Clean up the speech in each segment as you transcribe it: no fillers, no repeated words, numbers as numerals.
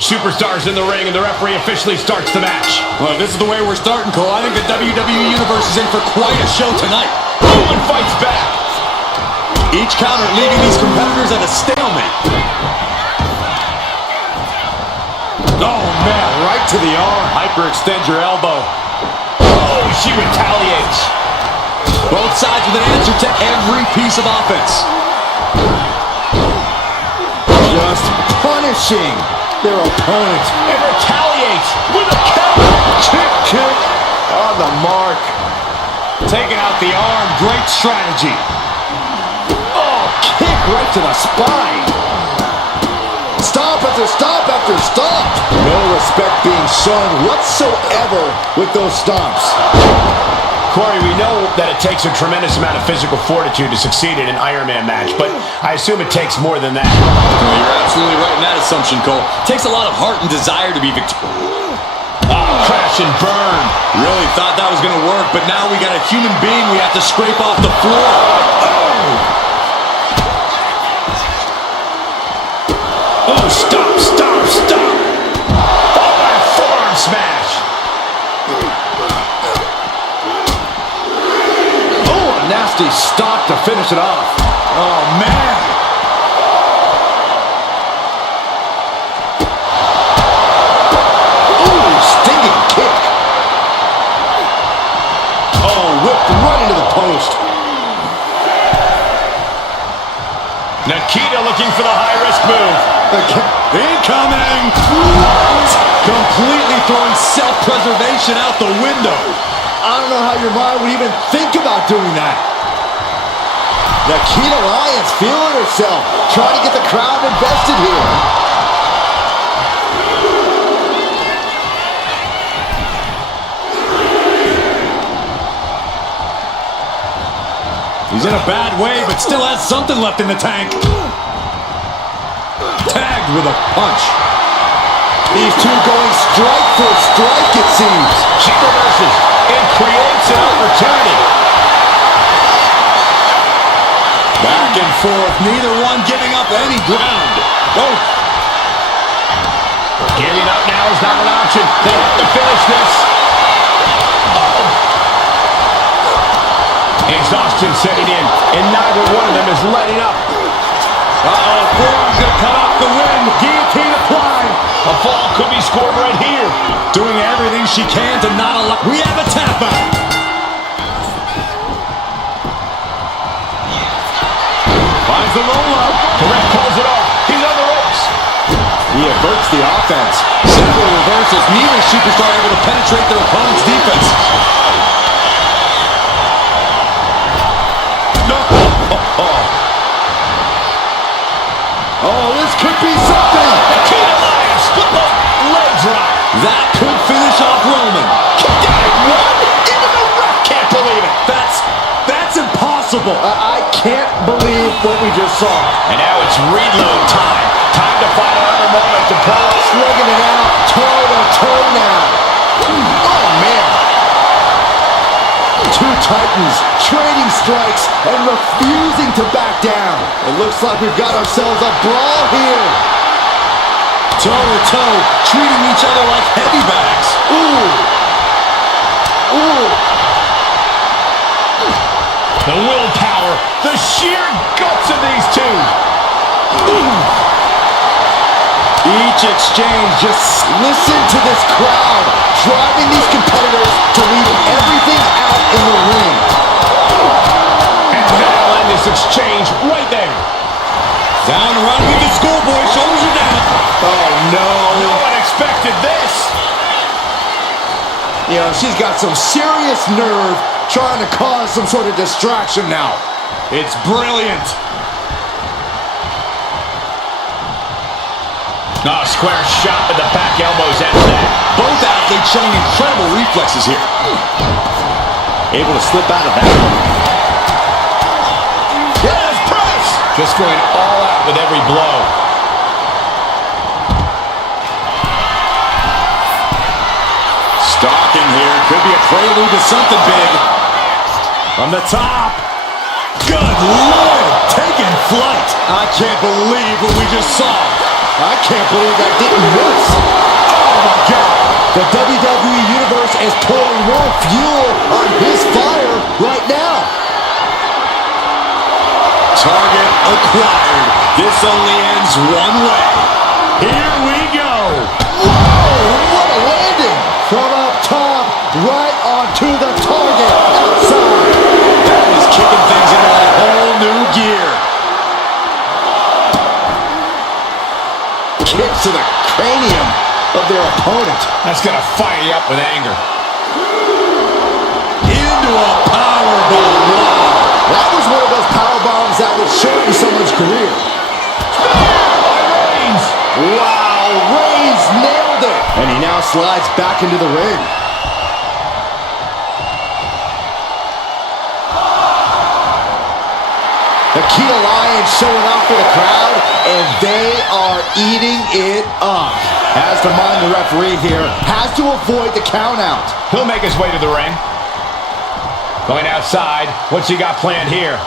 Superstars in the ring, and the referee officially starts the match. Well, this is the way we're starting, Cole. I think the WWE Universe is in for quite a show tonight. Roman fights back. Each counter leaving these competitors at a stalemate. Oh, man, right to the arm. Hyperextend your elbow. Oh, she retaliates. Both sides with an answer to every piece of offense. Just punishing their opponent. And retaliates with a counter. Kick on the mark. Taking out the arm. Great strategy. Oh, kick right to the spine. Stop after stop after stop. No respect being shown whatsoever with those stomps. Corey, we know that it takes a tremendous amount of physical fortitude to succeed in an Iron Man match, but I assume it takes more than that. Well, you're absolutely right in that assumption, Cole. It takes a lot of heart and desire to be victorious. Crash and burn. Really thought that was going to work, but now we got a human being we have to scrape off the floor. Oh, stop, stop, stop. Oh, what a forearm smash. Nasty stop to finish it off. Oh, man. Ooh, stinging kick. Oh, whipped right into the post. Nikita looking for the high-risk move. Incoming. What? Completely throwing self-preservation out the window. I don't know how your mind would even think about doing that. Nikita Lyons feeling herself, trying to get the crowd invested here. He's in a bad way, but still has something left in the tank. Tagged with a punch. These two going strike for strike, it seems. She reverses and creates an opportunity. Back and forth, neither one giving up any ground. Oh. Giving up now is not an option. They have to finish this. Oh. Exhaustion setting in, and neither one of them is letting up. Uh-oh, forearm's gonna cut off the win. Guillotine applied. A fall could be scored right here. Doing everything she can to not allow. We have a tap out. Finds the roll-up. The ref calls it off. He's on the ropes. He averts the offense. Several reversals. Neither superstar able to penetrate their opponent's defense. No. Oh, this could be something. Nikita Lyons, leg drop. That could finish off Roman. Kicked out at one. Into the ref. Can't believe it. That's impossible. I can't believe what we just saw. And now it's reload time. Time to find another moment to pull it. Slugging it out, toe to toe now. Oh, man. Two titans trading strikes and refusing to back down. It looks like we've got ourselves a brawl here. Toe to toe, treating each other like heavy bags. Ooh. Ooh. The willpower, the sheer guts of these two. Ooh. Each exchange, just listen to this crowd, driving these competitors to leave everything out in the ring. And that'll end this exchange right there. Down around with the schoolboy, shoulders are down. Oh, no. No one expected this. You know, she's got some serious nerve trying to cause some sort of distraction now. It's brilliant. Oh, square shot with the back elbows after that. Both athletes showing incredible reflexes here. Able to slip out of that one. Yes, Price! Just going all out with every blow. Stalking here. Could be a prelude to something big. From the top. Good Lord! Taking flight. I can't believe what we just saw. I can't believe that didn't miss. Oh, my God. The WWE Universe is pouring more fuel on his fire right now. Target acquired. This only ends one way. Here we go. Whoa, what a landing. From up top, right onto the target outside. That is kicking things into a whole new gear. Kicks to the cranium of their opponent. That's going to fire you up with anger. Into a powerbomb. Wow. That was one of those power bombs that would shorten someone's career. Wow, Reigns nailed it. And he now slides back into the ring. The Nikita Lions showing off for the crowd, and they are eating it up. Has to mind the referee here, has to avoid the count out. He'll make his way to the ring. Going outside. What's he got planned here?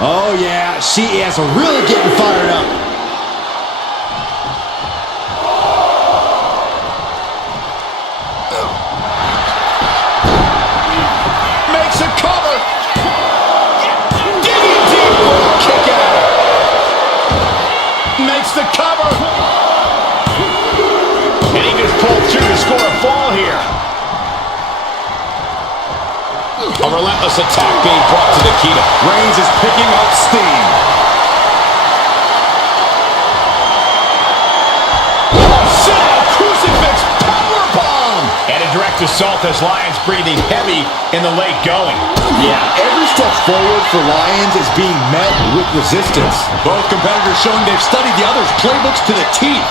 Oh yeah, she is really getting fired up. Makes a cover. Digging deep with a kick out. Makes the cover. And he just pulled through to score a fall here. A relentless attack being brought to Nikita. Reigns is picking up steam. Crucifix powerbomb. And a direct assault as Lions breathing heavy in the late going. Yeah, every step forward for Lions is being met with resistance. Both competitors showing they've studied the other's playbooks to the teeth.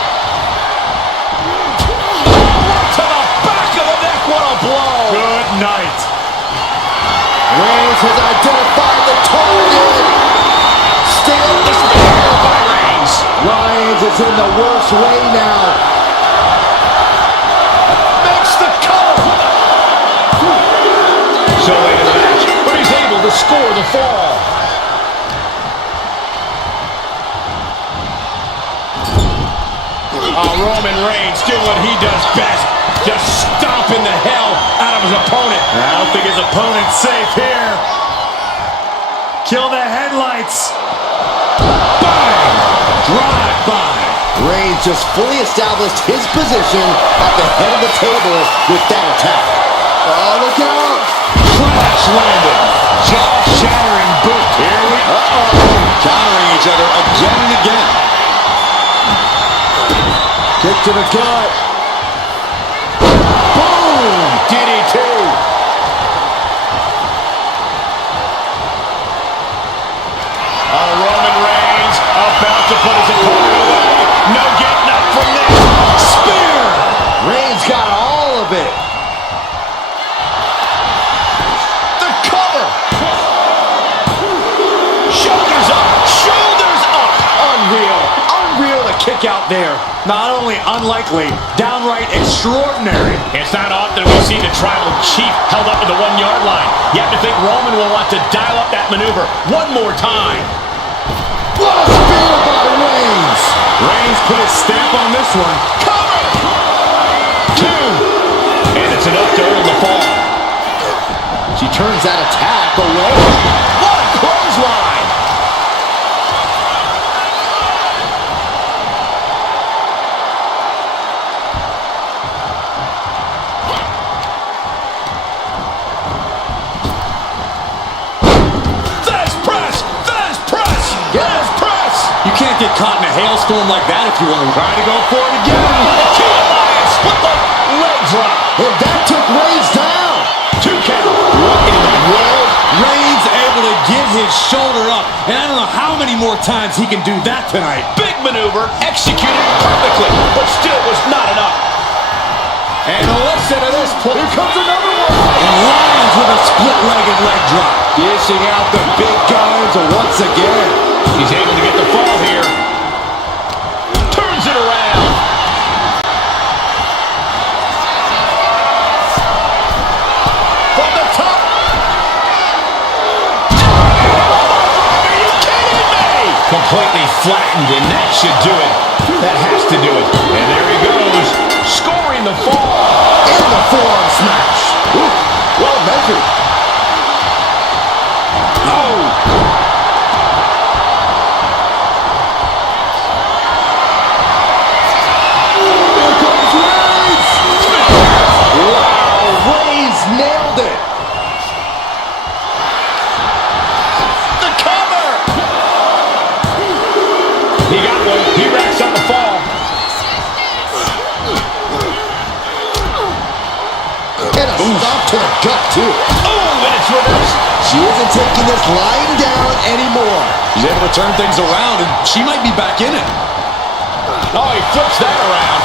To the back of the neck, what a blow. Good night. Reigns has identified the target. Still Nailed by Reigns. Lions is in the worst way now. Makes the cover. So late in the match, but he's able to score the fall. Roman Reigns doing what he does best. Just stomping the hell out of his opponent. I don't think his opponent's safe here. Kill the headlights. Bang! Drive by. Reigns just fully established his position at the head of the table with that attack. Oh, look out! Crash landing. Jaw-shattering boot. Here we go. Countering each other again and again. Kick to the gut. Boom! DDT. Roman Reigns about to put his opponent away. No getting up from this. Spear. Reigns got all of it. The cover. Shoulders up. Shoulders up. Unreal. Unreal to kick out there. Not only unlikely, downright extraordinary. It's not often we see the tribal chief held up at the 1 yard line. You have to think Roman will want to dial up that maneuver one more time. What a spear by Reigns. Reigns put his stamp on this one. Cover. 2. And it's enough to hold the fall. She turns that attack away. What a clothesline. You can't get caught in a hailstorm like that if you want to try to go for it again. Split leg drop. And that took Reigns down. 2 count. What in the world? Reigns able to get his shoulder up, and I don't know how many more times he can do that tonight. Big maneuver, executed perfectly, but still was not enough. And listen to this. Here comes another one. And Lions with a split-legged leg drop. Dishing out the big guns once again. He's able to get the fall here. Turns it around. From the top. Completely flattened, and that should do it. That has to do it. And there he goes, scoring the fall. And the forearm smash. Ooh, well measured. Oh! Here comes Reigns! Wow, Reigns nailed it. The cover! He got one. He racks up the fall. And a stop to the gut, too. Oh, and it's reversed. She isn't taking this lying down anymore. She's able to turn things around, and she might be back in it. Oh, he flips that around.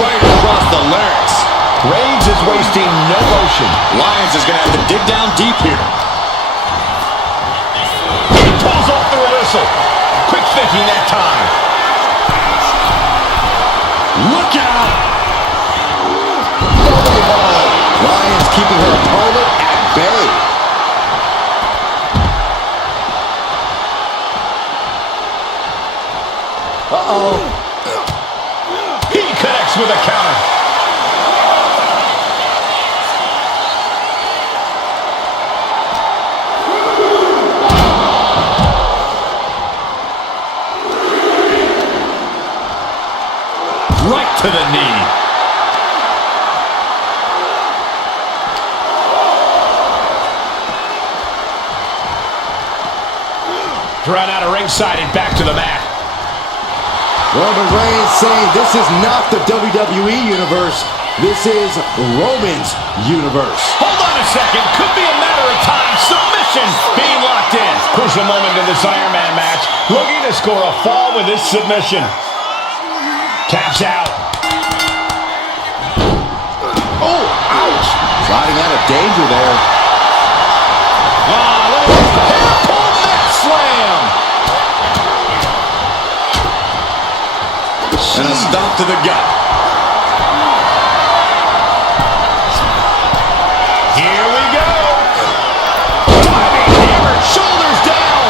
Right across the larynx. Reigns is wasting no motion. Lyons is going to have to dig down deep here. He pulls off the reversal. Quick thinking that time. Look out! Lyons keeping her opponent at bay. Uh-oh. He connects with a counter. Right to the knee. Run out of ringside and back to the mat. Roman Reigns saying this is not the WWE Universe. This is Roman's Universe. Hold on a second. Could be a matter of time. Submission being locked in. Crucial moment in this Iron Man match. Looking to score a fall with this submission. Taps out. Oh, ouch. Sliding out of danger there. Oh, look at this. Hair pull neck slam. And a stomp to the gut. Here we go. Diving hammer. Shoulders down.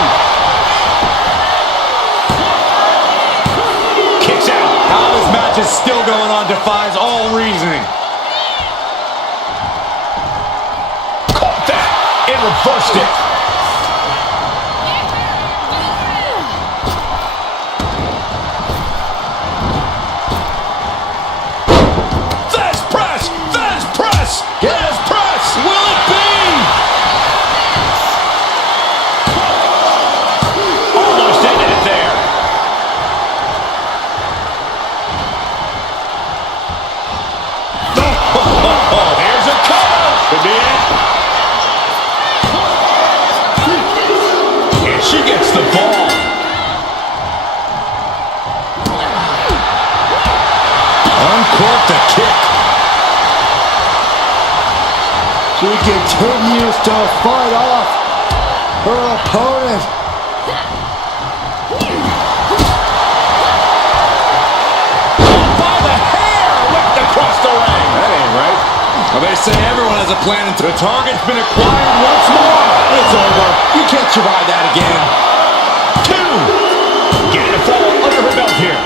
Kicks out. How this match is still going on defies all reasoning. Caught that. And reversed it. Fast press. Fast press. Fast press. Will it be? Almost ended it there. Here's a cover. Could be it. And she gets the ball. Uncork the kick. She continues to fight off her opponent. By the hair, whipped across the ring. That ain't right. Well, they say everyone has a plan until the target's been acquired once more. It's over. You can't survive that again. 2. Getting a fall under her belt here.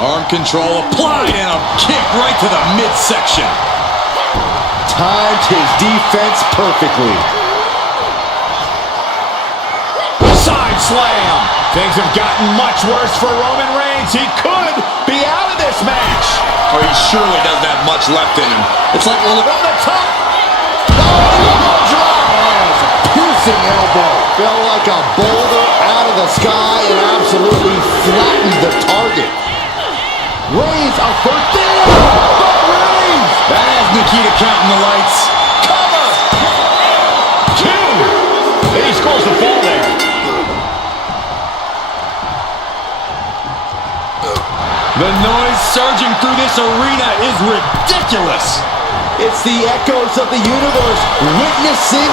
Arm control applied and a kick right to the midsection. Timed his defense perfectly. Side slam. Things have gotten much worse for Roman Reigns. He could be out of this match. Oh, he surely doesn't have much left in him. It's like From the top. Piercing elbow. Fell like a boulder out of the sky and absolutely flattened the target. Reigns up for dinner. But Reigns. that has Nikita counting the lights. Cover. 2. And he scores the fall there. The noise surging through this arena is ridiculous. It's the echoes of the universe witnessing.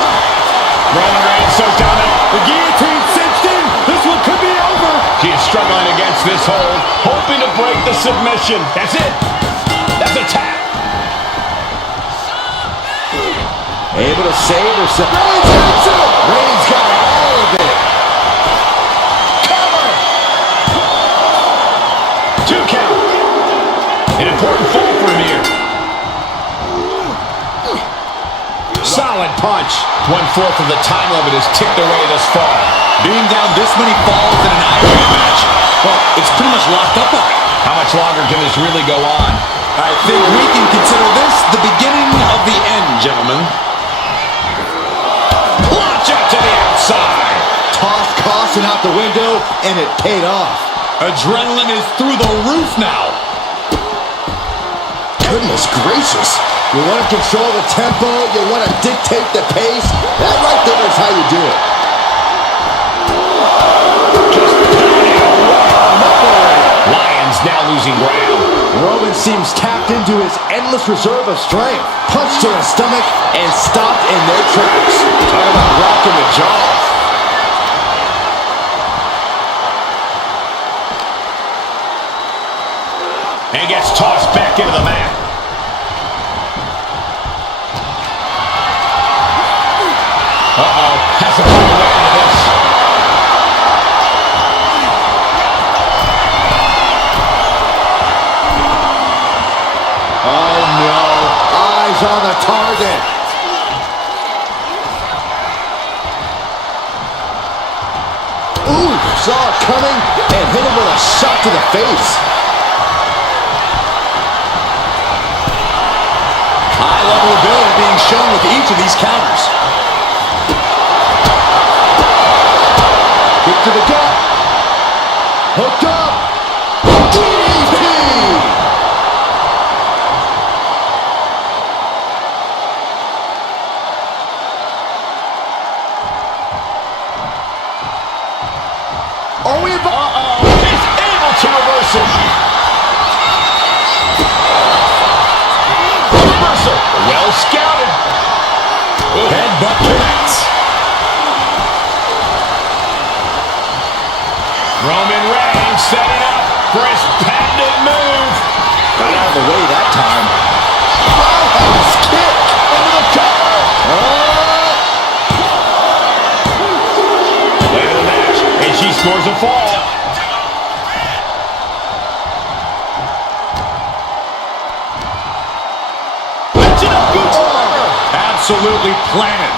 Roman Reigns so dominant. The guillotine cinched in. This one could be over. She is struggling against this hold, hoping to break the submission. That's it. That's a tap. Able to save herself. Reigns hits it! Reigns got all of it. Cover! 2 count. An important fall for him here. Solid punch. 1/4 of the time limit is ticked away thus far. Being down this many falls in an Iron Man match, well, it's pretty much locked up already. How much longer can this really go on? I think we can consider this the beginning of the end, gentlemen. Launch out to the outside. Tossed caution out the window, and it paid off. Adrenaline is through the roof now. Goodness gracious. You want to control the tempo, you want to dictate the pace. That right there is how you do it. Lyon's now losing ground. Roman seems tapped into his endless reserve of strength. Punch to the stomach and stopped in their tracks. Talk about rocking the jaw. And gets tossed back into the mat. Uh-oh. Has to pull away into this. Oh, no. Eyes on the target. Ooh, saw it coming and hit him with a shot to the face. High-level ability being shown with each of these counters. Kick to the gut. Hooked up. DDT. Are we about? Uh-oh. He's able to reverse it. Reversal. Well scouted. Headbutt connects. Roman Reigns setting up for his patented move. Got out of the way that time. Roundhouse kick into the cover. Later in the match, and she scores a fall. Matching up good armor. Absolutely planted.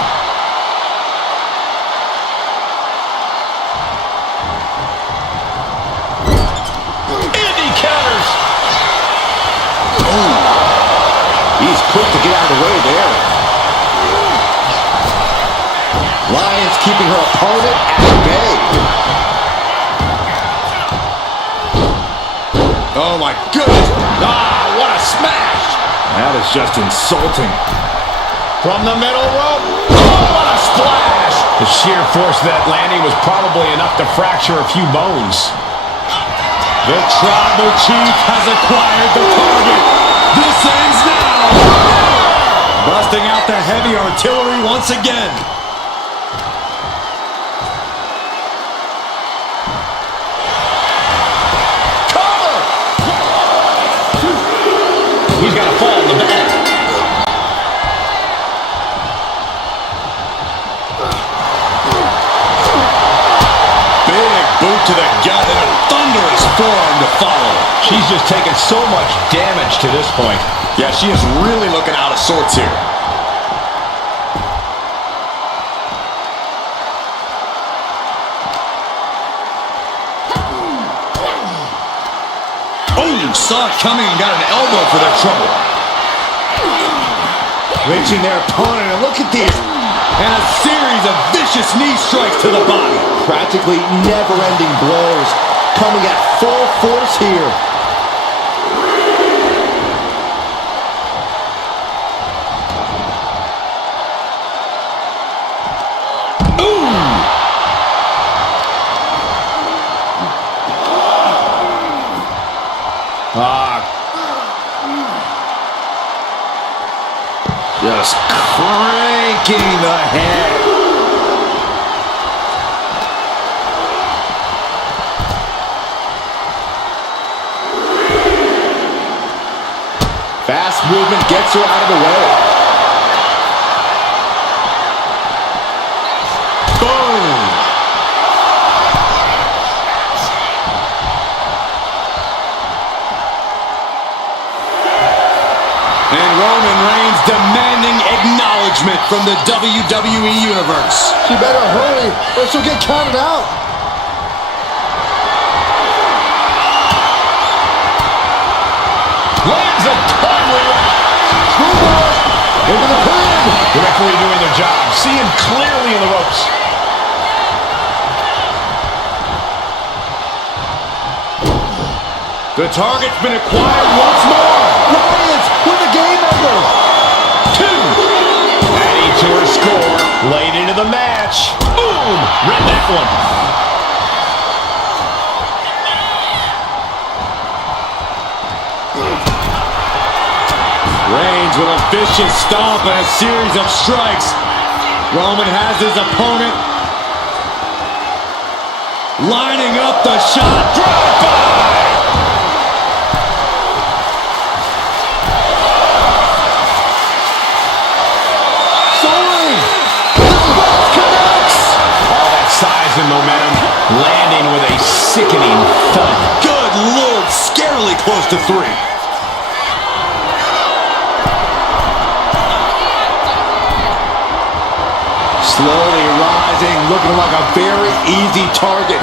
Indy counters. He's quick to get out of the way there. Lyon's keeping her opponent at bay. Oh, my goodness. Ah, what a smash. That is just insulting. From the middle rope. Oh, what a splash. The sheer force of that landing was probably enough to fracture a few bones. The Tribal Chief has acquired the target. This ends now. Busting out the heavy artillery once again. Cover. He's got a fall in the back. Big boot to the gut and a thunderous forearm to follow. She's just taken so much damage to this point. Yeah, she is really looking out of sorts here. Oh, saw it coming and got an elbow for their trouble. Reaching their opponent, and look at these. And a series of vicious knee strikes to the body. Practically never-ending blows coming at full force here. Just cranking the head. Fast movement gets her out of the way. And Roman Reigns demanding acknowledgement from the WWE Universe. She better hurry or she'll get counted out. Lands a timely Screwball into the pin. The referee doing their job, seeing clearly in the ropes. The target's been acquired once more. Lions with a game ender. 2. Adding to her score, late into the match. Boom! Read that one. Reigns with a vicious stomp and a series of strikes. Roman has his opponent lining up the shot. Drive-by! Soaring. This box connects. All that size and momentum, landing with a sickening thud. Good Lord, scarily close to 3. Slowly rising, looking like a very easy target.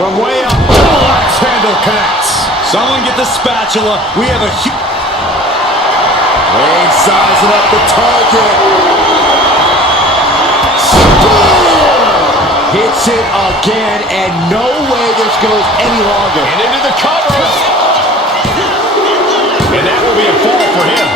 From way up, double axe handle connects. Someone get the spatula. We have a huge... Reigns sizing up the target. Spear! Hits it again, and no way this goes any longer. And into the cover. And that will be a fall for him.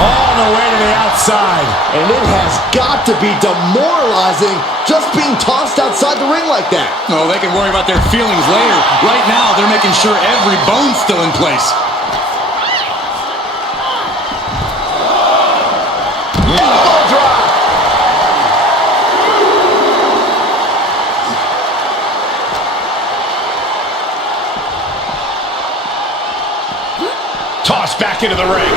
All the way to the outside. And it has got to be demoralizing just being tossed outside the ring like that. Oh, they can worry about their feelings later. Right now, they're making sure every bone's still in place. Elbow drop. Tossed back into the ring.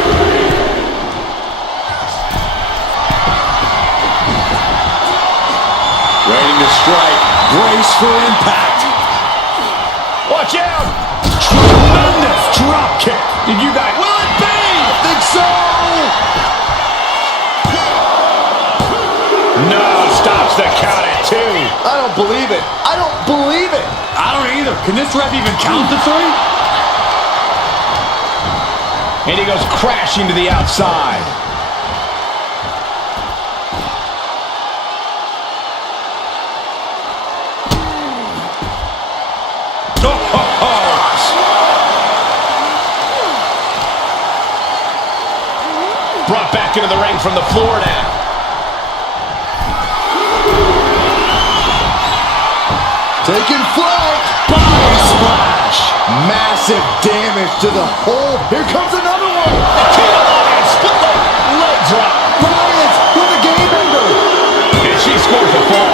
Waiting to strike. Brace for impact. Watch out! Tremendous drop kick. Did you guys... Will it be? I think so. No, stops the count at 2. I don't believe it. I don't believe it. I don't either. Can this ref even count to 3? And he goes crashing to the outside. Brought back into the ring from the floor now. Taking flight. Body splash. Massive damage to the whole. Here comes another one. Nikita Lion, split leg drop. Lions with a game ender. And she scores the fall.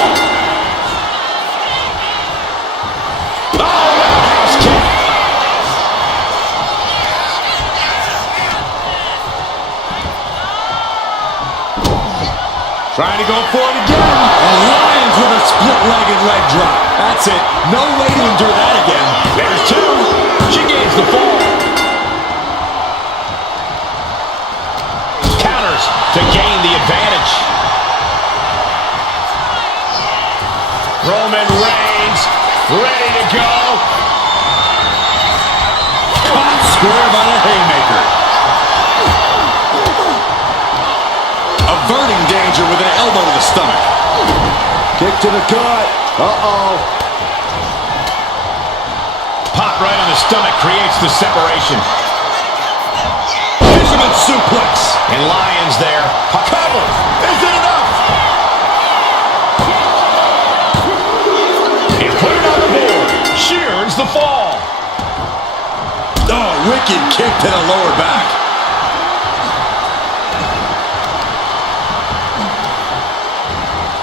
Oh, roundhouse kick. Trying to go for it again. And Lions with a split-legged leg drop. That's it. No way to endure that again. There's 2. She gains the fall. Counters to gain the advantage. Roman Reigns ready to go. Caught square by the haymaker. Averting danger with an elbow to the stomach. Kick to the gut. Uh-oh. Pop right on the stomach creates the separation. Fisherman suplex. And Lions there. Cover. Is it enough? And put it on the board. Shears the fall. Oh, wicked kick to the lower back.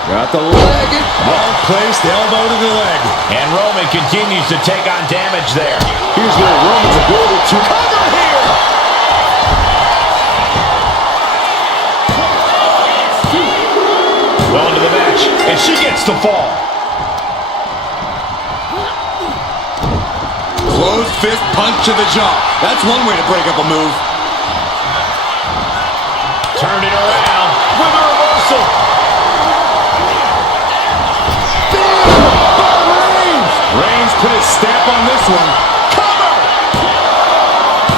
Got the leg. Well placed, elbow to the leg. And Roman continues to take on damage there. Here's where Roman's ability to cover here. Well into the match. And she gets the fall. fist punch to the jaw. That's one way to break up a move. Turned it around with a reversal. Reigns put his stamp on this one. Cover!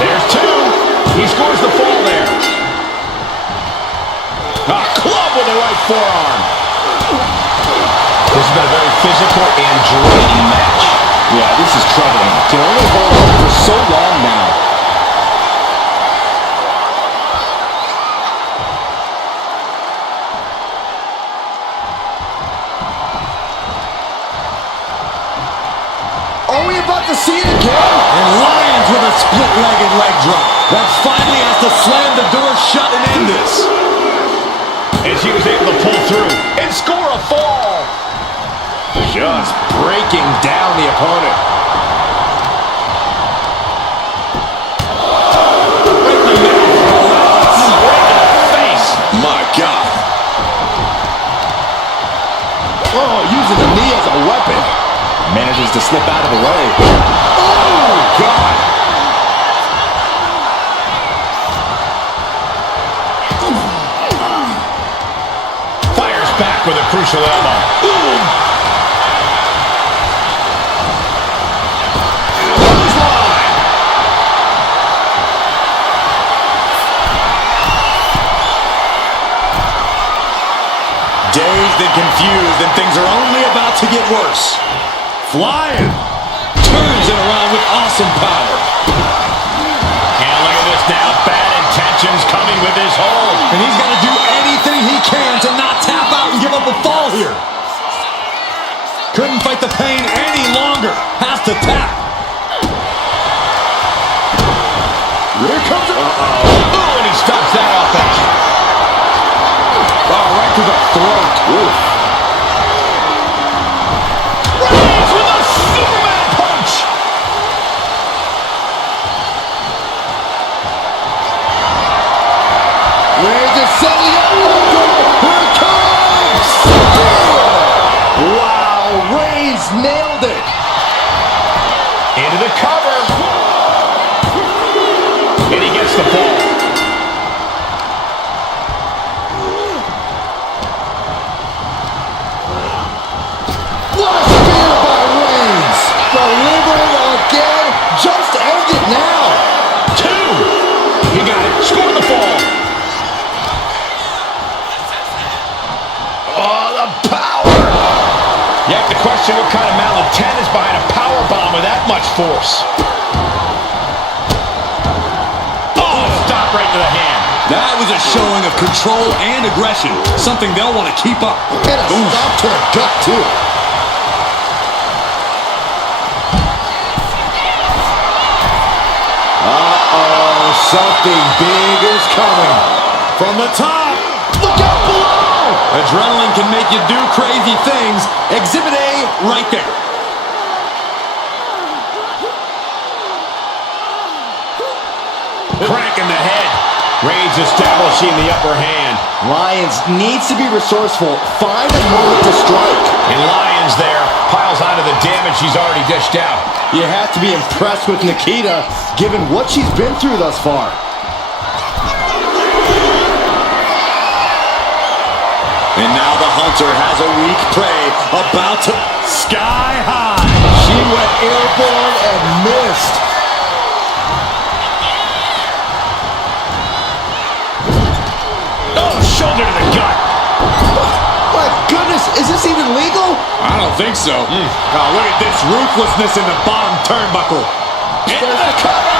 There's two. He scores the fall there. A club with the right forearm. This has been a very physical and draining match. Yeah, this is troubling. Can only hold on for so long now. Are we about to see it again? And Lyons with a split-legged leg drop. That finally has to slam the door shut and end this. And she was able to pull through and score a fall. Just breaking down the opponent. Right in the middle. Right in the face. My God. Oh, using the knee as a weapon. Manages to slip out of the way. Oh, God. Fires back with a crucial elbow. Clothesline. Dazed and confused, and things are only about to get worse. Flying. Turns it around with awesome power. And look at this now. Bad intentions coming with his hold. And he's got to do anything he can to not tap out and give up a fall here. Couldn't fight the pain any longer. Has to tap. Here comes it. Oh, and he stops that offense. Oh, right to the throat. Oof. Reigns with a Superman punch. Reigns is setting up. Here it comes. Wow, Reigns nailed it. Into the cover. And he gets the ball. What a spear by Reigns. Delivering again. Just end it now. Two. He got it. Scored the fall. Oh, the power. You have to question what kind of malintent is behind a power bomb with that much force. Oh, stop right to the hand. That was a showing of control and aggression. Something they'll want to keep up. And a stop to the gut, too. Uh-oh, something big is coming. From the top. Look out below! Adrenaline can make you do crazy things. Exhibit A right there. Crank in the head. Reigns establishing the upper hand. Lyons needs to be resourceful. Find a moment to strike. And Lyons there piles onto the damage she's already dished out. You have to be impressed with Nikita, given what she's been through thus far. And now the hunter has a weak prey about to sky high. She went airborne and missed. Oh, shoulder to the gut. My goodness, is this even legal? I don't think so. Oh, look at this ruthlessness in the bottom turnbuckle. Into the cover.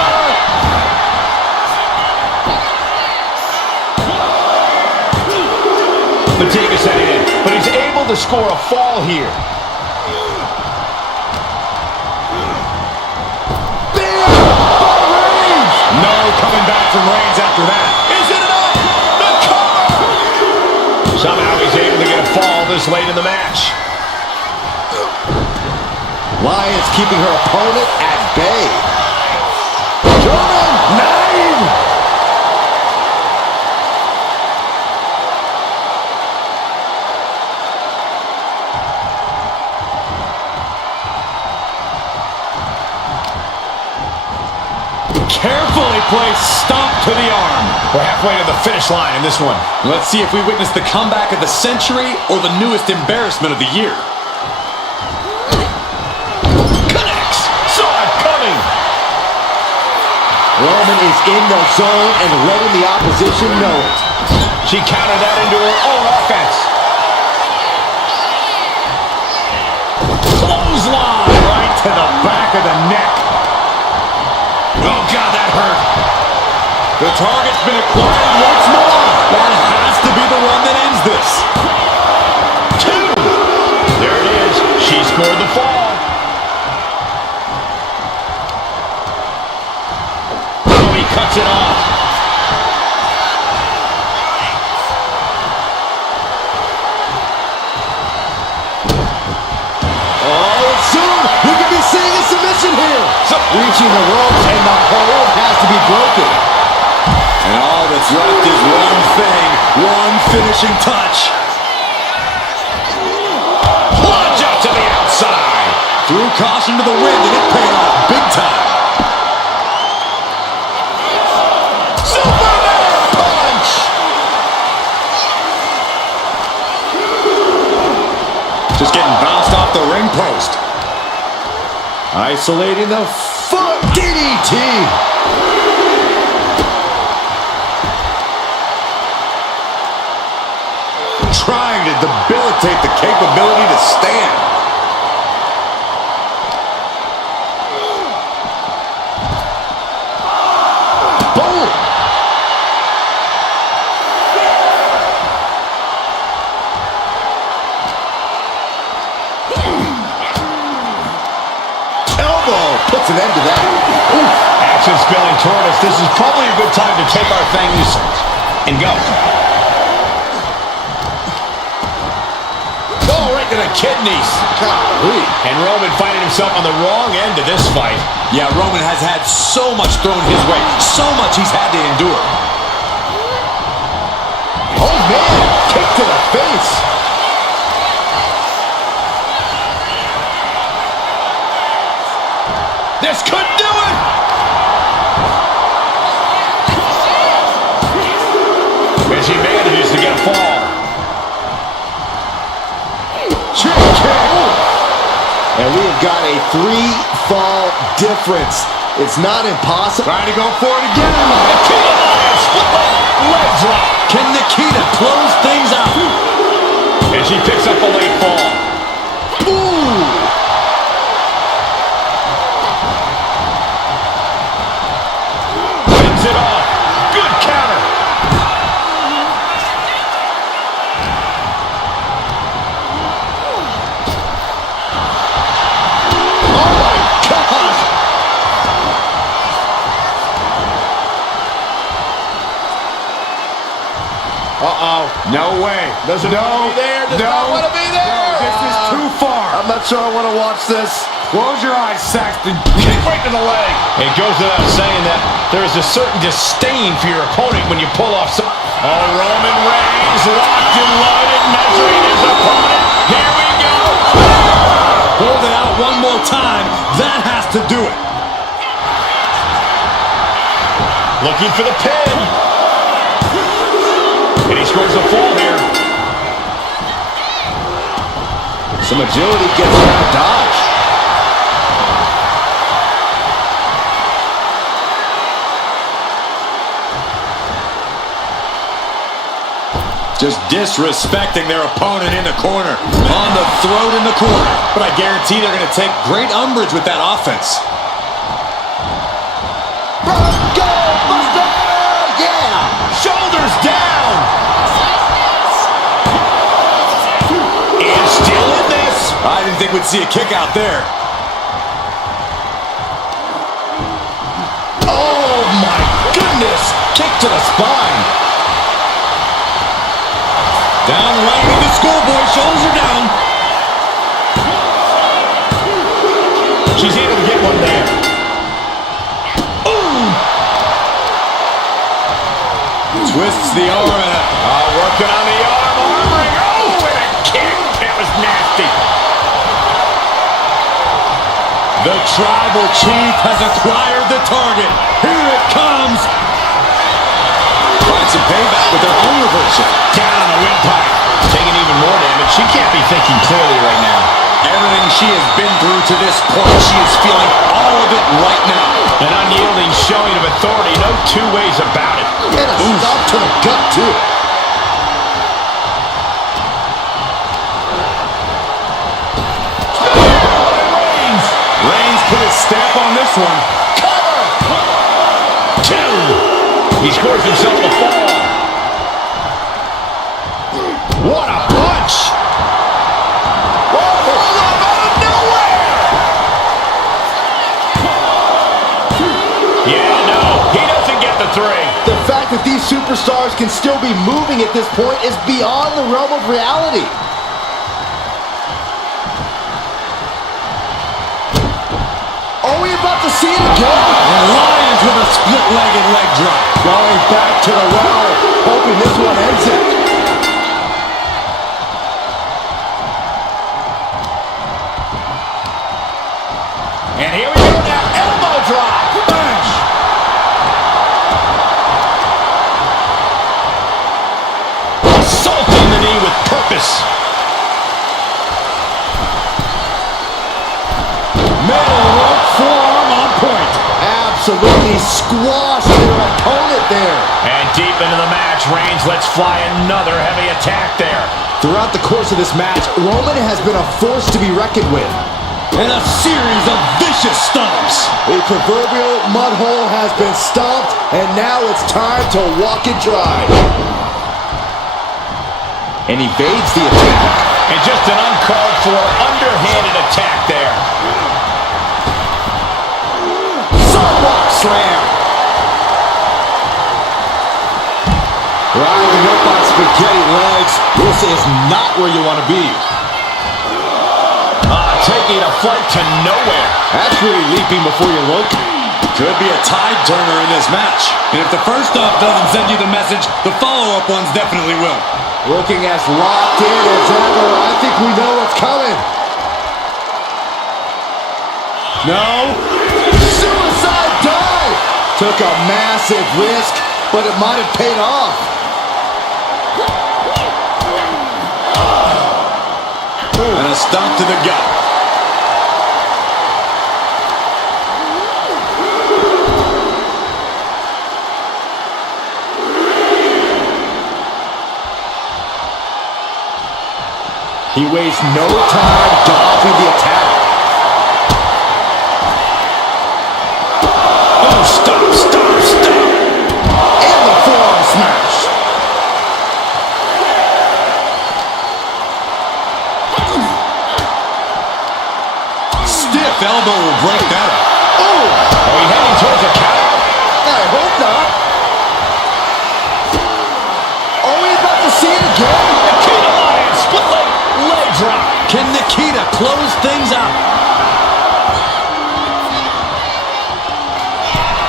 Fatigue setting in, but he's able to score a fall here. Bam! By Reigns! No coming back from Reigns after that. Is it enough? The cover! Somehow he's able to get a fall this late in the match. Lyons keeping her opponent at bay. German 9! Carefully placed stomp to the arm. We're halfway to the finish line in this one. Let's see if we witness the comeback of the century or the newest embarrassment of the year. Connects. Saw it coming. Roman is in the zone and letting the opposition know it. She countered that into her own offense. Clothesline right to the back of the neck. Oh, God, that hurt. The target's been acquired once more. That has to be the one that ends this. 2. There it is. She scored the fall. Oh, he cuts it off. Oh, soon we could be seeing a submission here. Reaching the ropes and the hold has to be broken. And all that's left is one thing, one finishing touch. Plunge out to the outside. Threw caution to the wind, and it paid off big time. Superman punch. Just getting bounced off the ring post. Isolating the foot DDT. Trying to debilitate the capability to stand. Boom. Elbow puts an end to that. Oof. Action spilling toward us. This is probably a good time to take our things and go. Oh, right to the kidneys. Golly. And Roman finding himself on the wrong end of this fight. Yeah, Roman has had so much thrown his way, so much he's had to endure. Oh, man. Kick to the face. This could do it. And she manages to get a fall. And we have got a 3-fall difference. It's not impossible. Trying to go for it again. Nikita Lyons split leg drop. Can Nikita close things out? And she picks up a late fall. Ooh. Wins it off. Good counter. Oh, my gosh. Uh-oh. No way. Doesn't want to be there. Does not want to be there. No, this is too far. I'm not sure I want to watch this. Close your eyes, Saxton. Kick right to the leg. It goes without saying that there is a certain disdain for your opponent when you pull off some... Oh, Roman Reigns locked and loaded, measuring his opponent. Here we go. Hold it out one more time. That has to do it. Looking for the pin. And he scores a fall here. Some agility gets out of dodge. Just disrespecting their opponent in the corner. On the throat in the corner. But I guarantee they're going to take great umbrage with that offense. Bronco Buster! Yeah! Shoulders down. And still in this. I didn't think we'd see a kick out there. Oh, my goodness! Kick to the spine. Down right with the schoolboy. Shoulders are down. She's able to get one there. Ooh. Twists the arm and Working on the arm ring. Oh, and a kick. That was nasty. The Tribal Chief has acquired the target. Here it comes. Find some payback with their own reversal. Down on the windpipe. Taking even more damage. She can't be thinking clearly right now. Everything she has been through to this point, she is feeling all of it right now. An unyielding showing of authority. No two ways about it. And a stop to the gut, too. Reigns put his stamp on this one. Cover! 2. He scores himself a fall. What a punch! Whoa, out of nowhere! Yeah, no, he doesn't get the 3. The fact that these superstars can still be moving at this point is beyond the realm of reality. Are we about to see it again? And Lyons with a split-legged leg drop. Going back to the well, hoping this one ends it. And here we go now, elbow drop. Bang! Assaulting the knee with purpose. Middle rope forearm on point. Absolutely squashed their opponent there. And deep into the match, Reigns lets fly another heavy attack there. Throughout the course of this match, Roman has been a force to be reckoned with. And a series of vicious stomps. A proverbial mud hole has been stomped, and now it's time to walk it dry. And evades the attack. And just an uncalled for underhanded attack there. Sidewalk slam. Riding up on spaghetti legs. This is not where you want to be. Taking a flight to nowhere. That's really leaping before you look. Could be a tide turner in this match. And if the first off doesn't send you the message, the follow-up ones definitely will. Looking as locked in as ever. I think we know what's coming. No. Suicide dive. Took a massive risk, but it might have paid off. And a stomp to the gut. He wastes no time dodging the attack. Oh, stop. And the forearm smash. Stiff elbow will break that up. Oh, Are we heading towards a counter? I hope not. Are we about to see it again? Nikita Lyons, split leg drop. Can Nikita close things out?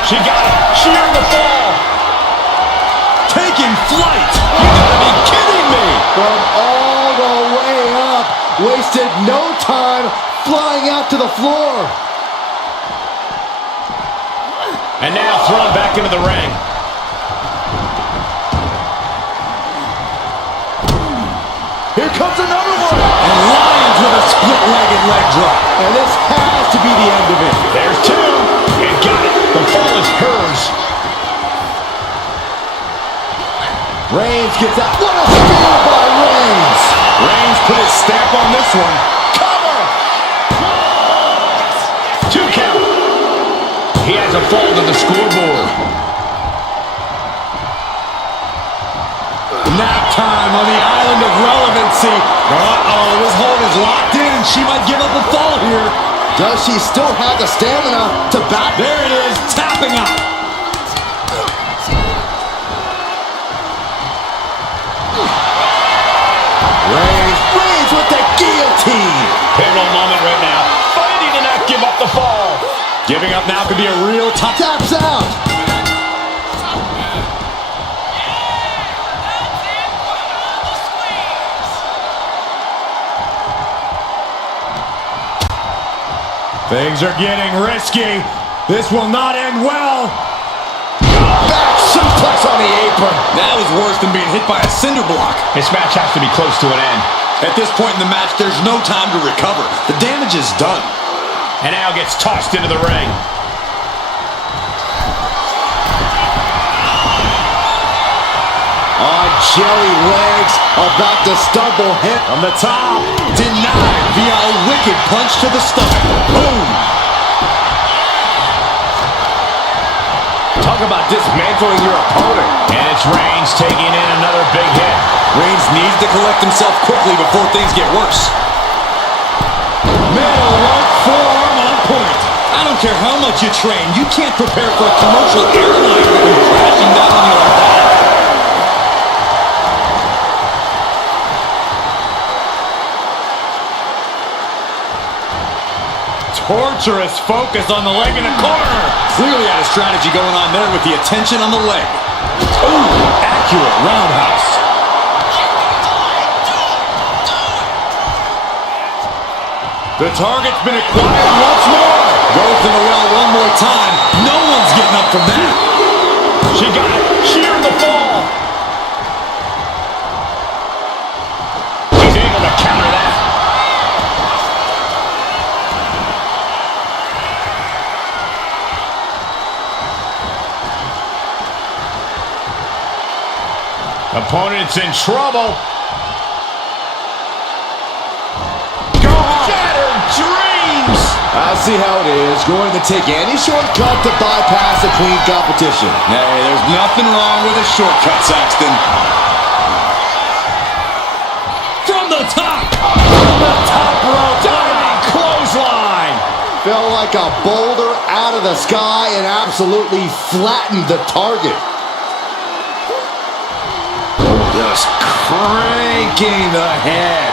She got it. She earned the fall. Taking flight. You gotta be kidding me. From all the way up, wasted no time flying out to the floor. And now thrown back into the ring. Here comes another one. And Lyons with a split-legged leg drop. And this has to be the end of it. There's 2. And got it. The fall is hers. Reigns gets out. What a steal by Reigns. Reigns put his stamp on this one. Cover. 2 count. He has a fall to the scoreboard. Nap time on the island of relevancy. Uh-oh, this hold is locked in. She might give up a fall here. Does she still have the stamina to back? There it is, tapping out. Reigns with the guillotine. Pivotal moment right now. Fighting to not give up the fall. Giving up now could be a real tough. Taps out. Things are getting risky. This will not end well. Back suplex on the apron. That was worse than being hit by a cinder block. This match has to be close to an end. At this point in the match, there's no time to recover. The damage is done. And now gets tossed into the ring. On jelly legs, about to stumble hit. From the top, denied via a wicked punch to the stomach. Boom! Talk about dismantling your opponent. And it's Reigns taking in another big hit. Reigns needs to collect himself quickly before things get worse. Middle right forearm on point. I don't care how much you train, you can't prepare for a commercial airline that will crashing down on you like that. Torturous focus on the leg in the corner. Clearly had a strategy going on there with the attention on the leg. Ooh, accurate roundhouse. The target's been acquired once more. Goes to the well one more time. No one's getting up from that. She got it. Sheared the fall. He's able to counter that. Opponent's in trouble. Go shattered dreams. I see how it is. Going to take any shortcut to bypass a clean competition. Hey, there's nothing wrong with a shortcut, Saxton. From the top. From the top rope. Diving clothesline. Fell like a boulder out of the sky and absolutely flattened the target. Just cranking the head.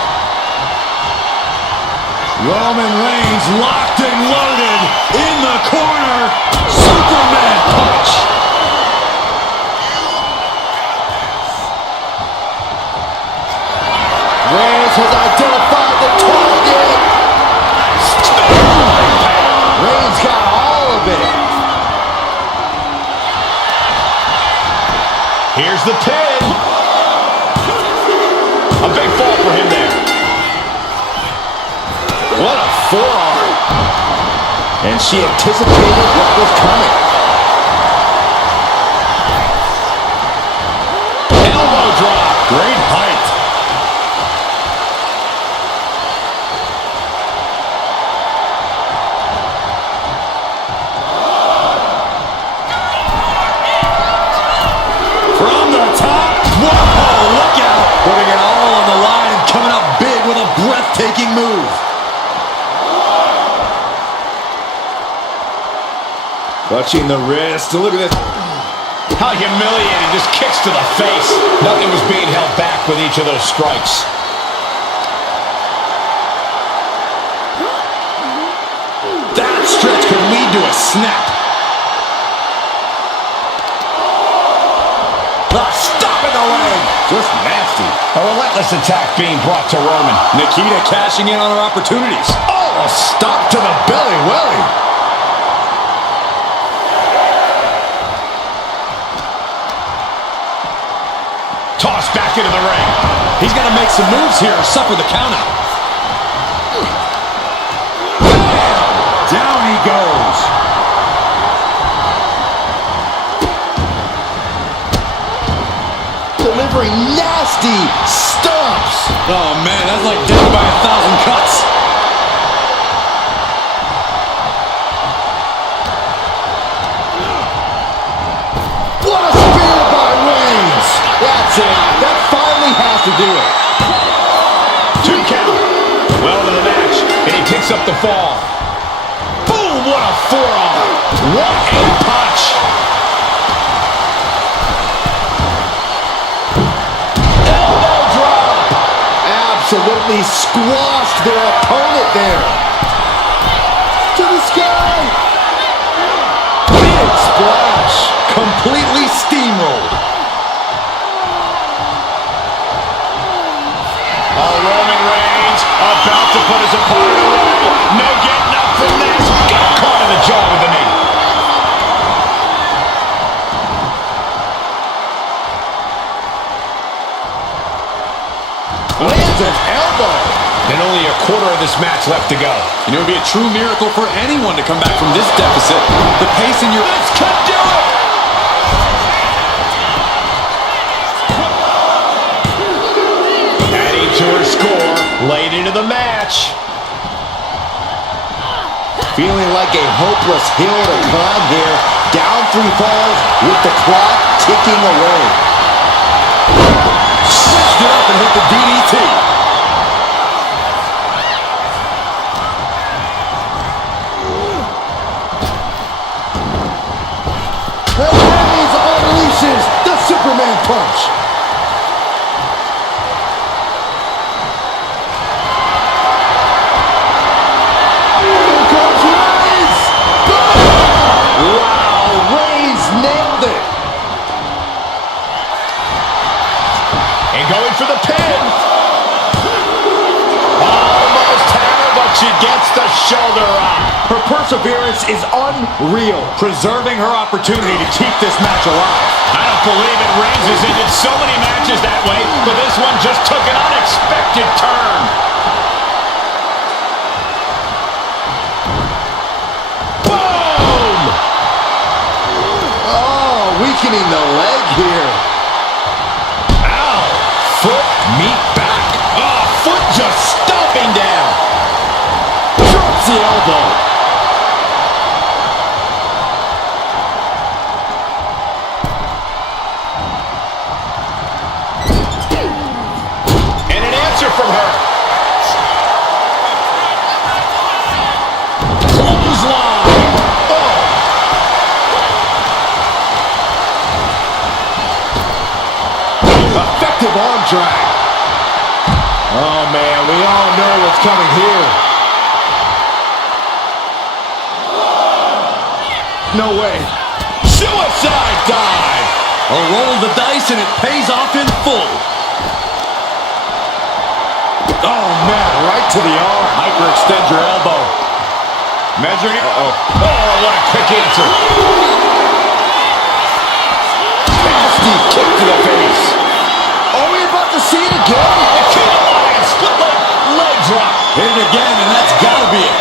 Roman Reigns locked and loaded in the corner. Superman punch. Reigns has identified the target. Reigns got all of it. Here's the pin. A big fall for him there. What a forearm. And she anticipated what was coming. Elbow drop. Great height. From the top. Whoa, look out. Putting it all on the line and coming up big with a breathtaking move. Clutching the wrist. Look at this. How humiliating. Just kicks to the face. Nothing was being held back with each of those strikes. That stretch could lead to a snap. Stop in the leg. Just nasty. A relentless attack being brought to Roman. Nikita cashing in on her opportunities. Oh, a stop to the belly welly. Tossed back into the ring. He's got to make some moves here or suffer the countout. Down he goes. Delivering nasty stomps. Oh, man, that's like death by 1,000 cuts. What a spear by Reigns. That's it. That finally has to do it. 2 count. Well to the match. And he picks up the fall. Boom! What a forearm. What a punch. Elbow drop. Absolutely squashed their opponent there. To the sky. Big splash. Completely steamrolled. Oh, Roman Reigns about to put his opponent away. No getting up from this. minutes left to go. You know, it would be a true miracle for anyone to come back from this deficit. The pace in your... This could do it! Adding to her score, late into the match. Feeling like a hopeless hill to climb here. Down 3 falls with the clock ticking away. Switched it up and hit the DDT. The Reigns unleashes the Superman punch. Going for the pin. Almost had her, but she gets the shoulder up. Her perseverance is unreal, preserving her opportunity to keep this match alive. I don't believe it. Reigns has ended so many matches that way, but this one just took an unexpected turn. Boom! Oh, weakening the leg here. Foot meet back. Oh, foot just stomping down. Drops the elbow. And an answer from her. Clothesline. Oh. Effective arm drag. Oh, man, we all know what's coming here. No way. Suicide dive. A roll of the dice and it pays off in full. Oh, man, right to the arm. Hyperextend your elbow. Measuring it. Oh, what a quick answer. Nasty kick to the face. Are we about to see it again? Nikita Lyons, split leg drop. Hit it again, and that's got to be it.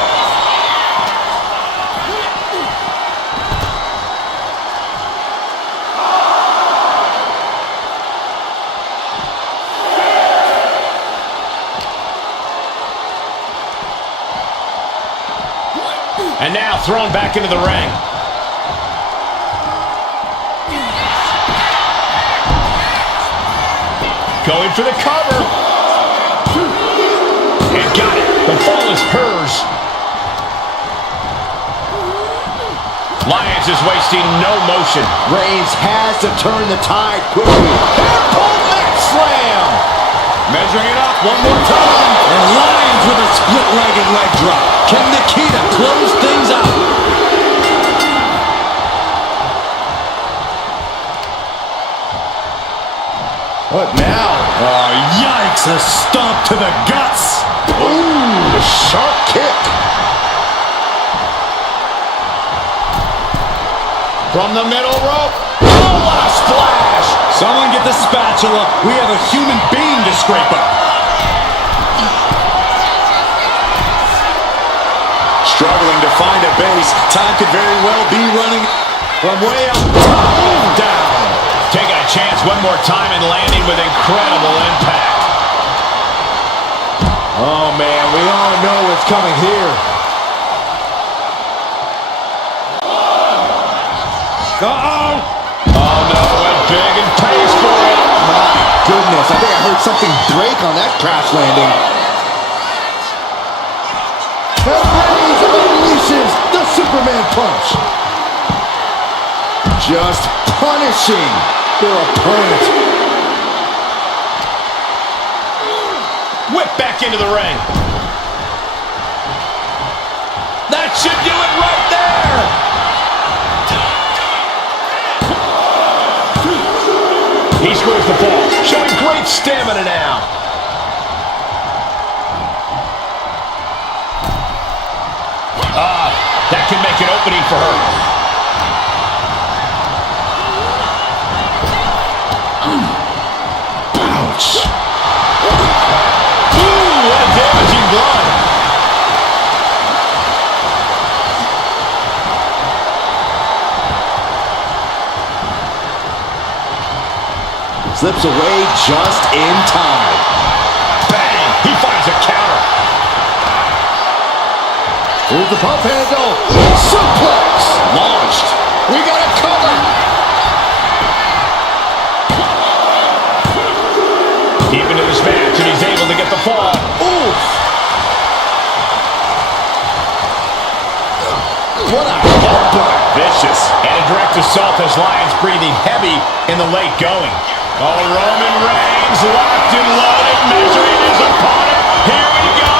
And now thrown back into the ring. Going for the cover. And got it. The fall is hers. Lyons is wasting no motion. Reigns has to turn the tide quickly. Hair pull neck slam. Measuring it up one more time. And Lyons with a split-legged leg drop. Can Nikita close things out? What now? Oh, yikes. A stomp to the guts. Ooh, a sharp kick. From the middle rope. Oh, what a splash. Someone get the spatula. We have a human being to scrape up. Struggling to find a base. Time could very well be running From way up top, down. Taking a chance one more time and landing with incredible impact. Oh, man, we all know what's coming here. Uh-oh. Oh, no, went big and pays for it. My goodness, I think I heard something break on that crash landing. The Reigns unleashes the Superman punch. Just punishing their opponent. Whip back into the ring. That should do it right there. He scores the fall, showing great stamina now. That can make an opening for her. Ouch. Ooh, what a damaging blow. slips away just in time. Bang! He finds a counter. Here's the pump handle. Suplex. Launched. We got a cover. Deep into this match, and he's able to get the fall. Oof. What a headbutt. Vicious. And a direct assault as Lyons breathing heavy in the late going. Oh, Roman Reigns locked and loaded, measuring his opponent. Here we go.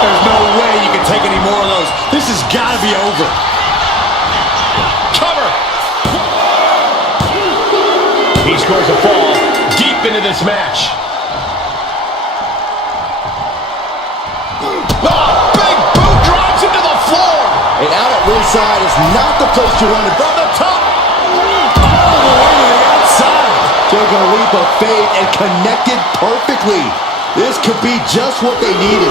There's no way you can take any more of those. This has got to be over. Cover. He scores a fall deep into this match. Oh, big boot drops into the floor. And out at ringside is not the place you want it. From the top. All the way to the outside. Taking a leap of faith and connected perfectly. This could be just what they needed.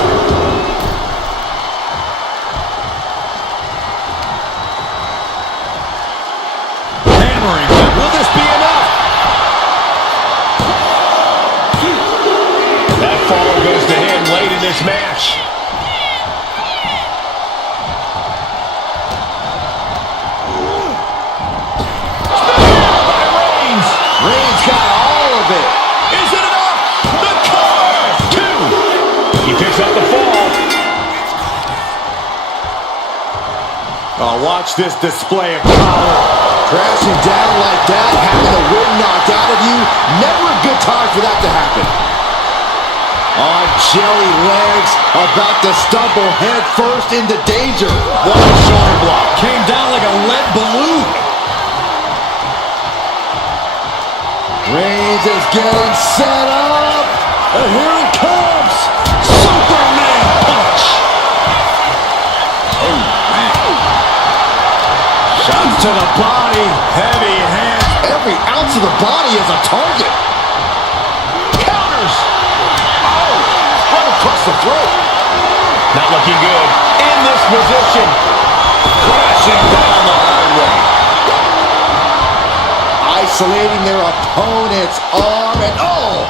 Hammering. Will this be enough? That fall goes to him late in this match. Reigns got all of it. Is it enough? The cover! Two. He picks up the fall. Oh, watch this display of power. Crashing down like that, having the wind knocked out of you, never a good time for that to happen. On jelly legs, about to stumble head first into danger. What a shoulder block. Came down like a lead balloon. Reigns is getting set up, and here it comes. Superman punch. Oh, man. Shots to the body, Heavy hand. every ounce of the body is a target. Counters. Oh, right across the throat. Not looking good. In this position. Crashing down the hard way. Isolating their opponent's arm, and oh!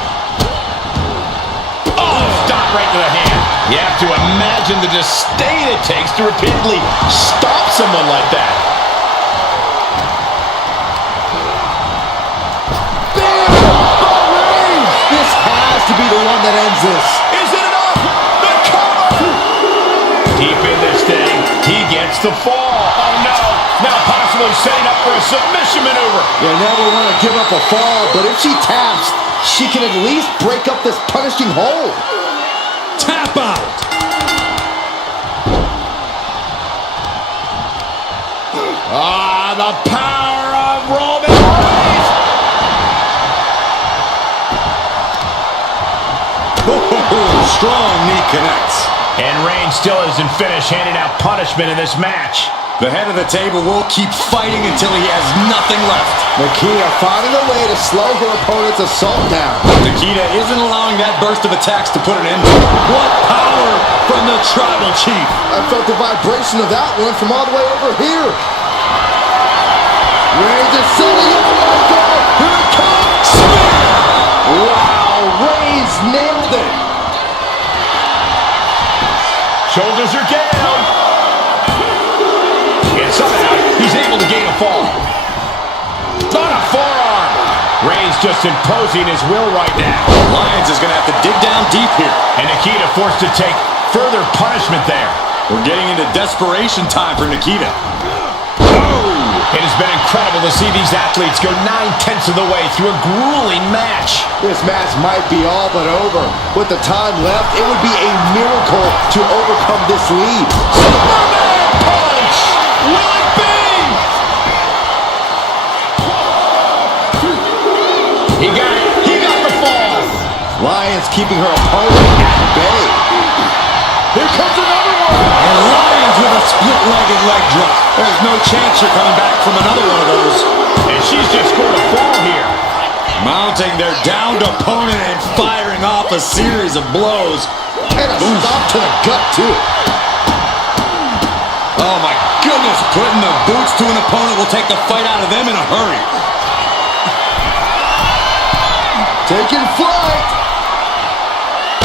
Oh, stop right to the hand. You have to imagine the disdain it takes to repeatedly stop someone like that. Bam! By Reigns! This has to be the one that ends this. Is it enough? The cover! Deep in this thing, he gets the fall. Oh, no. Now possibly setting up for a submission maneuver. You never want to give up a fall, but if she taps, she can at least break up this punishing hold. Tap out. Ah, the power of Roman Reigns! Strong knee connects. And Reigns still isn't finished handing out punishment in this match. The head of the table will keep fighting until he has nothing left. Nikita finding a way to slow her opponent's assault down. Nikita isn't allowing that burst of attacks to put an end to it. What power from the Tribal Chief. I felt the vibration of that one from all the way over here. Reigns is setting up. Here it comes. Wow, Reigns nailed it. Shoulders are down. And somehow he's able to gain a fall. On a forearm. Reigns just imposing his will right now. Lyons is going to have to dig down deep here. And Nikita forced to take further punishment there. We're getting into desperation time for Nikita. It has been incredible to see these athletes go 9/10 of the way through a grueling match. This match might be all but over. With the time left, it would be a miracle to overcome this lead. Superman punch! Will it be? He got it. He got the fall. Lyons keeping her opponent at bay. Here comes another one. And Lyons with a split-legged leg drop. There's no chance you're coming back from another one of those. And she's just scored a fall here. Mounting their downed opponent and firing off a series of blows. And a stop to the gut, too. Oh my goodness, putting the boots to an opponent will take the fight out of them in a hurry. Taking flight.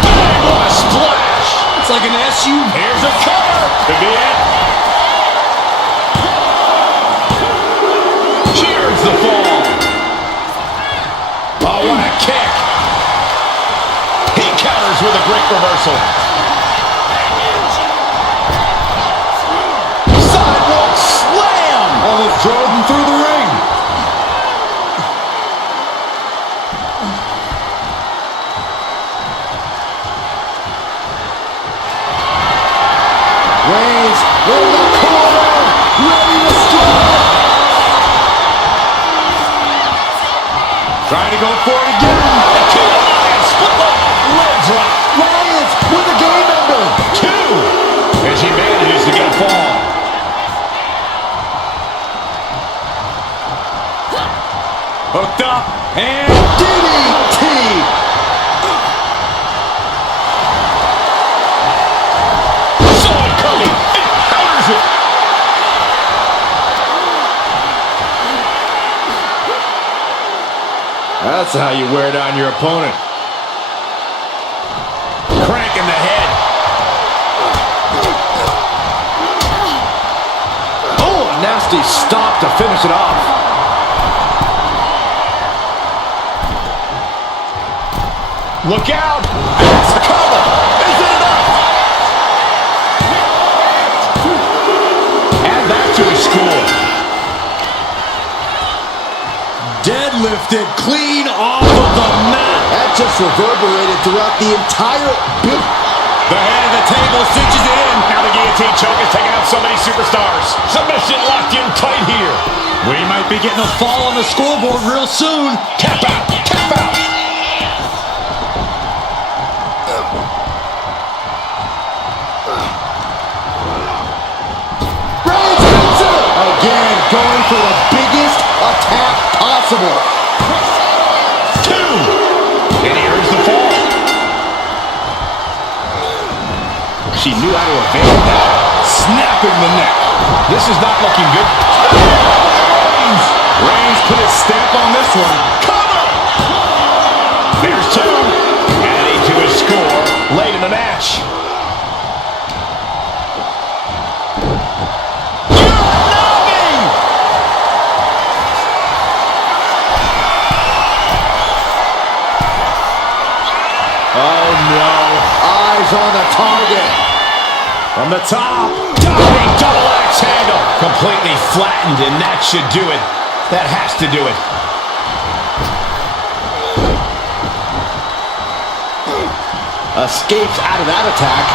Bang, what a splash. It's like an SUV. Here's a cover. Could be it. Here's the fall. Oh, what a kick. He counters with a great reversal. Sidewalk slam. Almost drove him through the ring. Reigns in the corner, ready to strike. Trying to go for it again. Nikita Lyons, split leg, leg drop. Lyons with the game ender. 2. As he manages to get a fall. Hooked up. And DDT. Saw it coming. It counters it. That's how you wear down your opponent. Cranking the head. Oh, a nasty stop to finish it off. Look out. It's a cover. Is it enough? Add that to his score. deadlifted clean off of the mat. That just reverberated throughout the entire building. The head of the table cinches it in. Now the guillotine choke is taking out so many superstars. Submission locked in tight here. We might be getting a fall on the scoreboard real soon. Tap out. Tap out. Reigns hits it! Again, going for the biggest attack possible. 2. And here's the fall. She knew how to evade that. Snapping the neck. This is not looking good. Reigns put his stamp on this one. Cover! There's 2. Adding to his score late in the match. Oh no. Eyes on the target. From the top. Diving double axe handle. Completely flattened, and that should do it. That has to do it. Escapes out of that attack.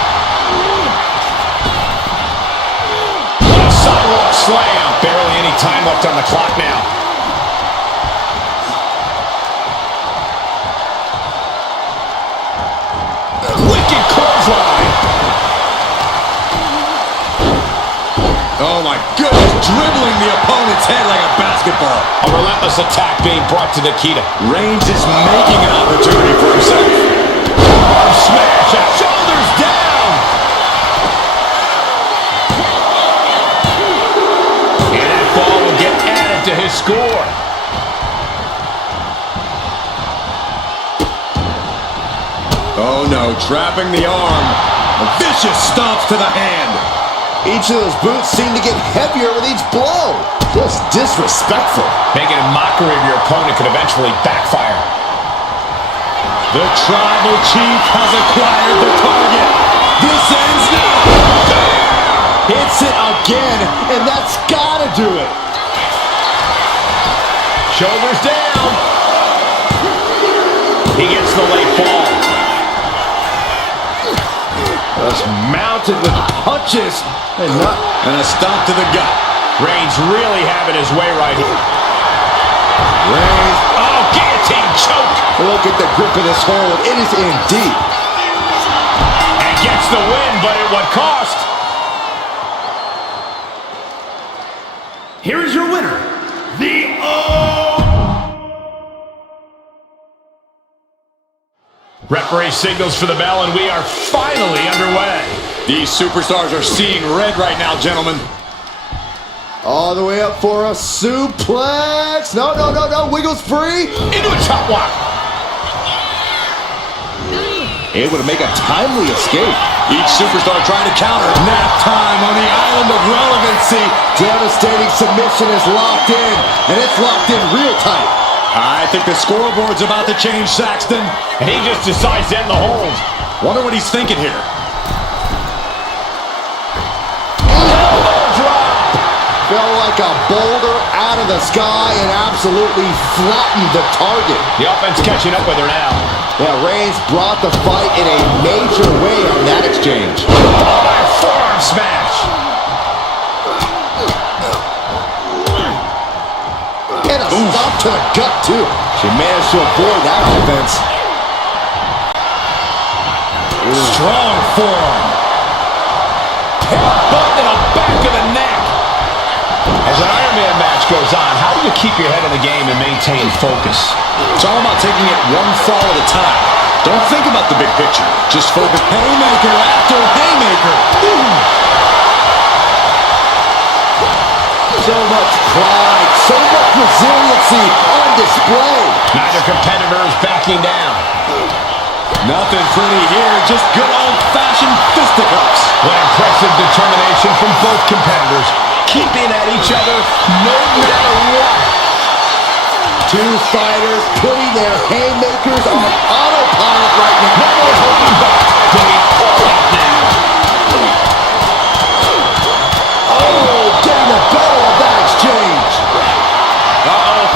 What a sidewalk slam. Barely any time left on the clock now. Wicked clothesline. Oh my goodness, dribbling the opponent's head like a basketball. A relentless attack being brought to Nikita. Reigns is making an opportunity for himself. Arm smash out. Shoulders down. And that ball will get added to his score. Oh no, trapping the arm. Vicious stomps to the hand. Each of those boots seem to get heavier with each blow. Just disrespectful. Making a mockery of your opponent could eventually backfire. The tribal chief has acquired the target. This ends now. Hits it again, and that's gotta do it. Shoulders down. He gets the late fall. Just mounted with punches And a stomp to the gut. Reigns really having his way right here. Reigns. Oh, guillotine choke. Look at the grip of this hold. It is in deep. And gets the win, but at what cost? Here is your winner, the Referee signals for the bell, and we are finally underway. These superstars are seeing red right now, gentlemen. All the way up for a suplex. No. Wiggles free. Into a chop block. able to make a timely escape. Each superstar trying to counter. Nap time on the island of relevancy. Devastating submission is locked in, and it's locked in real tight. I think the scoreboard's about to change, Saxton. And he just decides to end the hold. Wonder what he's thinking here. Fell like a boulder out of the sky and absolutely flattened the target. The offense catching up with her now. Yeah, Reigns brought the fight in a major way on that exchange. Forearm smash. And a stop to the gut, too. She managed to avoid that offense. Strong forearm. Headbutt to the back of the neck. As an Iron Man match goes on, how do you keep your head in the game and maintain focus? It's all about taking it one fall at a time. Don't think about the big picture. Just focus. Haymaker after haymaker. So much pride, so much resiliency on display. Neither competitor is backing down. Nothing pretty here, just good old-fashioned fisticuffs. What impressive determination from both competitors, keeping at each other no matter what. Two fighters putting their haymakers on autopilot right now. No more holding back. Going all out now. Oh, getting the better of that exchange.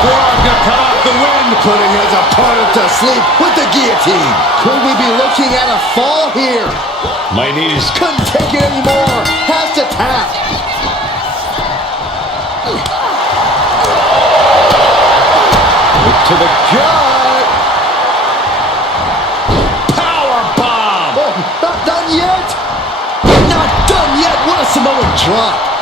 Forearm got cut off the wind. Putting his opponent to sleep with the guillotine. Could we be looking at a fall here? Might need his... Couldn't take it anymore. Has to tap. To the gut. Power bomb. Oh, not done yet. Not done yet. What a Samoan drop.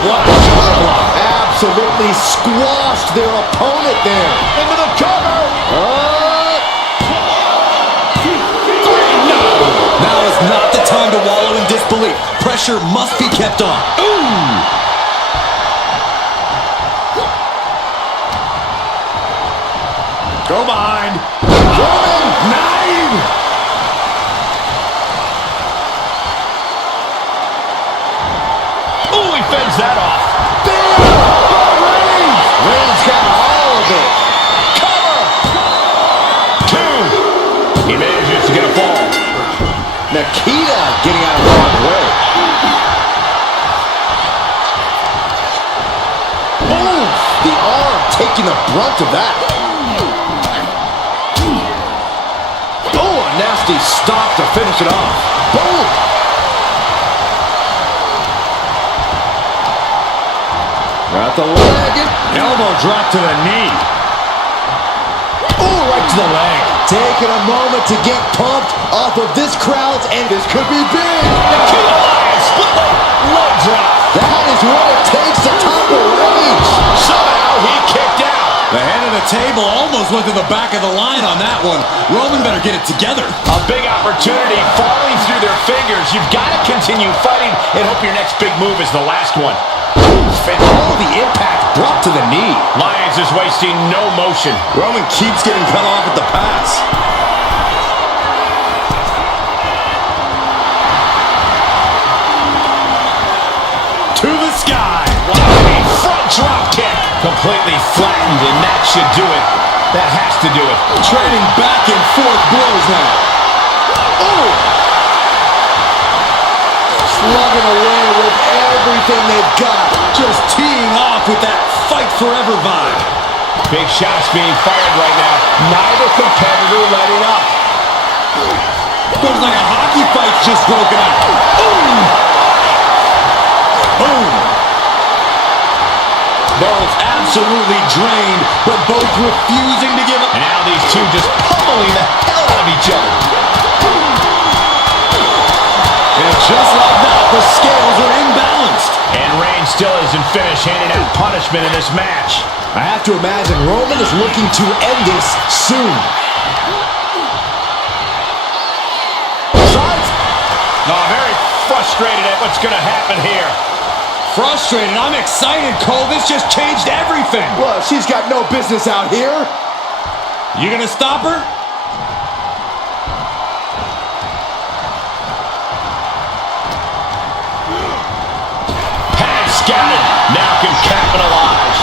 What a shoulder block. Absolutely squashed their opponent there. Into the cover. Now is not the time to wallow in disbelief. Pressure must be kept on. Ooh! Go behind. Nine! Ooh, he fends that off. Reigns got all of it. Two. He manages to get a fall. Nikita getting out of the wrong way. Boom! The arm taking the brunt of that. Oh, a nasty stop to finish it off. Boom! Got the leg. Elbow drop to the knee. Oh, right to the leg. Taking a moment to get pumped off of this crowd, and this could be big. Nikita Lyons, split leg drop. That is what it takes to topple Reigns. Somehow he kicked out. The head of the table almost went to the back of the line on that one. Roman better get it together. A big opportunity falling through their fingers. You've got to continue fighting and hope your next big move is the last one. Oh, the impact brought to the knee. Lyons is wasting no motion. Roman keeps getting cut off at the pass. To the sky. Wow, front drop kick. Completely flattened, and that should do it. That has to do it. Trading back and forth blows now. Oh! Slugging away with everything they've got. Just teeing off with that fight forever vibe. Big shots being fired right now. Neither competitor letting up. Looks like a hockey fight's just broken out. Boom! Boom! Both absolutely drained, but both refusing to give up. And now these two just pummeling the hell out of each other. And just like that, the scales are imbalanced. And Reigns still isn't finished handing out punishment in this match. I have to imagine Roman is looking to end this soon. Oh, very frustrated at what's going to happen here. frustrated. I'm excited, Cole. This just changed everything. Well, she's got no business out here. You gonna stop her? Had it scouted. Now can capitalize.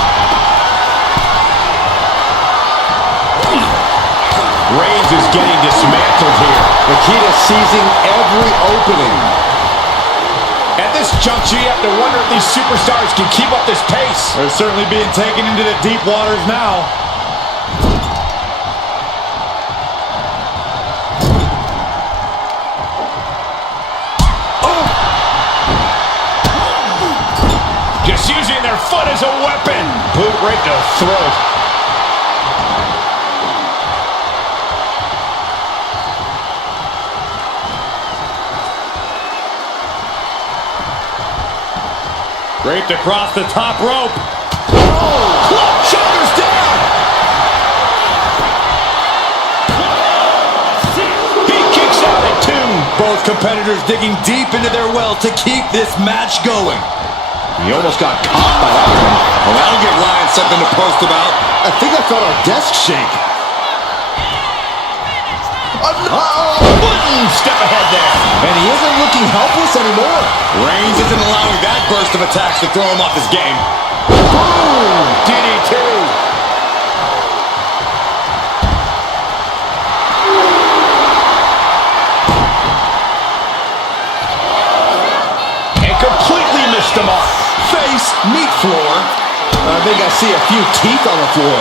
Reigns is getting dismantled here. Nikita seizing every opening. At this juncture, you have to wonder if these superstars can keep up this pace. They're certainly being taken into the deep waters now. Just using their foot as a weapon. Boot right to the throat. Draped across the top rope. Oh, club shoulders down. He kicks out at 2. Both competitors digging deep into their well to keep this match going. He almost got caught by that one. Well, that'll give Leyon something to post about. I think I felt our desk shake. Step ahead there. And he isn't looking helpless anymore. Reigns isn't allowing that burst of attacks to throw him off his game. Boom! DDT. And completely missed the mark. Face, meat floor. I think I see a few teeth on the floor.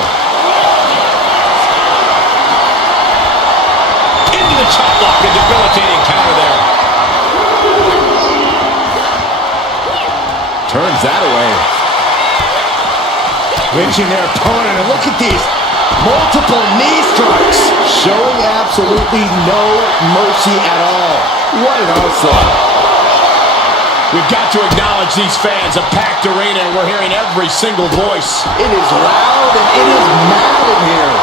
Into the chop block, a debilitating counter there. Turns that away. Pinching their opponent, and look at these multiple knee strikes. Showing absolutely no mercy at all. What an onslaught. We've got to acknowledge these fans, a packed arena, and we're hearing every single voice. It is loud and it is mad in here.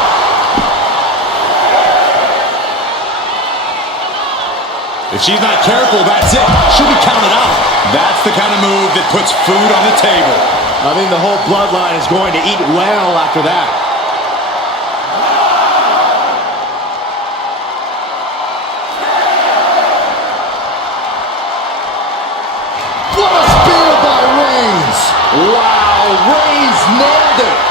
If she's not careful, that's it. She'll be counted out. That's the kind of move that puts food on the table. I think the whole bloodline is going to eat well after that. What a spear by Reigns! Wow, Reigns nailed it!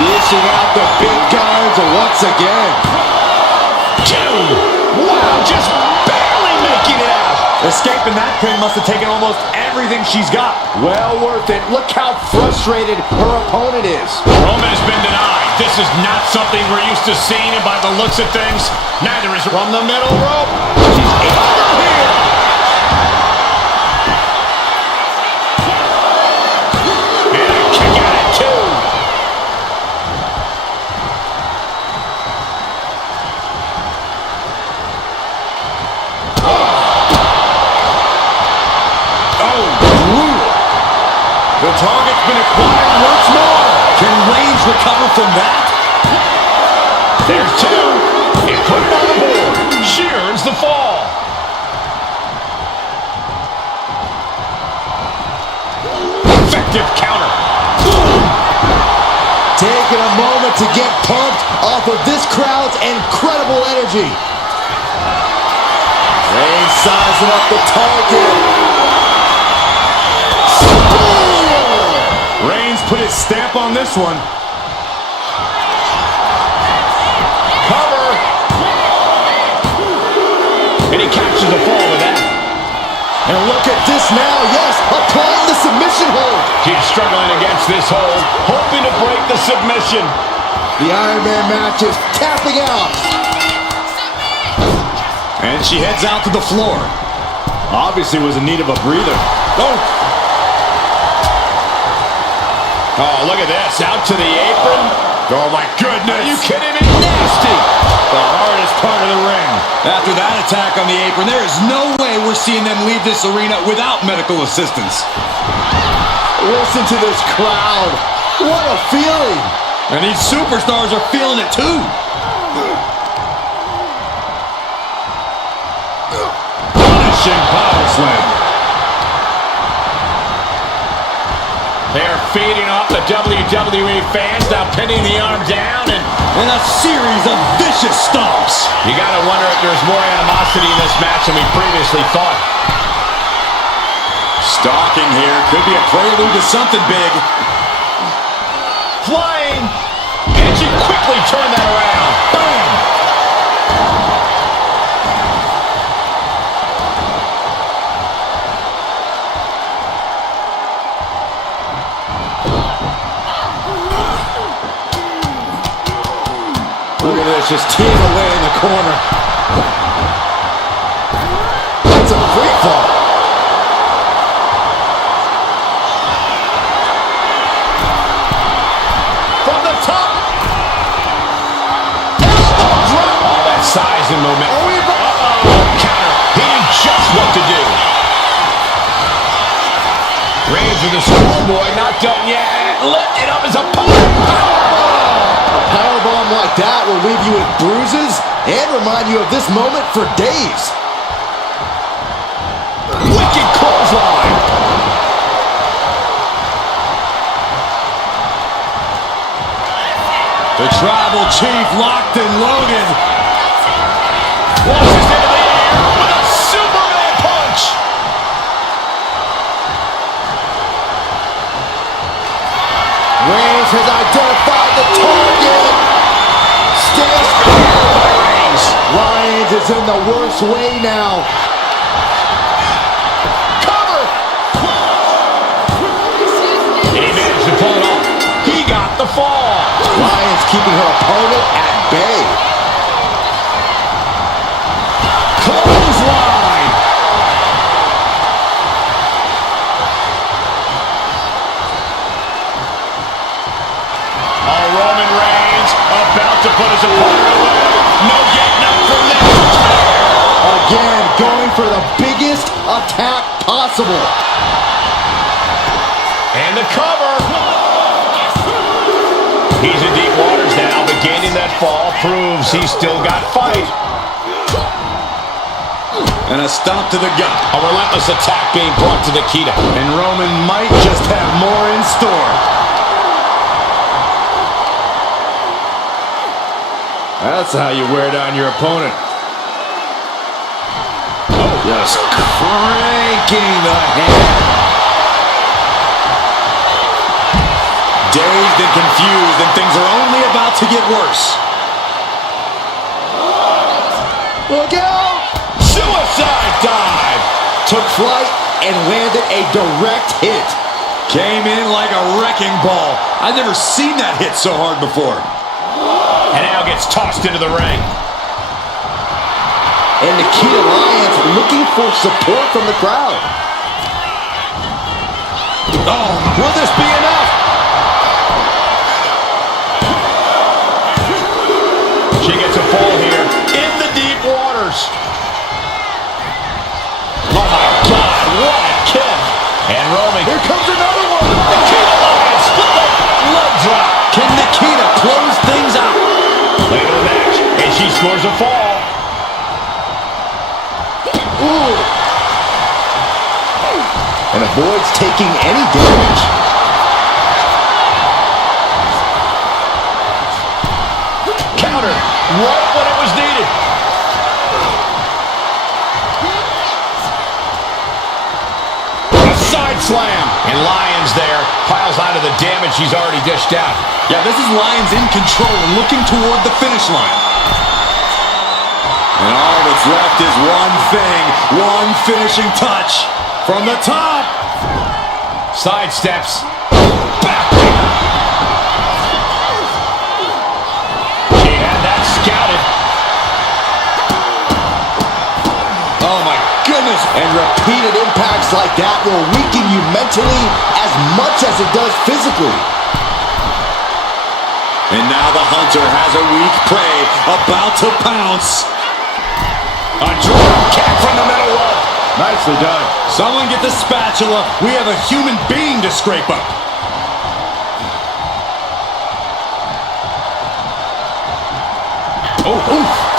Dishing out the big guns once again. 2. Wow, just barely making it out. Escaping that pin must have taken almost everything she's got. Well worth it. Look how frustrated her opponent is. Roman has been denied. This is not something we're used to seeing, and by the looks of things, neither is from the middle rope. She's able here. And a kick out at 2. The target's been acquired once more. Can Reigns recover from that? There's 2. And put it on the board. She earns the fall. Effective counter. Taking a moment to get pumped off of this crowd's incredible energy. Reigns sizing up the target. Reigns put his stamp on this one. Cover. And he captures the fall with that. And look at this now. Yes, applying the submission hold. She's struggling against this hold, hoping to break the submission. The Iron Man match is tapping out. And she heads out to the floor. Obviously was in need of a breather. Oh, look at this. Out to the apron. Oh, my goodness. Are you kidding me? Nasty. The hardest part of the ring. After that attack on the apron, there is no way we're seeing them leave this arena without medical assistance. Listen to this crowd. What a feeling. And these superstars are feeling it too. Punishing power slam. They're feeding off the WWE fans, now pinning the arm down and a series of vicious stomps. you gotta wonder if there's more animosity in this match than we previously thought. Stalking here could be a prelude to something big. Flying, and she quickly turned that around. Boom! Look at this, just teeing away in the corner. That's a free fall. From the top. Elbow drop. All that size and movement. Oh, Counter. He knew just what to do. Reigns with the schoolboy, not done yet. Lifted up his opponent. A powerbomb like that will leave you with bruises and remind you of this moment for days. Wicked clothesline. The Tribal Chief locked and loaded. Launches into the air with a Superman punch. Reigns has identified the target. Still Reigns. Lyons is in the worst way now. Cover. And he managed to pull it off. He got the fall. Lyons keeping her opponent at bay. Clothesline. Oh, Roman Reigns about to put his opponent away. No getting up from this. Again, going for the biggest attack possible. And the cover. He's in deep waters now, but gaining that fall proves he's still got fight. And a stomp to the gut. A relentless attack being brought to Nikita. And Roman might just have more in store. That's how you wear down your opponent. Just cranking the head. Dazed and confused, and things are only about to get worse. Look out! Suicide dive. Took flight and landed a direct hit. Came in like a wrecking ball. I've never seen that hit so hard before. And now gets tossed into the ring. And Nikita Lyons looking for support from the crowd. Oh, Will this be enough? She gets a fall here in the deep waters. Oh my God, what a kick. And Roman. Here comes another one. Nikita Lyons split leg drop. Can Nikita close things out? Later in the match, and she scores a fall. Ooh. And avoids taking any damage. Counter right when it was needed. A side slam. And Lyons there piles onto the damage he's already dished out. yeah, this is Lyons in control and looking toward the finish line. And all that's left is one thing, one finishing touch. From the top. Side steps. Back. She had that scouted. Oh my goodness. And repeated impacts like that will weaken you mentally as much as it does physically. And now the hunter has a weak prey about to pounce. A drop kick from the middle rope. Nicely done. Someone get the spatula. We have a human being to scrape up.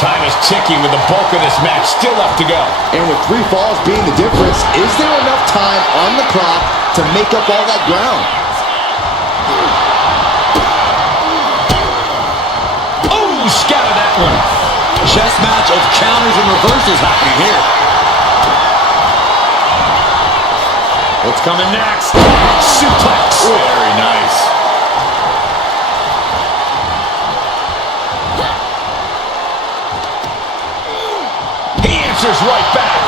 Time is ticking with the bulk of this match still left to go. And with 3 falls being the difference, is there enough time on the clock to make up all that ground? Oh, scattered that one. Chess match of counters and reversals happening here. What's coming next? Suplex. Very nice. He answers right back.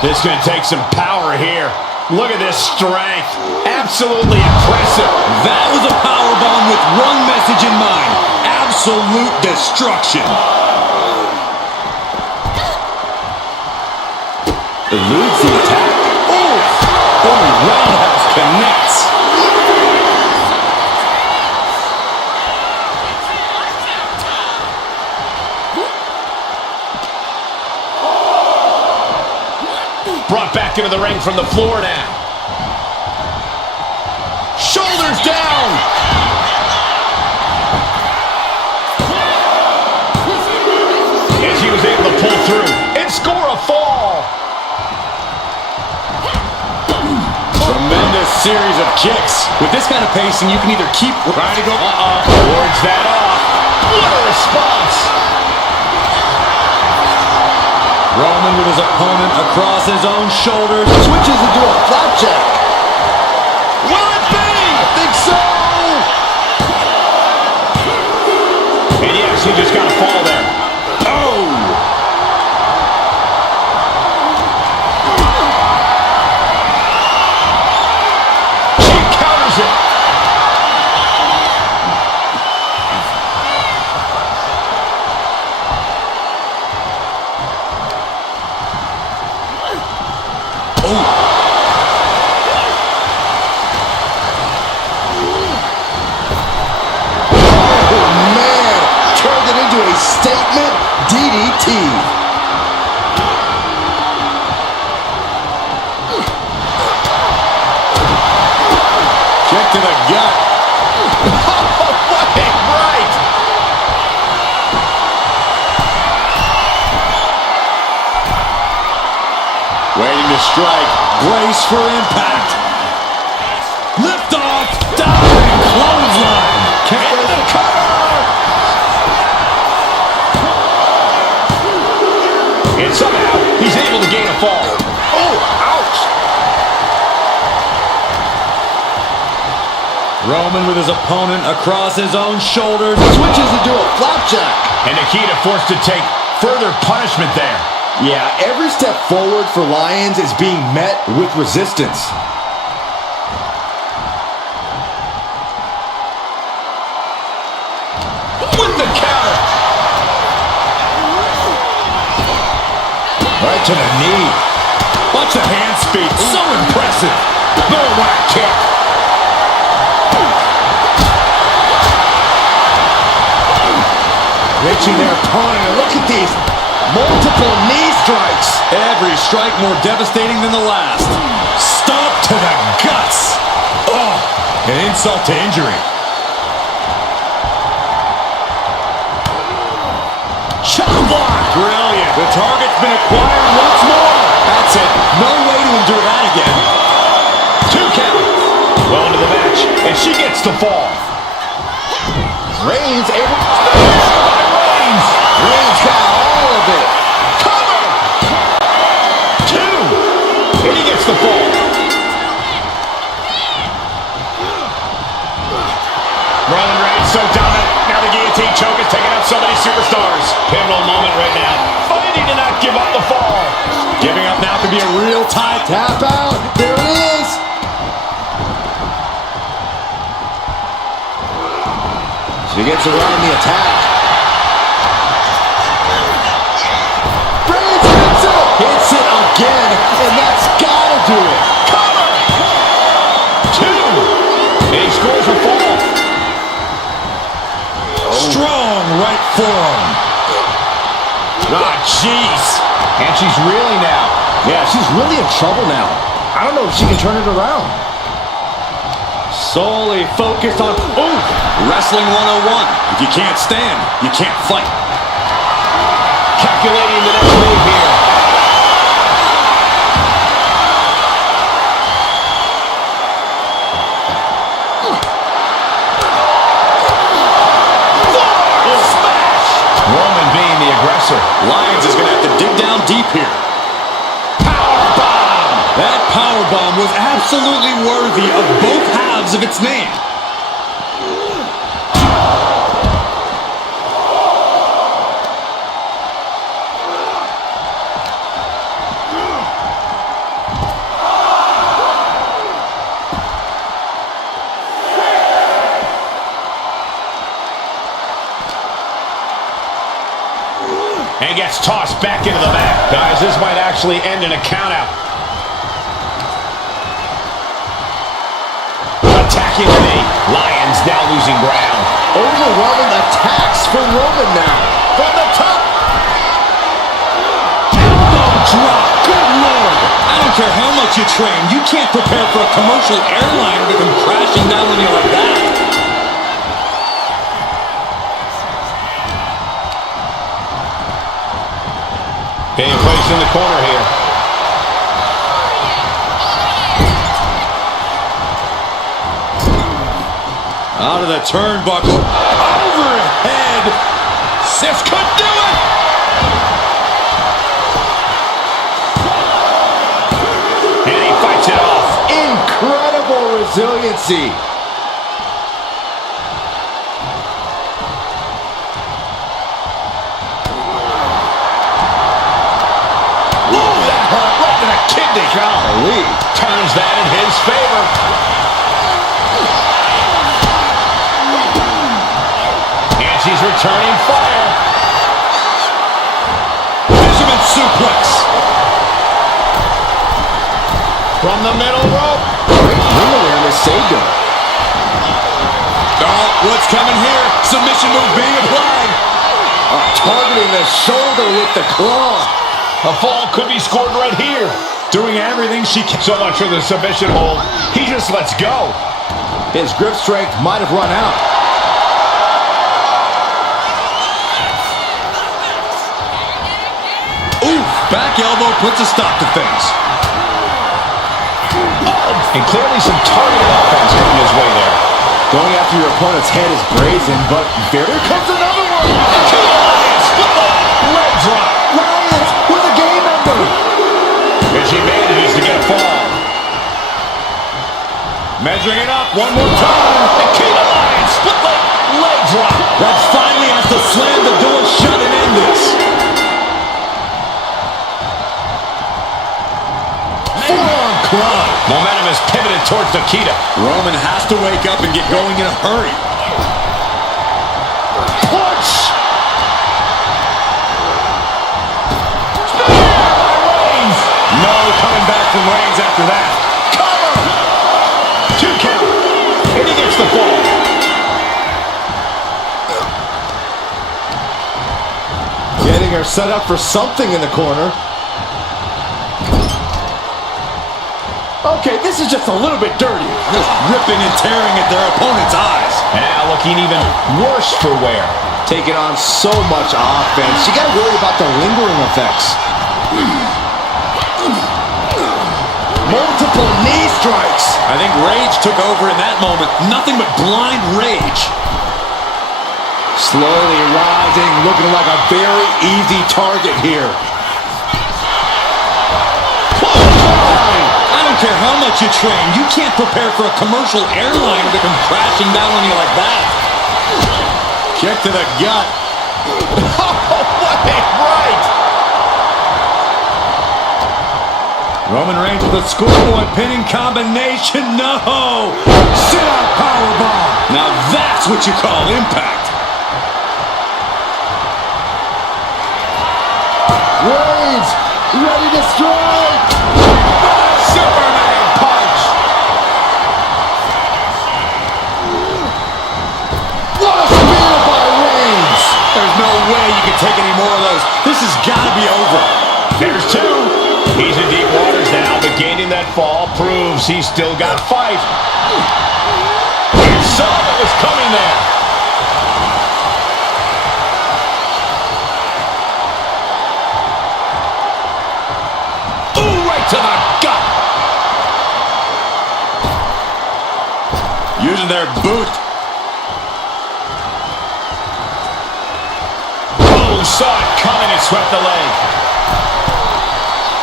This is going to take some power here. Look at this strength. Absolutely impressive. That was a powerbomb with one message in mind. Absolute destruction. Eludes the attack. Oh, roundhouse connects. Brought back into the ring from the floor now. Shoulders down. As he was able to pull through and score a fall. Tremendous series of kicks. With this kind of pacing, you can either keep trying to go Wards that off. What a response. Roman with his opponent across his own shoulders. Switches into a flapjack. Will it be? I think so. And yes, he just got a fall there. Oh! She counters it. Statement DDT. Kick to the gut. Right. Waiting to strike. Brace for impact. Lift off. Diving clothesline. Kick to the cover. And somehow, he's able to gain a fall. Oh, ouch. Roman with his opponent across his own shoulders. Switches into a flapjack. And Nikita forced to take further punishment there. Yeah, every step forward for Lions is being met with resistance. With the counter. Right to the knee. Watch the hand speed. So impressive. No whack kick. Reaching their opponent. And look at these multiple knee strikes. Every strike more devastating than the last. Stomp to the guts. Oh, an insult to injury. Chop block. Brilliant. The target's been acquired once more. That's it. No way to endure that again. 2 count. Well into the match, and she gets the fall. Reigns able. Reigns. Reigns got all of it. Cover. 2. And he gets the fall. Roman Reigns so dominant. Now the guillotine choke is taking out so many superstars. Pivotal moment right now. Fighting to not give up the fall. Giving up now could be a real tie. Tap out. There it is. She gets around the attack. Reigns hits it. Hits it again, and that's gotta do it. Cover. 2. And he scores a fall. Strong right forearm. Ah, jeez. And she's reeling now. Yeah, she's really in trouble now. I don't know if she can turn it around. Solely focused on, ooh, Wrestling 101. If you can't stand, you can't fight. Calculating the next move here. Roman being the aggressor. Lyons is going to have to dig down deep here. Powerbomb! That powerbomb was absolutely worthy of both halves of its name. And gets tossed back into the mat. Guys, this might actually end in a countout. Attacking the knee. Lyons now losing ground. Overwhelming attacks for Roman now. From the top. Elbow drop. Good Lord. I don't care how much you train. You can't prepare for a commercial airliner to come crashing down on you like that. Being placed in the corner here. Out of the turnbuckle. Overhead. This could do it. And he fights it off. Incredible resiliency. Golly. Turns that in his favor. And she's returning fire. Fisherman suplex. From the middle rope. Great ring awareness saved him. Oh, what's coming here? Submission move being applied. Targeting the shoulder with the claw. A fall could be scored right here. Doing everything she can. So much for the submission hold. He just lets go. His grip strength might have run out. Oof, back elbow puts a stop to things. And clearly some targeted offense coming his way there. Going after your opponent's head is brazen, but here comes another one. Lyons with the leg drop. Lyons with a game ender. And she manages to get a fall. Measuring it up one more time. Nikita Lyons split leg drop. That finally has to slam the door shut and end this. Forearm club. Momentum is pivoted towards Nikita. Roman has to wake up and get going in a hurry. Punch. No coming back from Reigns after that. Cover. 2 count. And he gets the fall. Getting her set up for something in the corner. Okay, this is just a little bit dirty. Just ripping and tearing at their opponent's eyes. And now looking even worse for wear. Taking on so much offense. You got to worry about the lingering effects. Multiple knee strikes. I think rage took over in that moment. Nothing but blind rage. Slowly rising, looking like a very easy target here. I don't care how much you train. You can't prepare for a commercial airliner to come crashing down on you like that. Kick to the gut. What a right. Roman Reigns with a schoolboy pinning combination. No! Sit-out powerbomb. Now that's what you call impact. Reigns, ready to strike. Superman punch. What a spear by Reigns. There's no way you can take any more of those. This has got to be over. There's 2. He's in deep waters now, but gaining that fall proves he's still got fight. saw what was coming there. Ooh, right to the gut. Using their boot. Oh, saw it coming and swept the leg.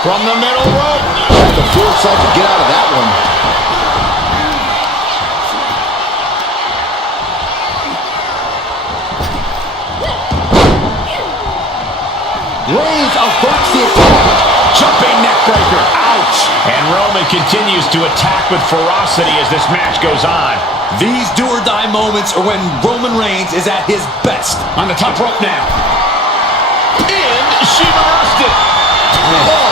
From the middle rope. Had the foresight to get out of that one. Reigns averts the attack. Jumping neck breaker. Ouch. And Roman continues to attack with ferocity as this match goes on. These do-or-die moments are when Roman Reigns is at his best. On the top rope now. And she reversed it. Oh.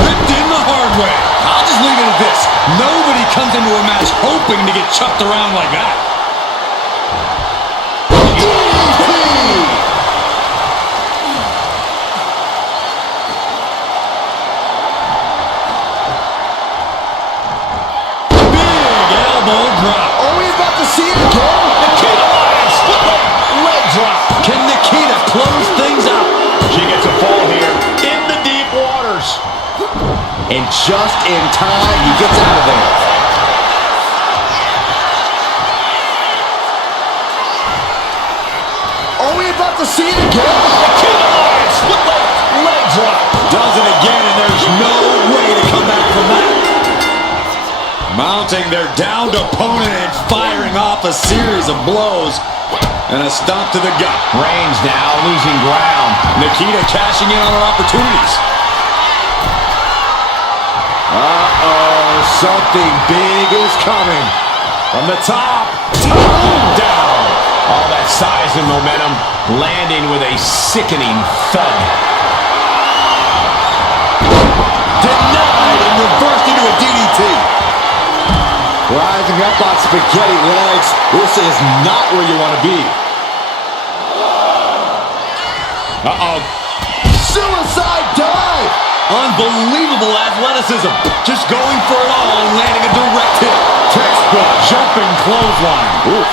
Ripped in the hard way. I'll just leave it at this. Nobody comes into a match hoping to get chucked around like that. Are we about to see it again? Nikita leg drop. Can Nikita close things out? She gets a fall here in the deep waters. And just in time, he gets out of there. Are we about to see it again? Nikita leg drop. Does it again, and there's no way to come back from that. Mounting their downed opponent and firing off a series of blows. And a stomp to the gut. Reigns now losing ground. Nikita cashing in on her opportunities. Uh-oh, something big is coming. From the top, down. All that size and momentum landing with a sickening thud. Denied and reversed into a DDT. Rising up on spaghetti legs. This is not where you want to be. Uh-oh. Suicide dive. Unbelievable athleticism. Just going for it all and landing a direct hit. Textbook jumping clothesline. Oof.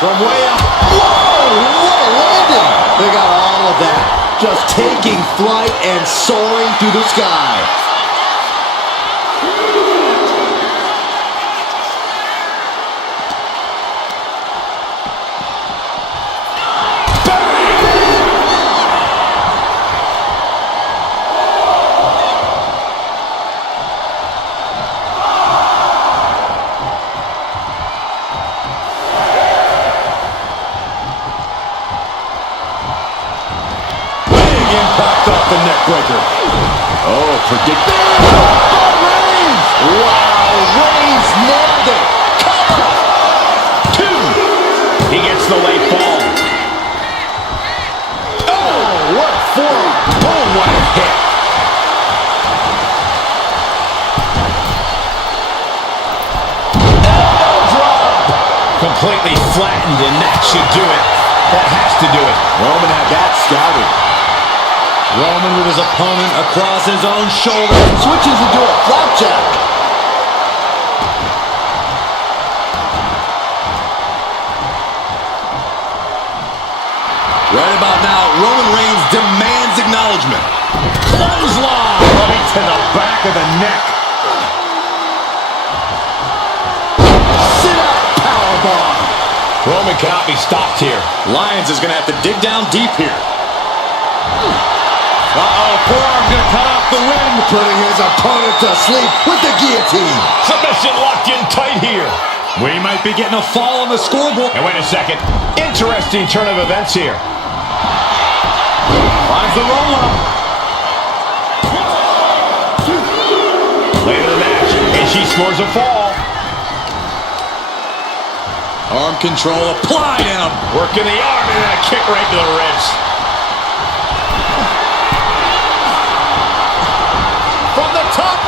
From way up. Whoa, what a landing. They got all of that. Just taking flight and soaring through the sky. Off the neck breaker. Oh, predictable. Reigns! Wow, Reigns nailed it. Cover. 2. He gets the late fall. Oh, what a forearm. Oh, what a hit. Elbow drop. Completely flattened, and that should do it. That has to do it. Roman had that scouted. Roman with his opponent across his own shoulder. Switches into a flapjack. Right about now, Roman Reigns demands acknowledgement. Clothesline. Right to the back of the neck. Sit-out powerbomb. Roman cannot be stopped here. Lyons is going to have to dig down deep here. Uh-oh, forearm gonna cut off the wind. Putting his opponent to sleep with the guillotine. Submission locked in tight here. We might be getting a fall on the scoreboard. And wait a second. Interesting turn of events here. Finds the roll-up. Later in the match, and she scores a fall. Arm control applied and a Working the arm and then a kick right to the ribs. From the top.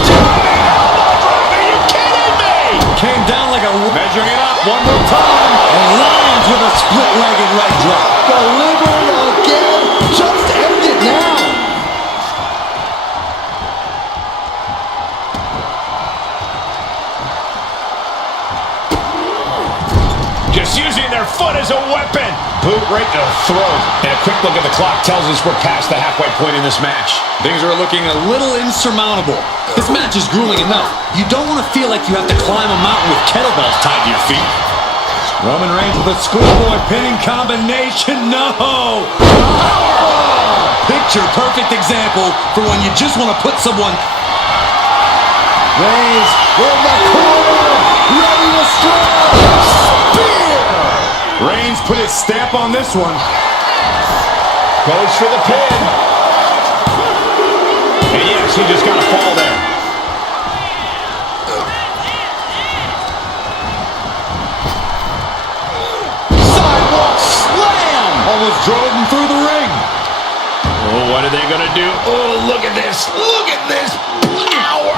Diving elbow drop. Are you kidding me? came down like a... Measuring it up one more time. And Lyons Reigns with a split-legged leg drop. Delivered again. Just end it now. Just using their foot as a weapon. Boot right to the throat. And a quick look at the clock tells us we're past the halfway point in this match. Things are looking a little insurmountable. This match is grueling enough. You don't want to feel like you have to climb a mountain with kettlebells tied to your feet. Roman Reigns with a schoolboy pinning combination. No! Picture perfect example for when you just want to put someone... Reigns in the corner. Ready to strike. Spear. Reigns put his stamp on this one. Goes for the pin. And yes, he just got to fall there. Sidewalk slam. Almost drove him through the ring. Oh, what are they going to do? Oh, look at this. Look at this power.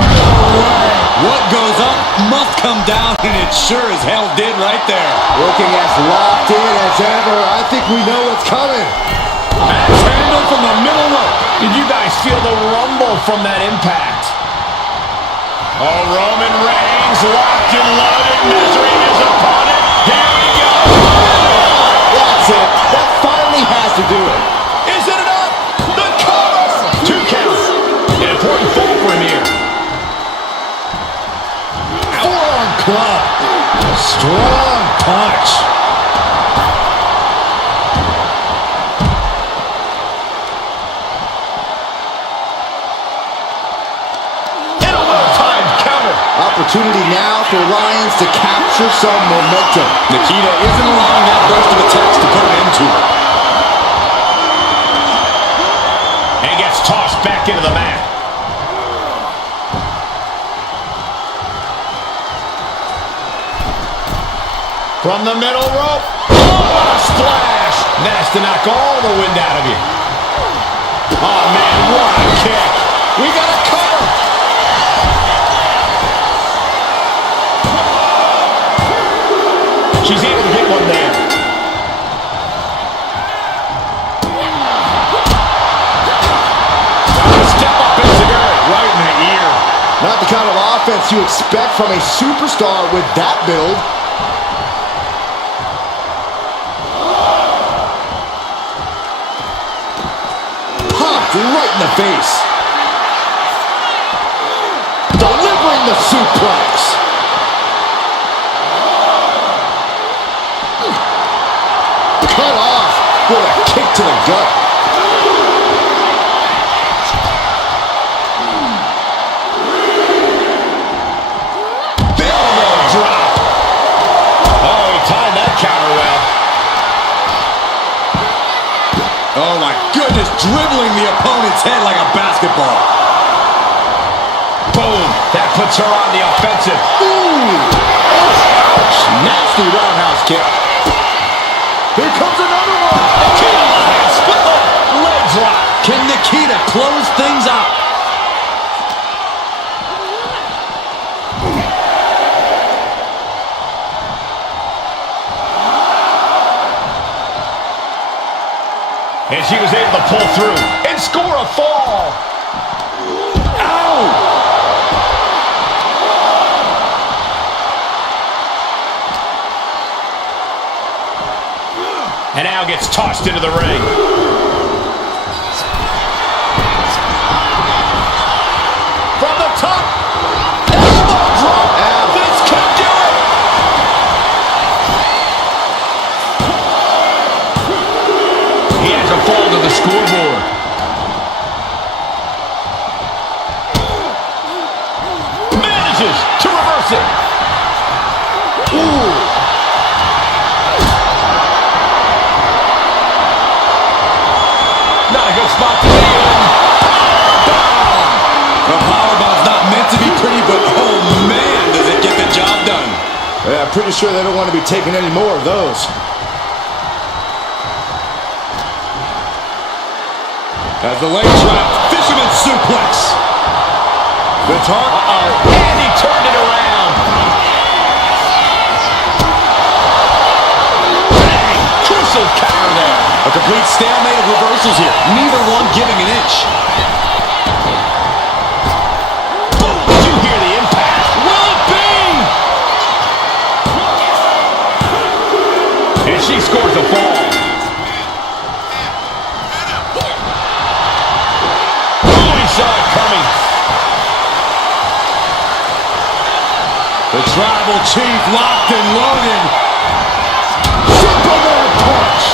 What goes up must come down, and it sure as hell did right there. Looking as locked in as ever. I think we know what's coming. Axe handle from the middle rope. Did you guys feel the rumble from that impact? Oh, Roman Reigns locked and loaded, measuring his opponent. Here we go. That's it. That finally has to do it. Is it enough? The cover. 2 count. An important fall for him here. Forearm club. Strong punch. And a well-timed counter. Opportunity now for Lions to capture some momentum. Nikita isn't allowing that burst of attacks to put an end to it. And gets tossed back into the mat. From the middle rope. Oh, what a splash. That's to knock all the wind out of you. Oh, man, what a kick. We got a cover. She's able to get one there. Step up enzuigiri right in the ear. Not the kind of offense you expect from a superstar with that build. Popped right in the face. Delivering the suplex. Cut off with a kick to the gut. Drop. Oh, he timed that counter well. Oh my goodness, dribbling the opponent's head like a basketball. Boom. That puts her on the offensive. Ooh. Nasty roundhouse kick. Here comes another one. Nikita, split leg drop. Can Nikita close things out? And she was able to pull through and score a fall. Ow! And now gets tossed into the ring. From the top. Elbow drop. This could do it. He has a fall to the scoreboard. Manages to reverse it. Ooh. Not a good spot to be in. The powerbomb's not meant to be pretty, but oh man, does it get the job done. Yeah, I'm pretty sure they don't want to be taking any more of those. As the leg trap, fisherman suplex. The target. And he turned it around. reversals here. Neither one giving an inch. Did you hear the impact? Will it be? And she scores the fall. Oh, he saw it coming. The Tribal Chief locked and loaded. Superman punch.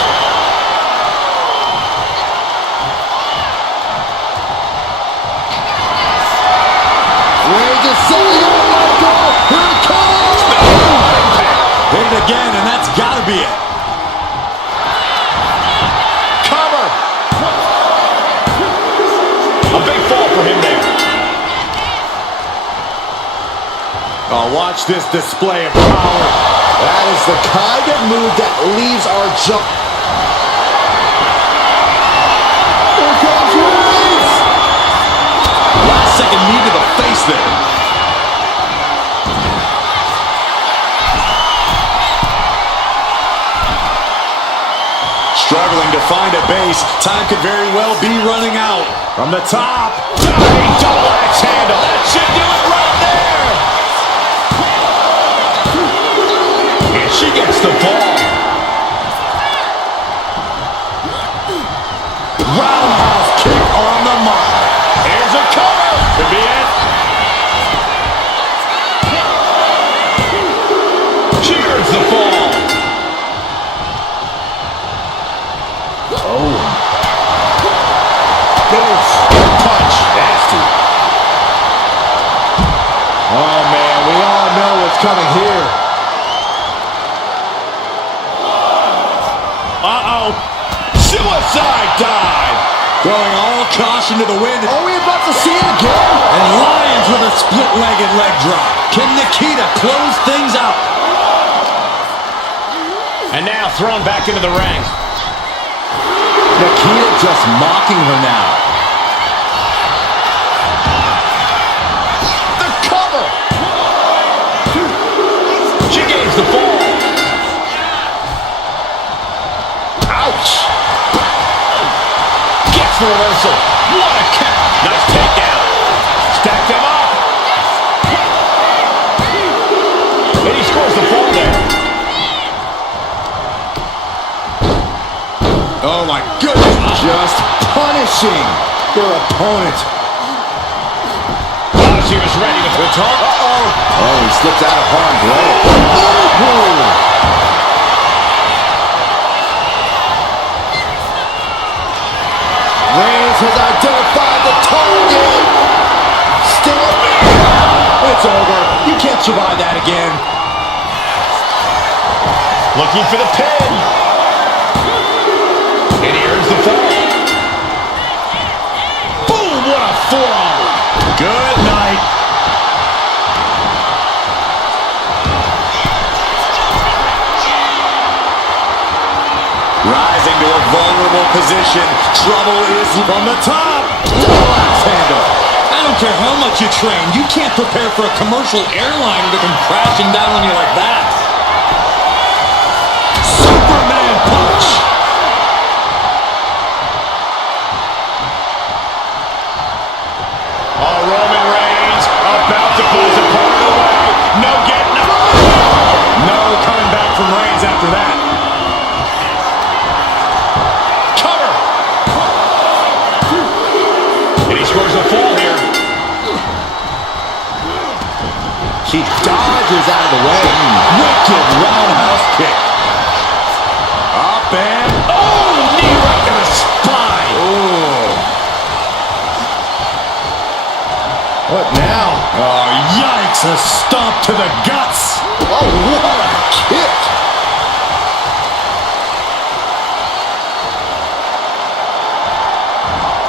Reigns is setting up a let go. Here it comes. Hit it again, and that's got to be it. Cover. A big fall for him there. Oh, watch this display of power. That is the kind of move that leaves our jump. Here comes Reigns. Last second knee to the face there. Struggling to find a base. Time could very well be running out. From the top. Diving double axe handle. That should do it right there. And she gets the ball. Roundhouse kick on the mark. Here's a cover. Could be it. She earns the fall. Oh. Goes. Punch. Nasty. Oh, man. We all know what's coming here. Uh-oh. Suicide dive. Throwing all caution to the wind. Are we about to see it again? And Lyons with a split-legged leg drop. Can Nikita close things out? And now thrown back into the ring. Nikita just mocking her now. The cover. She gains the fall. Ouch. Gets the reversal. What a count. Nice takedown. Stacked him up. And he scores the fall there. Oh my goodness. Just punishing their opponent. Oh, she was ready with the talk. Uh-oh. Oh, he slipped out of harm's way. Oh. Reigns has identified the target. Stamping. It's over. You can't survive that again. Looking for the pin. And he earns the fall. Boom, what a forearm. Good night. Rising to a vulnerable position. Trouble is from the top. Double axe handle. I don't care how much you train. You can't prepare for a commercial airliner to come crashing down on you like that. Superman punch. Oh, Roman Reigns about to pull his opponent away. No getting up. No coming back from Reigns after that. Cover. And he scores a fall here. She dodges out of the way. Wicked roundhouse kick. Up and Oh, knee right to the spine. Oh. What now? oh, yikes! A stomp to the guts. Oh, what a kick.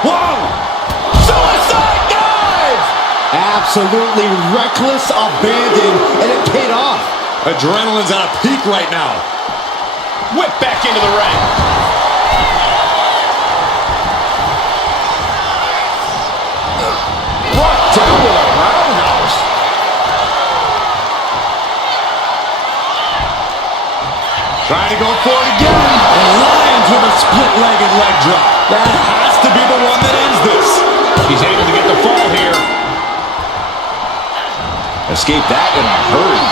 Whoa! Suicide dive. Absolutely reckless abandon, and it paid off. Adrenaline's at a peak right now. Whip back into the ring. Brought down with a roundhouse. Trying to go for it again. And Lyons with a split-legged leg drop. That has to be the one that ends this. He's able to get the fall here. Escape that in a hurry.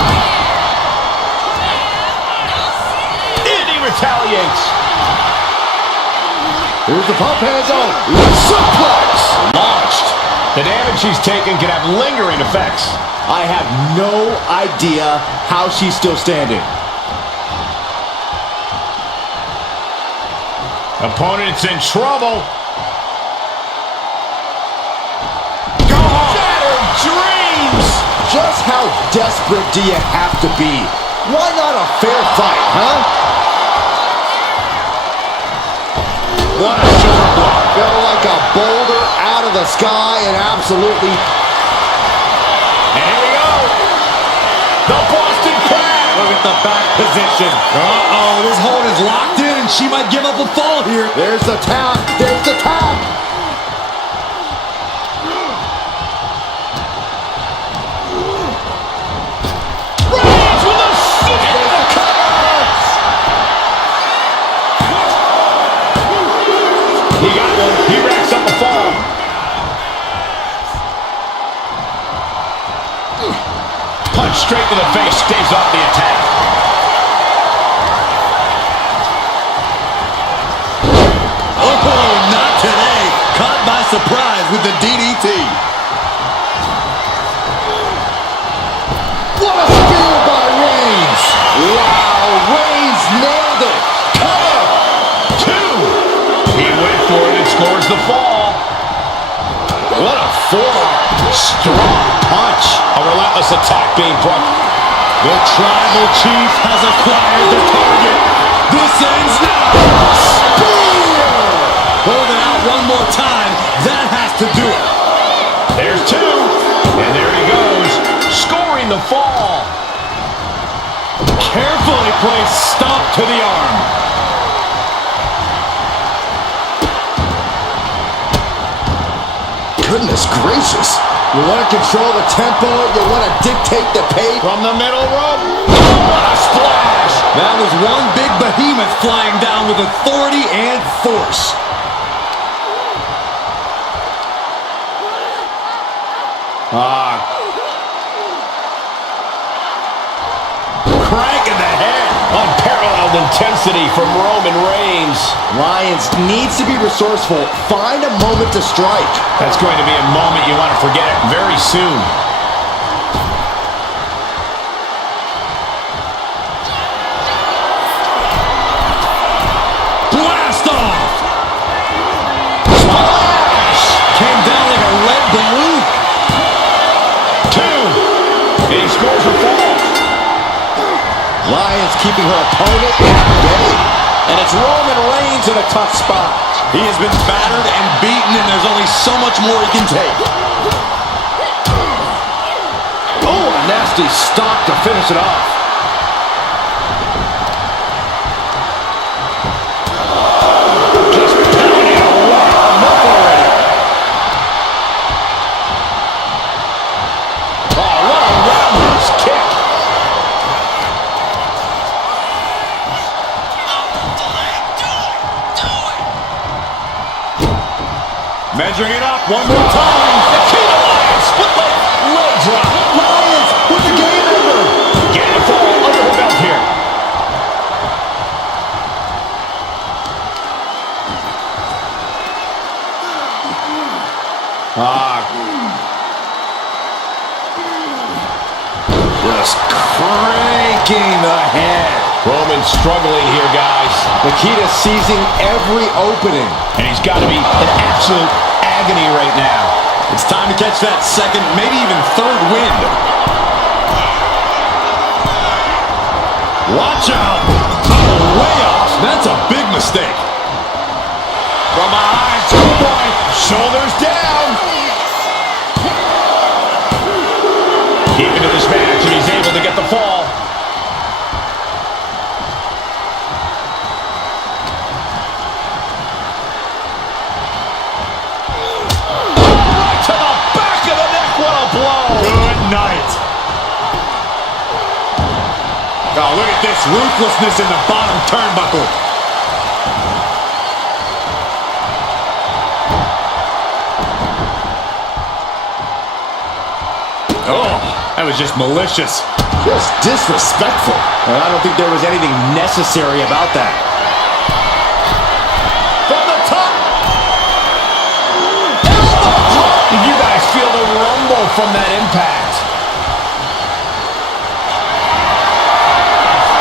And he retaliates. Here's the pump handle. Suplex. Launched. The damage she's taken can have lingering effects. I have no idea how she's still standing. Opponent's in trouble. Go home. Shattered dreams. Just how desperate do you have to be? Why not a fair fight, huh? What a shoulder block. Fell like a boulder out of the sky and absolutely... And here we go. The Boston Crab. Look at the back position. Uh-oh, this hold is locked in and she might give up a fall here. There's the tap. There's the tap. Reigns with a super. He got one. He racks up a fall. Punch straight to the face. Stays off the attack. Oh, not today. Caught by surprise with the DDT. What a spear by Reigns. Wow, Reigns nailed it. Cover. Two. He went for it and scores the fall. What a forearm. Strong punch. A relentless attack being brought. The Tribal Chief has acquired the target. This ends now. Spear. Holding out one more time. That has to do it. There's two. And there he goes. Scoring the fall. Carefully placed stomp to the arm. Goodness gracious. You want to control the tempo. You want to dictate the pace. From the middle rope. Oh, what a splash. That was one big behemoth flying down with authority and force. Crank in the head. Unparalleled intensity from Roman Reigns. Lions needs to be resourceful. Find a moment to strike. That's going to be a moment you want to forget it very soon. Blast off! Splash! Came down like a red balloon. Two. And he scores a fall. Lions keeping her opponent at bay. And it's Roman Reigns in a tough spot. He has been battered and beaten, and there's only so much more he can take. Oh, a nasty stop to finish it off. Just pounding away. Enough already. Oh, what a roundhouse kick. Measuring it up one more time. Nikita Lions split leg drop. Lions with the game ender. Getting a fall under her belt here. Just cranking the head. Roman's struggling here, guys. Nikita seizing every opening. And he's got to be in absolute agony right now. It's time to catch that second, maybe even third wind. Watch out! Oh, way off. That's a big mistake. From behind, 2-point, shoulders down. Keeping to this match, and he's able to get the fall. Right to the back of the neck, what a blow. Good night. Oh, look at this ruthlessness in the bottom turnbuckle. Oh, that was just malicious. Just disrespectful. And I don't think there was anything necessary about that. From the top. Did you guys feel the rumble from that impact?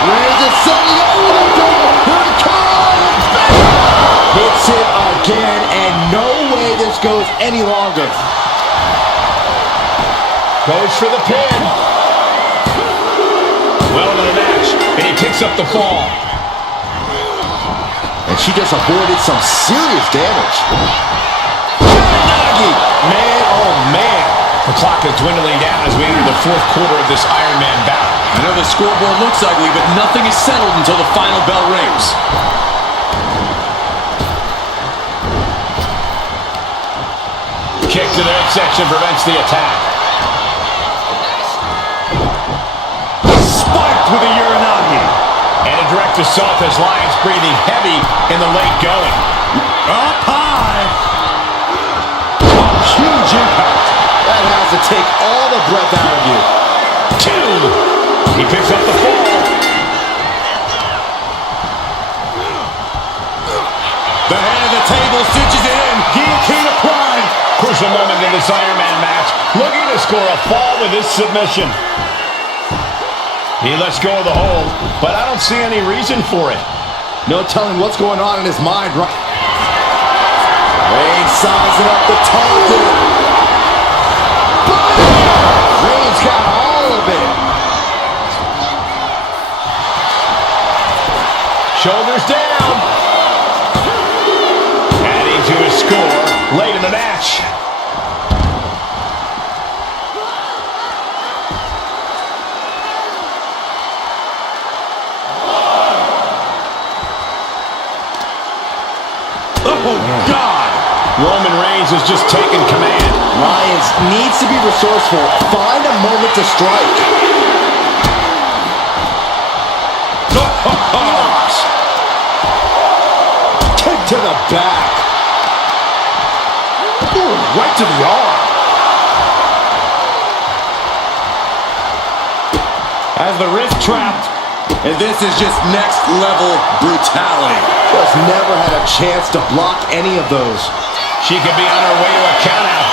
Reigns is setting up. Here it comes. Hits it again, and no way this goes any longer. Goes for the pin. Well into the match, and he picks up the fall. And she just avoided some serious damage. Man, oh man. The clock is dwindling down as we enter the fourth quarter of this Iron Man battle. I know the scoreboard looks ugly, but nothing is settled until the final bell rings. Kick to the midsection prevents the attack. Spiked with a Uranagi. And a direct assault as Lyons breathing heavy in the late going. Up high. Huge impact. That has to take all the breath out of you. 2. He picks up the fall. The head of the table stitches it in. Guillotine applied. Crucial moment in this Iron Man match. Looking to score a fall with this submission. He lets go of the hold, but I don't see any reason for it. No telling what's going on in his mind right. Reigns sizing up the target. Reigns got all of it. Shoulders down. Adding to his score late in the match. Oh, God! Roman Reigns has just taken command. Lyons needs to be resourceful. Find a moment to strike. Kick to the back. Ooh, right to the arm. Has the wrist trapped, and this is just next level brutality. Just never had a chance to block any of those. She could be on her way to a countout.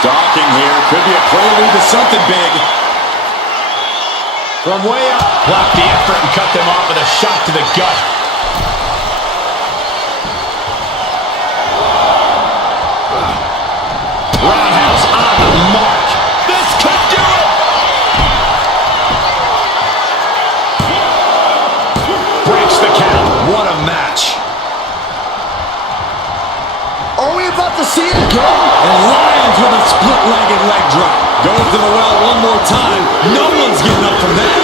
Stalking here could be a prelude to something big. From way up, blocked the effort and cut them off with a shot to the gut. Roundhouse on the mark. This could do it. Breaks the count. What a match. Are we about to see it again? And Lyons with a split-legged leg drop. Goes to the well one more time. No one's getting up from that.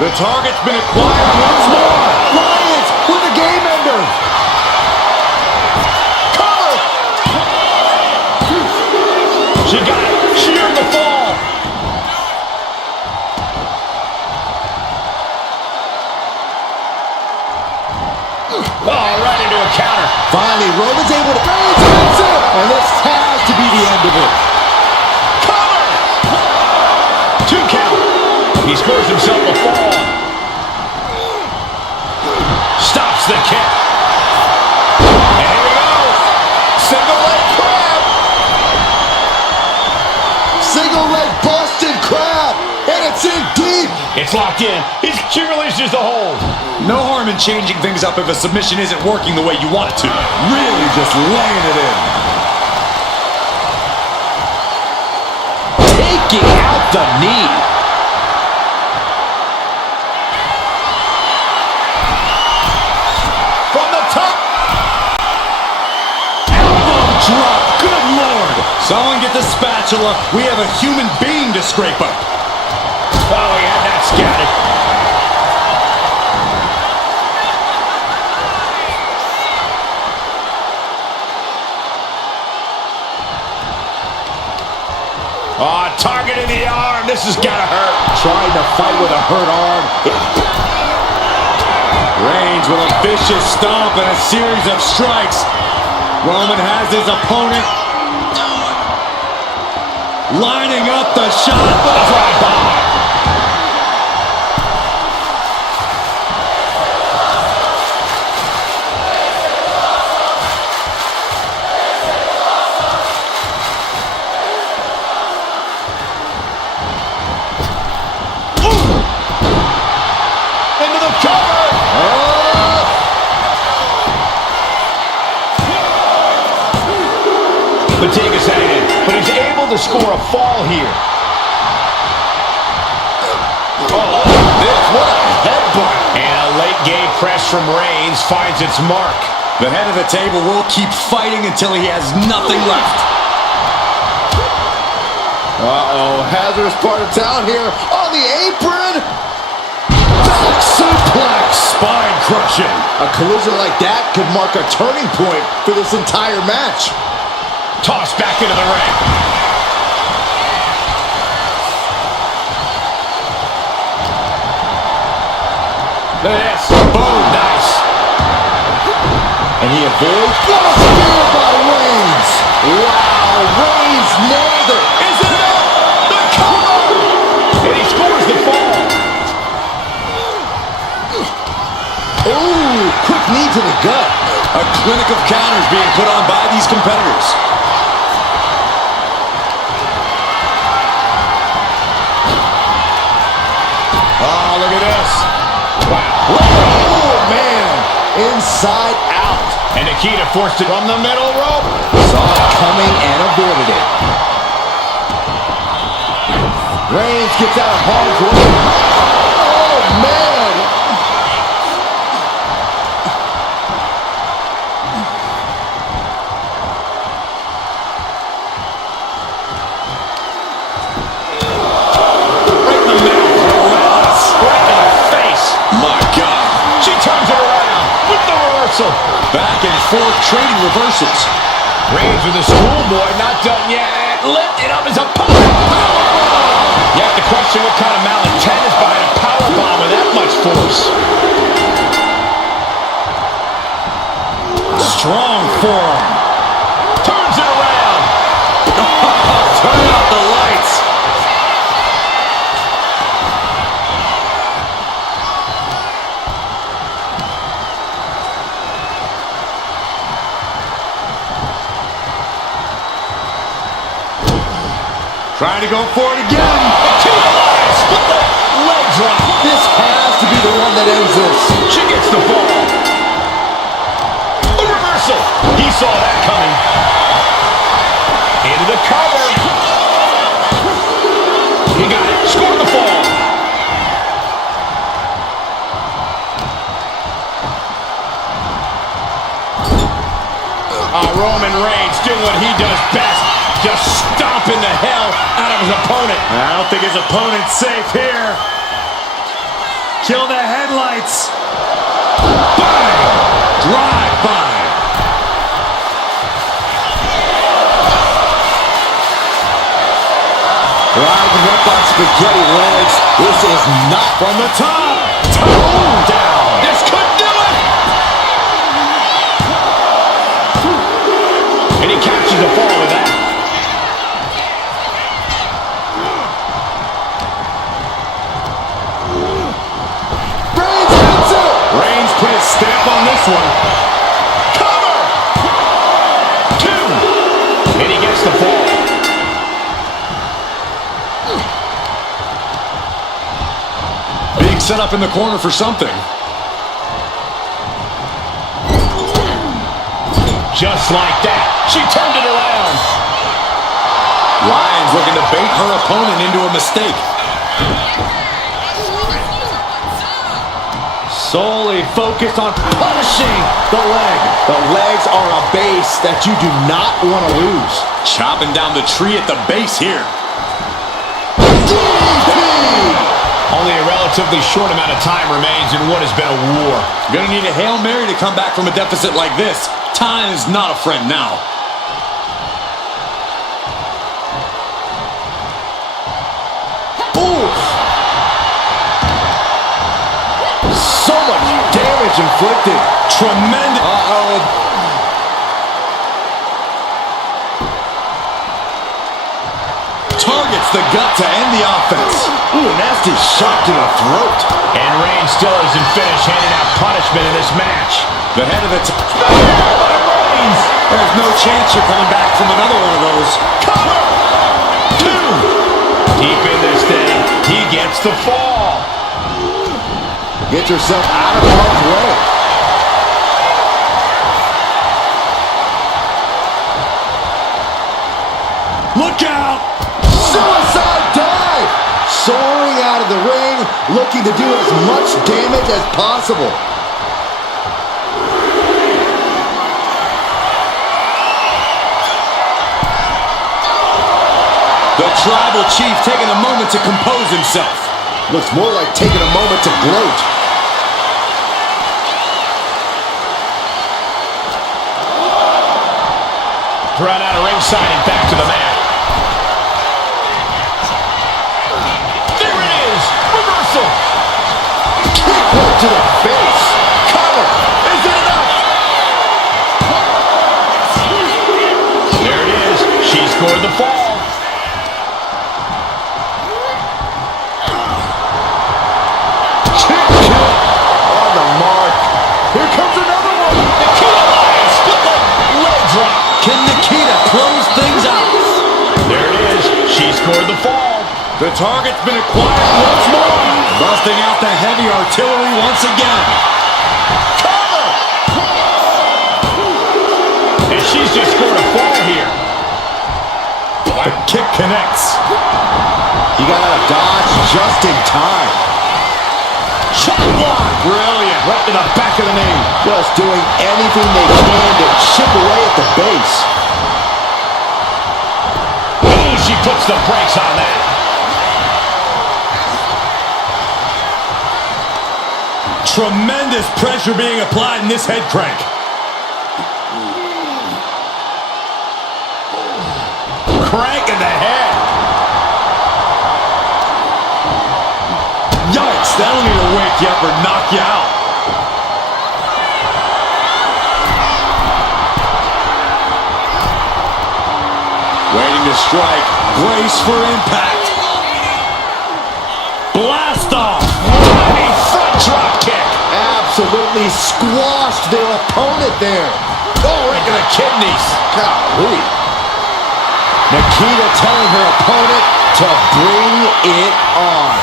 The target's been acquired once more. Lyons with a game ender. Cover. She got it. She earned the fall. Oh, right into a counter. Finally, Roman's able to... Reigns hits it. And this has to be the end of it. Cover! 2 count. He scores himself a fall. Stops the kick. And here we go. Single leg crab. Single leg busted crab. And it's in deep. It's locked in. She releases the hold. No harm in changing things up if a submission isn't working the way you want it to. Really just laying it in. Taking out the knee. From the top. Elbow drop. Good Lord. Someone get the spatula. We have a human being to scrape up. Oh, he had that scattered. Oh, target in the arm. This has got to hurt. Trying to fight with a hurt arm. Reigns with a vicious stomp and a series of strikes. Roman has his opponent. Lining up the shot. Drive-by. Into the cover. Fatigue is setting in, but he's able to score a fall here. Oh, this, what a headbutt. And a late game press from Reigns finds its mark. The head of the table will keep fighting until he has nothing left. Uh-oh, hazardous part of town here on the apron. Back suplex. Spine crushing. A collision like that could mark a turning point for this entire match. Tossed back into the ring. Look at this. Boom. Nice. And he avoids. What a spear by Reigns. Wow, Reigns nailed it. Is it enough? The cover. And he scores the fall. Ooh, quick knee to the gut. A clinic of counters being put on by these competitors. Oh, look at this. Wow. Oh, man. Inside out. And Nikita forced it from the middle rope. Saw it coming and avoided it. Reigns gets out of harm's way. Oh, man. Right in the middle. Relentless. Right in the face. My God. She turns it around with the reversal. Back and forth trading reversals. Reigns with the schoolboy, not done yet. Lifted up his opponent. Powerbomb. You have to question what kind of malintent is behind a powerbomb with that much force. Strong forearm. Turns it around. Turn out the lights. Trying to go for it again. Split the leg drop. This has to be the one that ends this. She gets the ball. A reversal. He saw that coming. Into the cover. He got it. Scored the fall. Roman Reigns doing what he does best. Just stomping the hell out of his opponent. I don't think his opponent's safe here. Kill the headlights. Bang! Drive-by. Riding up on spaghetti legs. This is not From the top. Boom down. This could do it. And he captures the fall with that. Reigns hits it. Reigns put his stamp on this one. Cover. 2. And he gets the fall. Being set up in the corner for something. Just like that. She turned it around. Lyons looking to bait her opponent into a mistake. Solely focused on punishing the leg. The legs are a base that you do not want to lose. Chopping down the tree at the base here. Only a relatively short amount of time remains in what has been a war. Gonna need a Hail Mary to come back from a deficit like this. Time is not a friend now. Ooh. So much damage inflicted. Tremendous. the gut to end the offense. Ooh, a nasty shot to the throat. And Reigns still isn't finished handing out punishment in this match. The head of the There's no chance you're coming back from another one of those. Cover! 2. Deep in this thing, he gets the fall. Get yourself out of harm's way. Look out! Suicide dive! Soaring out of the ring, looking to do as much damage as possible. The tribal chief taking a moment to compose himself. Looks more like taking a moment to gloat. Thrown out of ringside and back to the mat. There it is! Reversal! Kick right to the face. Cover. Is it enough? There it is. She scored the fall. On the mark. Here comes another one. Nikita Lyons still leg drop. Can Nikita close things out? There it is. She scored the fall. The target's been acquired once more. Busting out the heavy artillery once again. Cover! And she's just scored a fall here. The kick connects. He got out of dodge just in time. Shot block. Brilliant. Right to the back of the knee. Just doing anything they can to chip away at the base. Ooh, she puts the brakes on that. Tremendous pressure being applied in this head crank. Crank in the head. Yikes, that'll need to wake you up or knock you out. Waiting to strike. Brace for impact. Blast off. A front drop kick. Absolutely squashed their opponent there. Oh, right to the kidneys. Golly. Nikita telling her opponent to bring it on.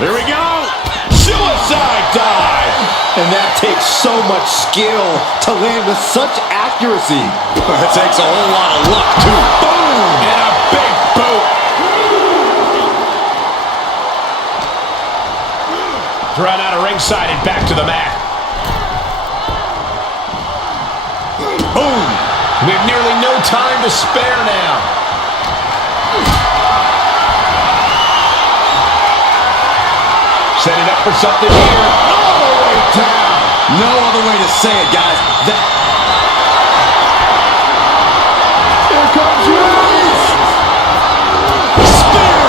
Here we go. Suicide dive. And that takes so much skill to land with such accuracy. It takes a whole lot of luck, too. Boom. And a big boot. Thrown out of ringside and back to the mat. Boom. We have nearly no time to spare now. Set it up for something here. All the way down. No other way to say it, guys. Here comes Reigns. Spear!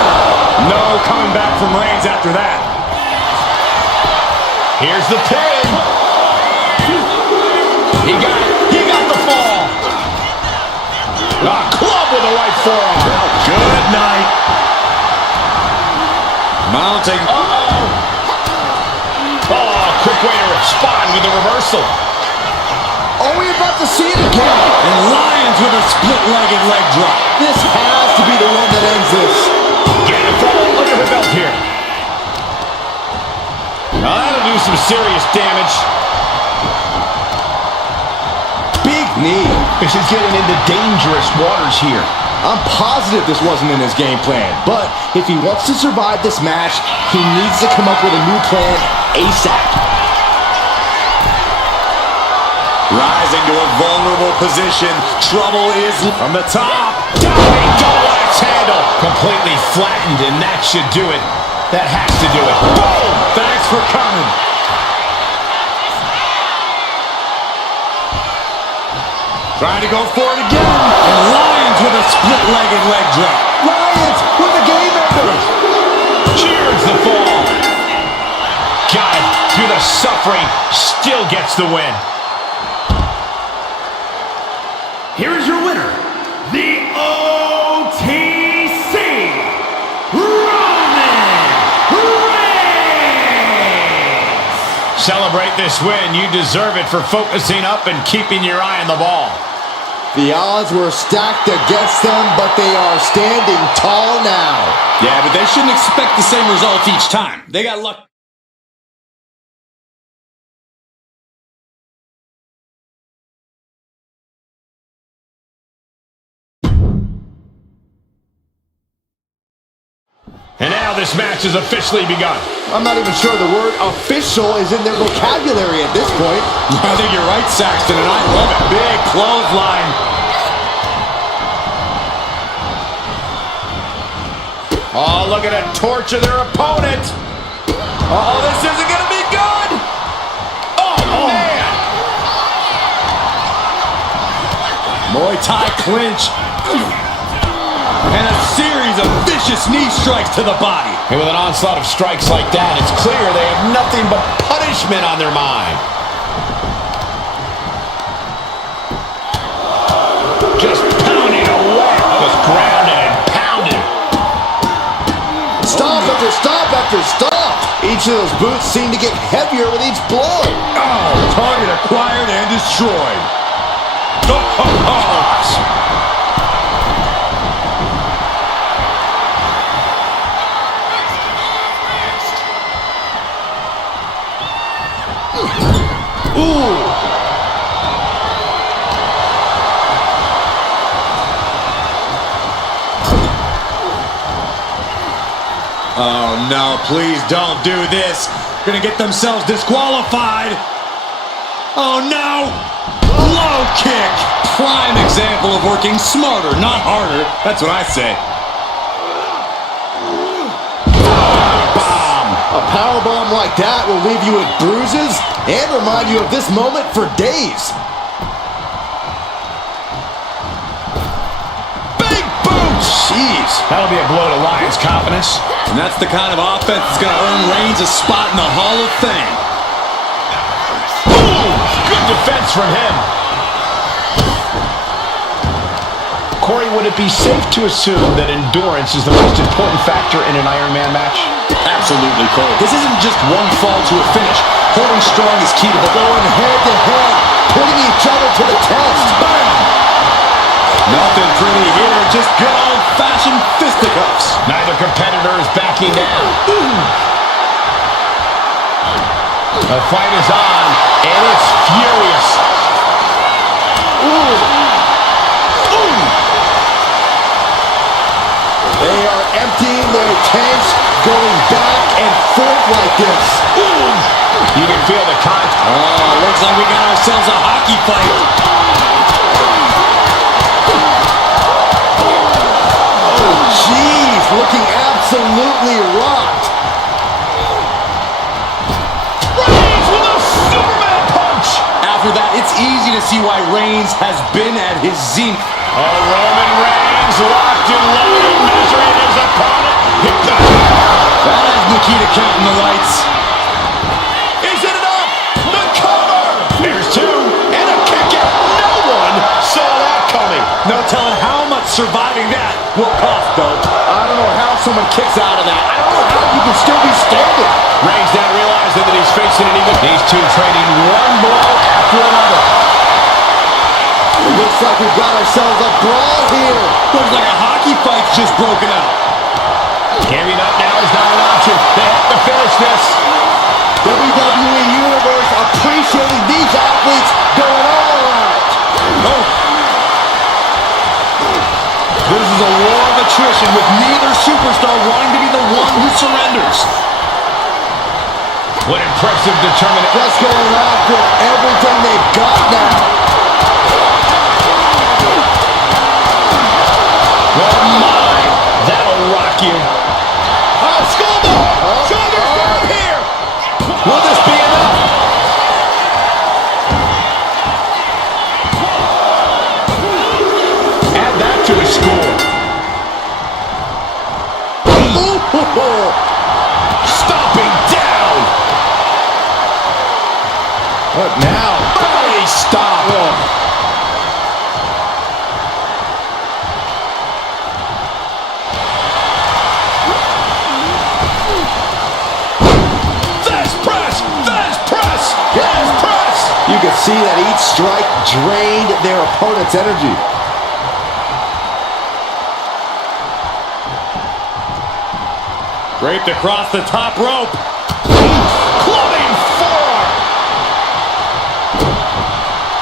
No coming back from Reigns after that. Here's the pin. He got it. He got the fall. A club with the right forearm. Good night. Mounting. Oh, quick way to respond with the reversal. Are we about to see it again? And Lyons with a split-legged leg drop. This has to be the one that ends this. Getting a fall under her belt here. Now that'll do some serious damage. Big knee. She's getting into dangerous waters here. I'm positive this wasn't in his game plan, but if he wants to survive this match, he needs to come up with a new plan ASAP. Rising to a vulnerable position. Trouble is from the top. Diving double axe handle. Completely flattened, and that should do it. That has to do it. Boom! Thanks for coming. Trying to go for it again. And Lyons with a split-legged leg drop. Lyons with the game ender. Cheers the fall. Got it. Through the suffering, still gets the win. Here is your winner, the Celebrate this win. You deserve it for focusing up and keeping your eye on the ball. The odds were stacked against them, but they are standing tall now. Yeah, but they shouldn't expect the same results each time. They got lucky. And now this match has officially begun. I'm not even sure the word official is in their vocabulary at this point. I think you're right, Saxton, and I love it. Big clothesline. Oh, look at it. Torture their opponent. Oh, this isn't going to be good. Oh, man. Muay Thai clinch. And a series of vicious knee strikes to the body. And with an onslaught of strikes like that, it's clear they have nothing but punishment on their mind. Just pounding away. Just grounded and pounded. Stop after stop after stop. Each of those boots seem to get heavier with each blow. Oh, target acquired and destroyed. Oh no, please don't do this. Gonna get themselves disqualified. Oh no! Low kick! Prime example of working smarter, not harder. That's what I say. A power bomb like that will leave you with bruises and remind you of this moment for days. Big boot! Jeez. That'll be a blow to Lyon's confidence. And that's the kind of offense that's gonna earn Reigns a spot in the Hall of Fame. Boom! Good defense from him. Corey, would it be safe to assume that endurance is the most important factor in an Iron Man match? Absolutely, Cole. This isn't just one fall to a finish. Holding strong is key to the Going head to head, putting each other to the test. Bam! Nothing pretty here, just good old-fashioned fisticuffs. Neither competitor is backing down. The fight is on, and it's furious. They are emptying their tanks, going back and forth like this. You can feel the contact. Oh, looks like we got ourselves a hockey fight. Oh, jeez, looking absolutely rocked. Reigns with a Superman punch. After that, it's easy to see why Reigns has been at his zenith. Oh, Roman Reigns locked and loaded, measuring his opponent. Hit the... That has Nikita counting the lights. Is it enough? The cover! There's two, and a kick out. No one saw that coming. No telling how much surviving that will cost, though. I don't know how someone kicks out of that. I don't know how you can still be standing. Reigns now realizing that he's facing an even... These two trading one blow after another. It looks like we've got ourselves a brawl here. Looks like a hockey fight's just broken out. Giving up now is not an option. They have to finish this. WWE Universe appreciating these athletes going all out. Oh. This is a war of attrition with neither superstar wanting to be the one who surrenders. What impressive determination. Just going after everything they've got now. Oh my, that'll rock you. Oh, schoolboy! Shoulders down here! Will this be enough? Add that to his score. Stomping down. What now? Body stop. could see that each strike drained their opponent's energy. Draped across the top rope. Clubbing forearm.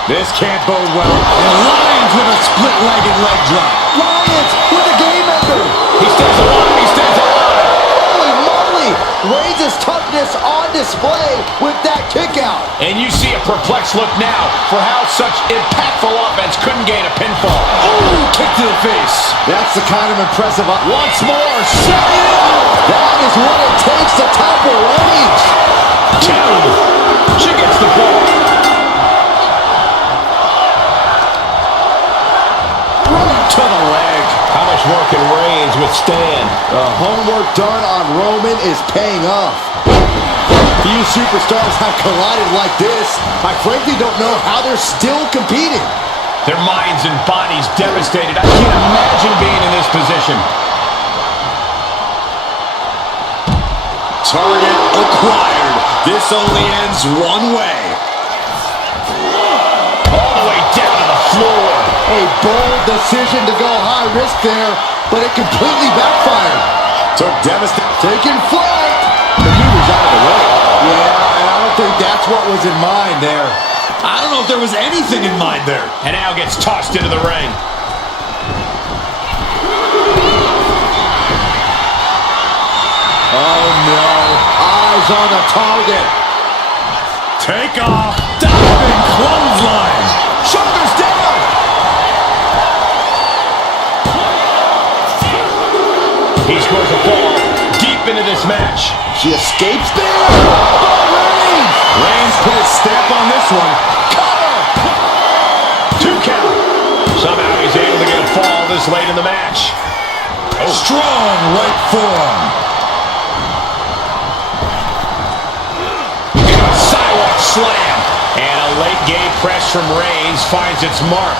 This can't bode well. And Lyons with a split-legged leg drop. Lyons with a game ender. He stays alive. He stays alive. Holy moly! Reigns' toughness on display with that kick out. And you see a perplexed look now for how such impactful offense couldn't gain a pinfall. Ooh, kick to the face. That's the kind of impressive... Once more, set it up. That is what it takes to topple Reigns. Two. She gets the ball. Right to the leg. How much more can Reigns withstand? The homework done on Roman is paying off. Few superstars have collided like this. I frankly don't know how they're still competing. Their minds and bodies devastated. I can't imagine being in this position. Target acquired. This only ends one way. All the way down to the floor. A bold decision to go high risk there, but it completely backfired. Took devastating. Taking flight. The move is out of the way. Yeah, and I don't think that's what was in mind there. I don't know if there was anything in mind there. And now gets tossed into the ring. Oh no, eyes on the target. Take off. Diving clothesline. Shoulders down. He scores a fall deep into this match. She escapes there. But Reigns. Reigns put his stamp on this one. Cover. 2 count. Somehow he's able to get a fall this late in the match. Strong right forearm. Sidewalk slam. And a late game press from Reigns finds its mark.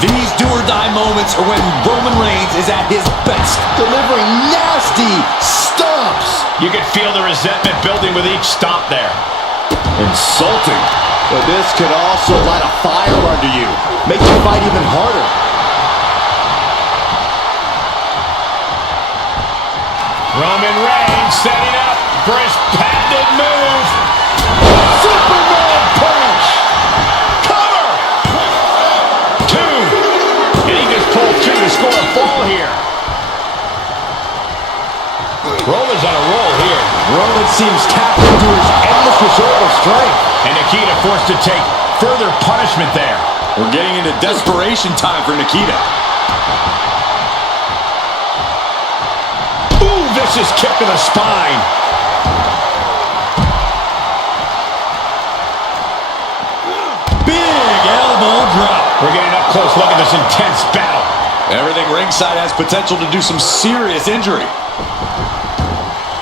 These do-or-die moments are when Roman Reigns is at his best. Delivering nasty stomps. You could feel the resentment building with each stomp there. Insulting. But this could also light a fire under you. Make the fight even harder. Roman Reigns setting up for his patented move. Superman punch. Cover! 2. And he just pulled through to score a fall here. Roman's on a roll here. Roman seems tapped into his endless reserve of strength. And Nikita forced to take further punishment there. We're getting into desperation time for Nikita. Ooh, vicious kick to the spine. Big elbow drop. We're getting up close look at this intense battle. Everything ringside has potential to do some serious injury.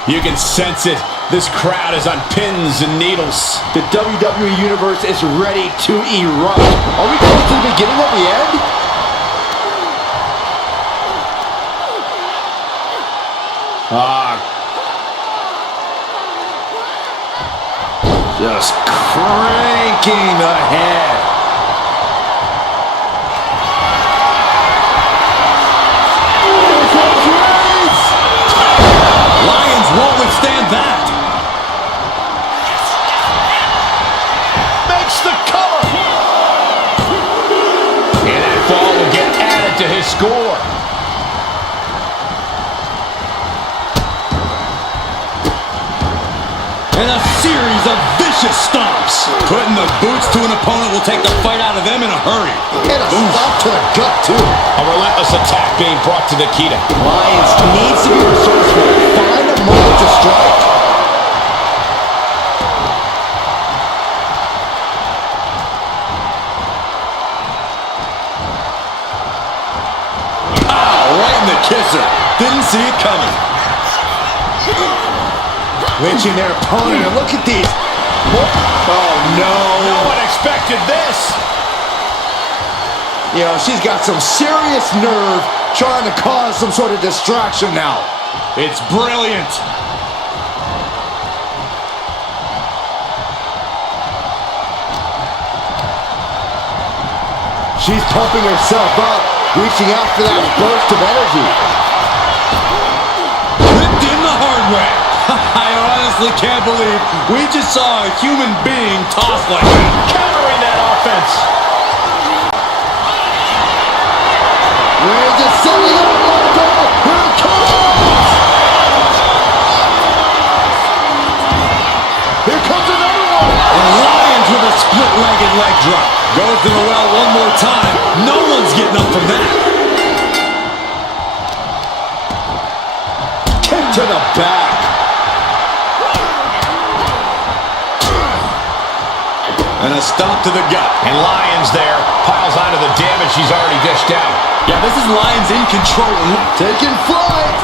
You can sense it. This crowd is on pins and needles. The WWE Universe is ready to erupt. Are we close to the beginning of the end? Just cranking ahead. Here comes Reigns. Lions won't withstand that. Makes the cover. And that fall will get added to his score. And a series of vicious stomps. Putting the boots to an opponent will take the fight out of them in a hurry. And a stomp to the gut, too. A relentless attack being brought to Nikita. Lyons needs to be resourceful. Find a moment to strike. Ow, right in the kisser. Didn't see it coming. Lynching their opponent, and look at these. Oh, no. No one expected this. You know, she's got some serious nerve trying to cause some sort of distraction now. It's brilliant. She's pumping herself up, reaching out for that burst of energy. Ripped in the hard way. I honestly can't believe we just saw a human being tossed like that. Countering that offense. Reigns is setting up Marco. Here it comes. Here comes another one. And Lyons with a split-legged leg drop. Goes to the well one more time. No one's getting up from that. Kick to the back. And a stomp to the gut. And Lyons there piles onto the damage she's already dished out. Yeah, this is Lyons in control. Taking flight.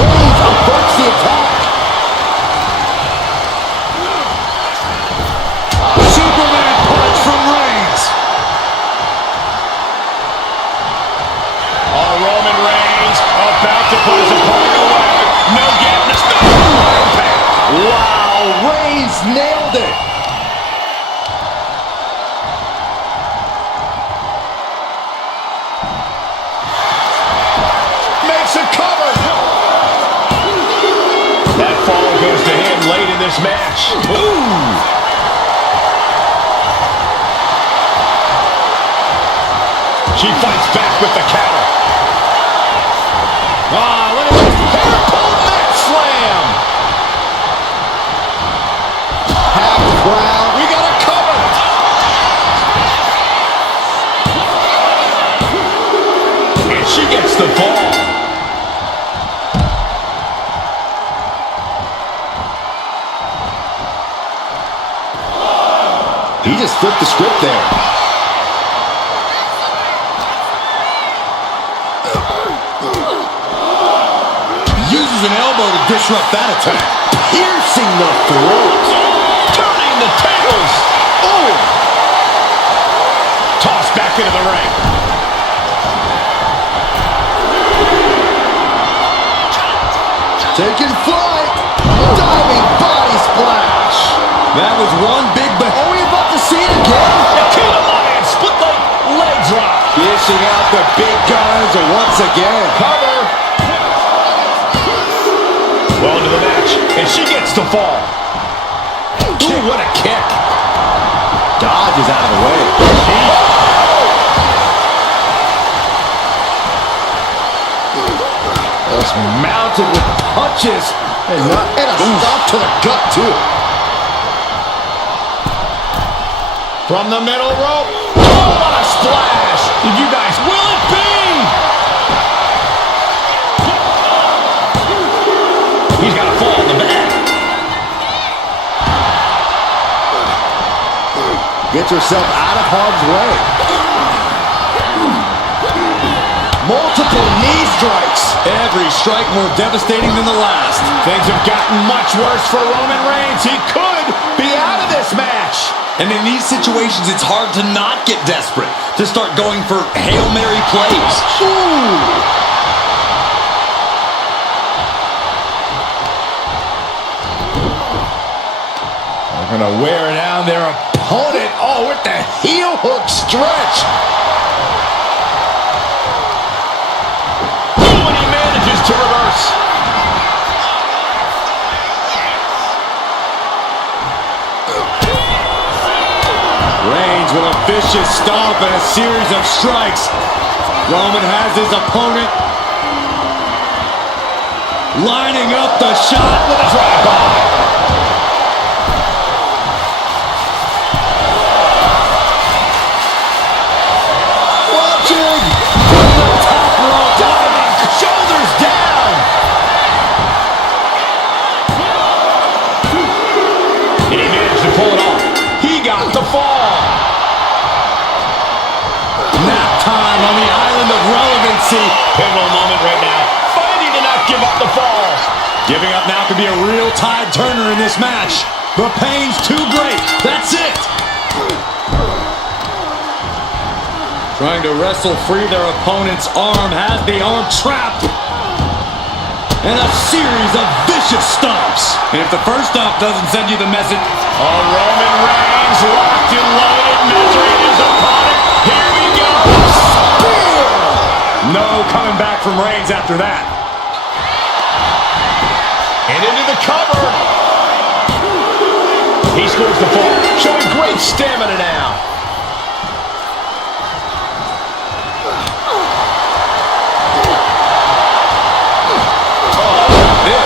Reigns averts the attack. Superman punch from Reigns. Oh, Roman Reigns about to put his opponent away. No getting this. Wow, Reigns nailed it. Makes a cover. That fall goes to him late in this match. Ooh. She fights back with the counter. Ah, look at this. Hair pull neck slam. Half crown. We got a cover. And she gets the fall. He just flipped the script there. Uses an elbow to disrupt that attack. Piercing the throat. Turning the tables. Oh! Tossed back into the ring. Taking flight. Diving body splash. That was one big Are we about to see it again? Nikita Lyons split leg drop. Dishing out the big guns once again. Cover. Well into the match, and she gets the fall. Ooh, what a kick. Dodges out of the way. Just mounted with punches and a stop to the gut too. From the middle rope. Oh, what a splash. Did you guys, will it be? He's got a fall in the back. Gets herself out of harm's way. Multiple knee strikes. Every strike more devastating than the last. Things have gotten much worse for Roman Reigns. He could be out of this match. And in these situations, it's hard to not get desperate, to start going for Hail Mary plays. Ooh. They're going to wear down their opponent. Oh, with the heel hook stretch. Oh, and he manages to reverse. Reigns with a vicious stomp and a series of strikes. Roman has his opponent lining up the shot with a drive-by. Watching from the top rope. Diving, shoulders down. And he managed to pull it off. He got the fall. Nap time on the island of relevancy. Pivotal moment right now. Fighting to not give up the fall. Giving up now could be a real tide turner in this match. The pain's too great. That's it. Trying to wrestle free their opponent's arm. Has the arm trapped. And a series of vicious stomps. And if the first stomp doesn't send you the message. Oh, Roman Reigns locked and loaded, measuring his opponent. No coming back from Reigns after that. And into the cover. He scores the fall, showing great stamina now.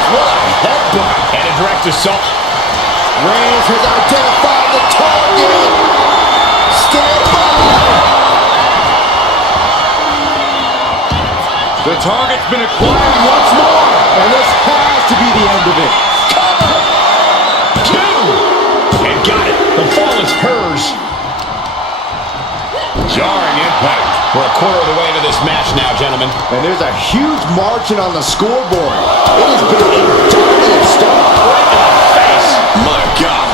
What a headbutt. And a direct assault. Reigns has identified the target. Stand by. The target's been acquired once more. And this has to be the end of it. Cover. 2. And got it. The fall is hers. Jarring impact. We're a quarter of the way into this match now, gentlemen. And there's a huge margin on the scoreboard. It has been a dominant start. Right in the face. My God.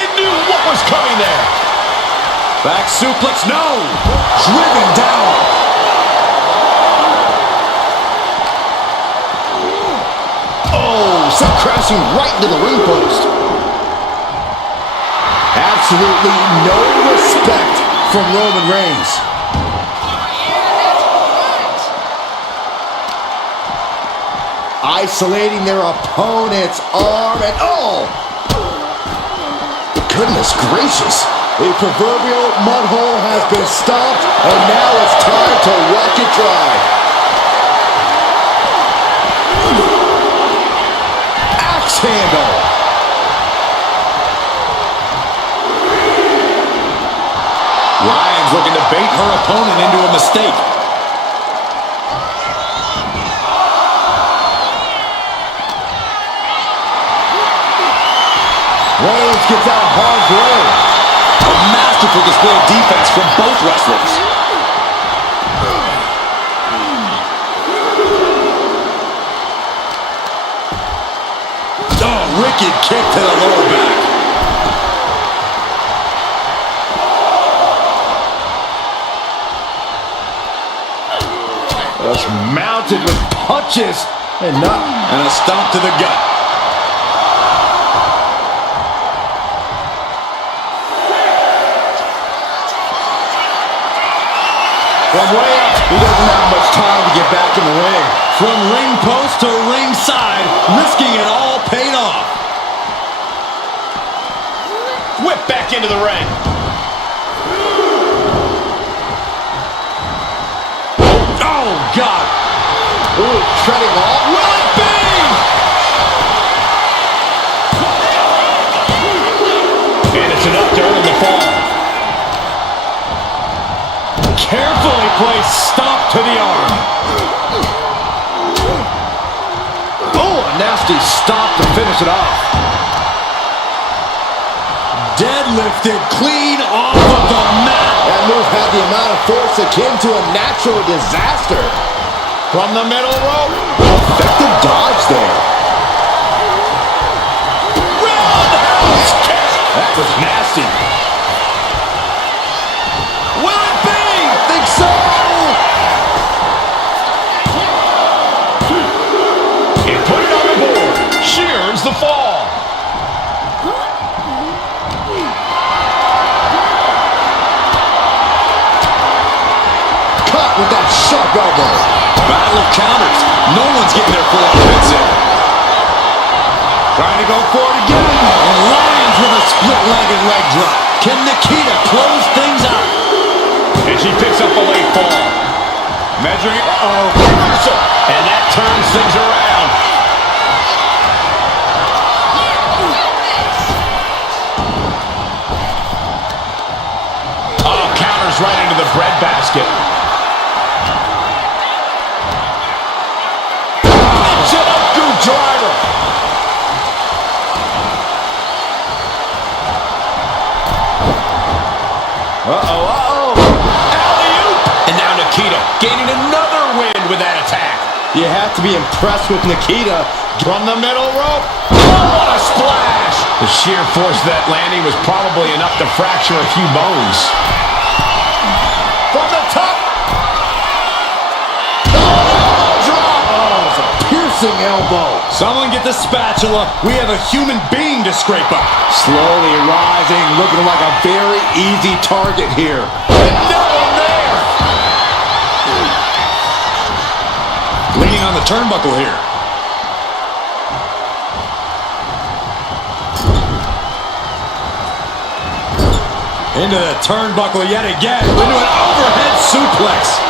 It knew what was coming there. Back suplex, no. Driven down. Oh, sent crashing right into the ring post. Absolutely no respect from Roman Reigns. Isolating their opponent's arm and oh! Goodness gracious. A proverbial mud hole has been stopped and now it's time to walk it dry. Axe handle. Lyon's looking to bait her opponent into a mistake. Reigns gets out of harm's way. A masterful display of defense from both wrestlers. Oh, wicked kick to the lower back. Just mounted with punches and a stomp to the gut. from way up. He doesn't have much time to get back in the ring. From ring post to ringside, risking it all paid off. Whip back into the ring. Oh, God. Ooh, treading off. Will it be? And it's enough to earn the fall. Carefully placed stomp to the arm. Oh, a nasty stop to finish it off. Deadlifted clean off of the mat. That move had the amount of force akin to a natural disaster. From the middle rope. Effective dodge there. Roundhouse kick. That was nasty. Will it be? I think so. And put it on the board. Shears the fall. Cut with that sharp elbow. Battle of counters. No one's getting their full offense in. Trying to go for it again. And Lyons with a split-legged leg drop. Can Nikita close things out? And she picks up a late fall. Measuring it. Uh-oh. Reversal. And that turns things around. Oh, counters right into the breadbasket. Jump driver. Alley-oop. And now Nikita gaining another win with that attack. You have to be impressed with Nikita. From the middle rope. Oh, what a splash. The sheer force of that landing was probably enough to fracture a few bones. From the top. Drop. Oh, it's a piercing collapsing elbow. Someone get the spatula. We have a human being to scrape up. Slowly rising, looking like a very easy target here. Another one there. Leaning on the turnbuckle here. Into the turnbuckle yet again. Into an overhead suplex.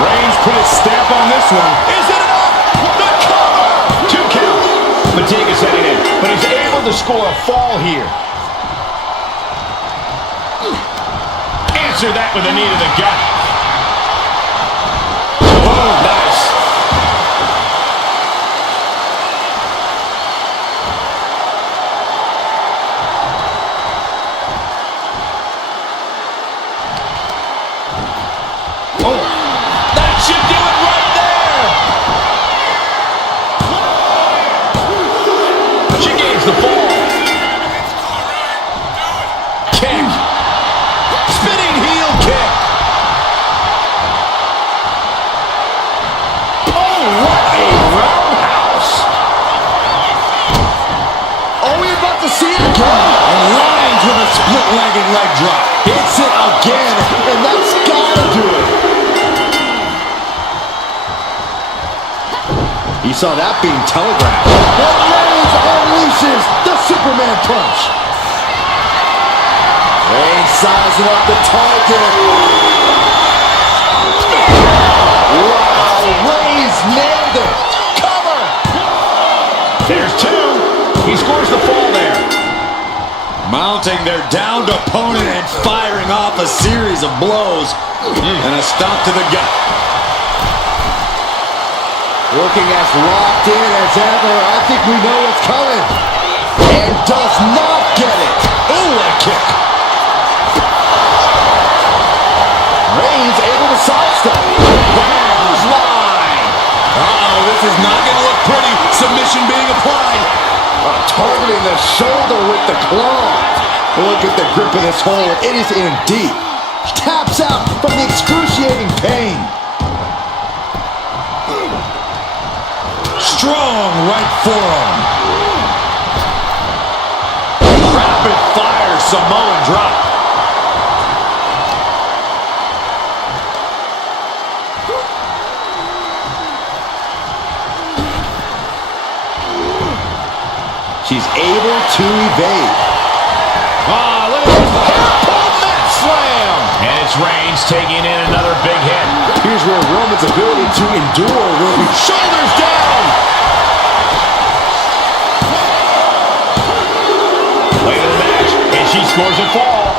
Reigns put his stamp on this one. Is it enough? The cover! 2 count. Fatigue is setting in, but he's able to score a fall here. Answer that with a knee to the gut. Oh, nice. Oh, that should do it right there. She gains the fall. Kick. Spinning heel kick. Oh, what a roundhouse. Are we about to see it again? And Lyons with a split-legged leg drop. Hits it again, and that's gotta do it. You saw that being telegraphed. And Reigns unleashes the Superman punch. Reigns sizing up the target. Wow, Reigns nailed it. Cover. There's 2. He scores the fall there. Mounting their downed opponent and firing off a series of blows. And a stomp to the gut. Looking as locked in as ever. I think we know what's coming. And does not get it. Ooh, a kick. Reigns able to sidestep. Clothesline. Uh-oh, this is not going to look pretty. Submission being applied. Targeting the shoulder with the claw. Look at the grip of this hold. It is in deep. Taps out from the excruciating pain. Strong right forearm. Rapid fire Samoan drop. She's able to evade. Ah, look at this. Hairpin mat slam. And it's Reigns taking in another big hit. Here's where Roman's ability to endure will be. Shoulders down. Late in the match, and she scores a fall.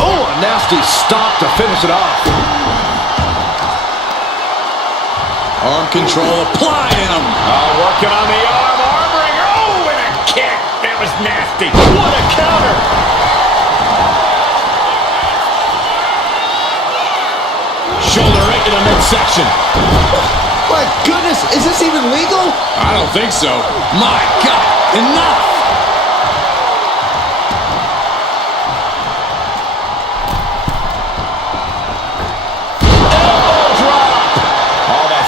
Oh, a nasty stop to finish it off. Arm control applied in him. Working on the arm wringer. Oh, and a kick. That was nasty. What a counter. Shoulder right to the midsection. My goodness, is this even legal? I don't think so. My God, enough.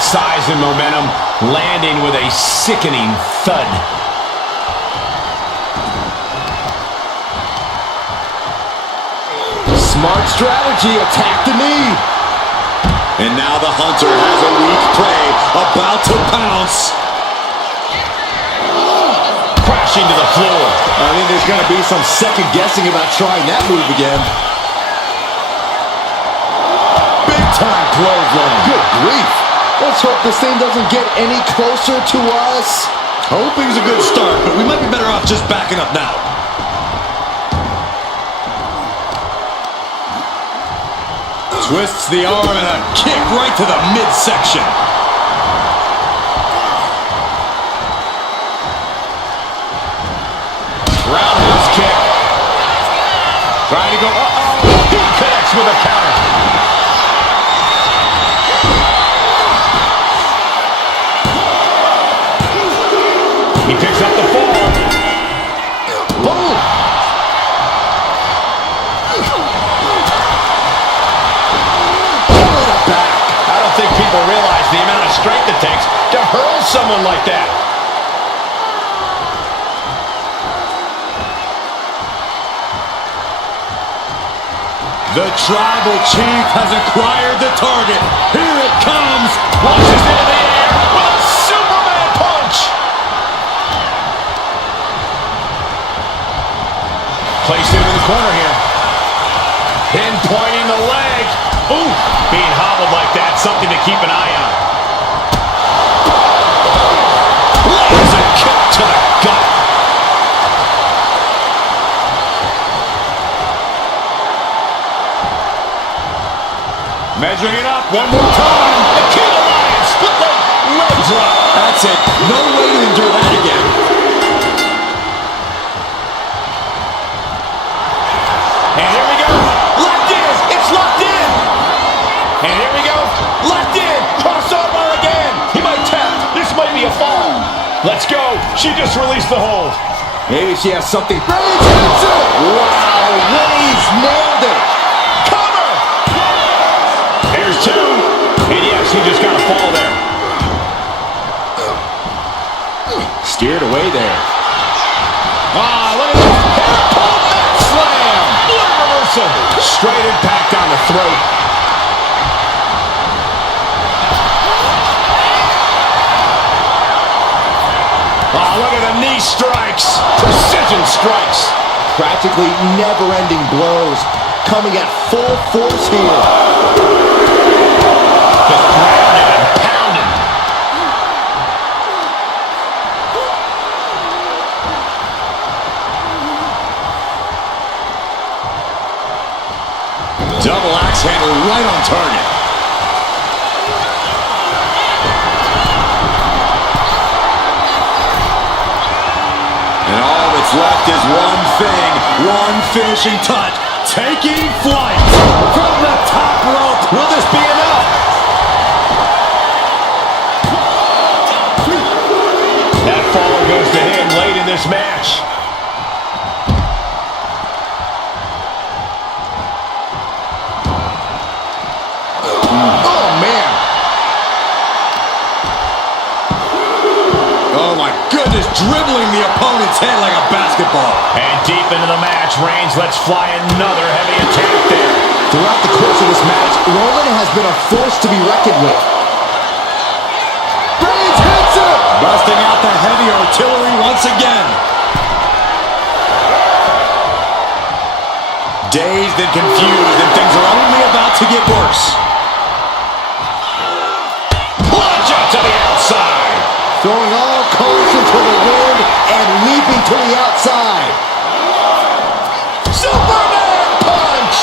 Size and momentum, landing with a sickening thud. Smart strategy, attack the knee. And now the hunter has a weak prey about to pounce. Crashing to the floor. I think there's going to be some second guessing about trying that move again. Big time clothesline. Good grief. Let's hope this thing doesn't get any closer to us. Hoping's a good start, but we might be better off just backing up now. Twists the arm and a kick right to the midsection. Roundhouse kick. Trying to go. He connects with a counter. He picks up the fall. Boom! Oh, the back. I don't think people realize the amount of strength it takes to hurl someone like that. The tribal chief has acquired the target. Here it comes. Launches into the air with a Superman punch. Placed into the corner here. Pinpointing the leg. Ooh, being hobbled like that, something to keep an eye on. Lands a kick to the gut. Measuring it up one more time. Nikita Lion, split leg drop. That's it. No way to endure that again. And here we go. Locked in. It's locked in. And here we go. Locked in. Crossover again. He might tap. This might be a fall. Let's go. She just released the hold. Maybe she has something. Reigns hits it. Wow, Reigns nailed it. Cover. There's two. And yes, he just got a fall there. Steered away there. Ah, look at this. Hairpin neck slam. What a reversal. Straight impact on the throat. Oh, look at the knee strikes. Precision strikes. Practically never-ending blows coming at full force here. Just grounded and pounded. Double axe handle right on target. And all that's left is one thing, one finishing touch, taking flight from the top rope. Will this be enough? That fall goes to him late in this match. Oh, man. Oh my goodness, dribbling the opponent's head like a basketball. And deep into the match, Reigns lets fly another heavy attack there. Throughout the course of this match, Roman has been a force to be reckoned with. Reigns hits it! Busting out the heavy artillery once again. Dazed and confused, and things are only about to get worse. Plunge out to the outside. Throwing all caution to the wind and leaping to the outside. Superman punch.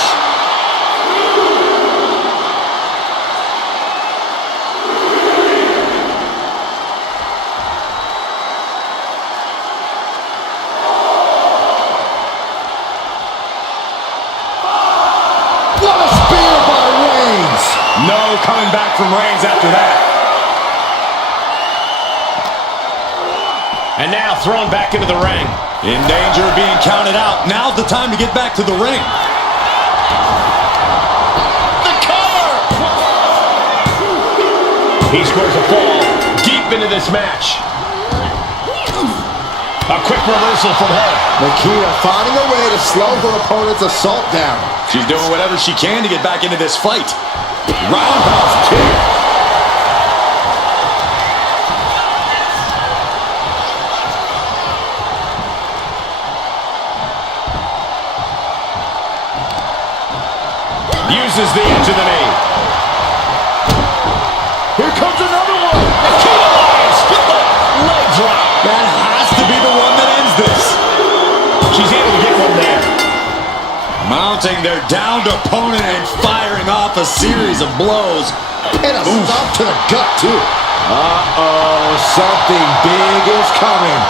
What a spear by Reigns! No coming back from Reigns after that. And now thrown back into the ring. In danger of being counted out. Now's the time to get back to the ring. The cover. He scores a fall deep into this match. A quick reversal from her. Nikita finding a way to slow her opponent's assault down. She's doing whatever she can to get back into this fight. Roundhouse kick. Uses the edge of the knee. Here comes another one. Nikita Lion, split leg drop. That has to be the one that ends this. She's able to get one there. Mounting their downed opponent and firing off a series of blows. And a stop to the gut, too. Uh-oh, something big is coming.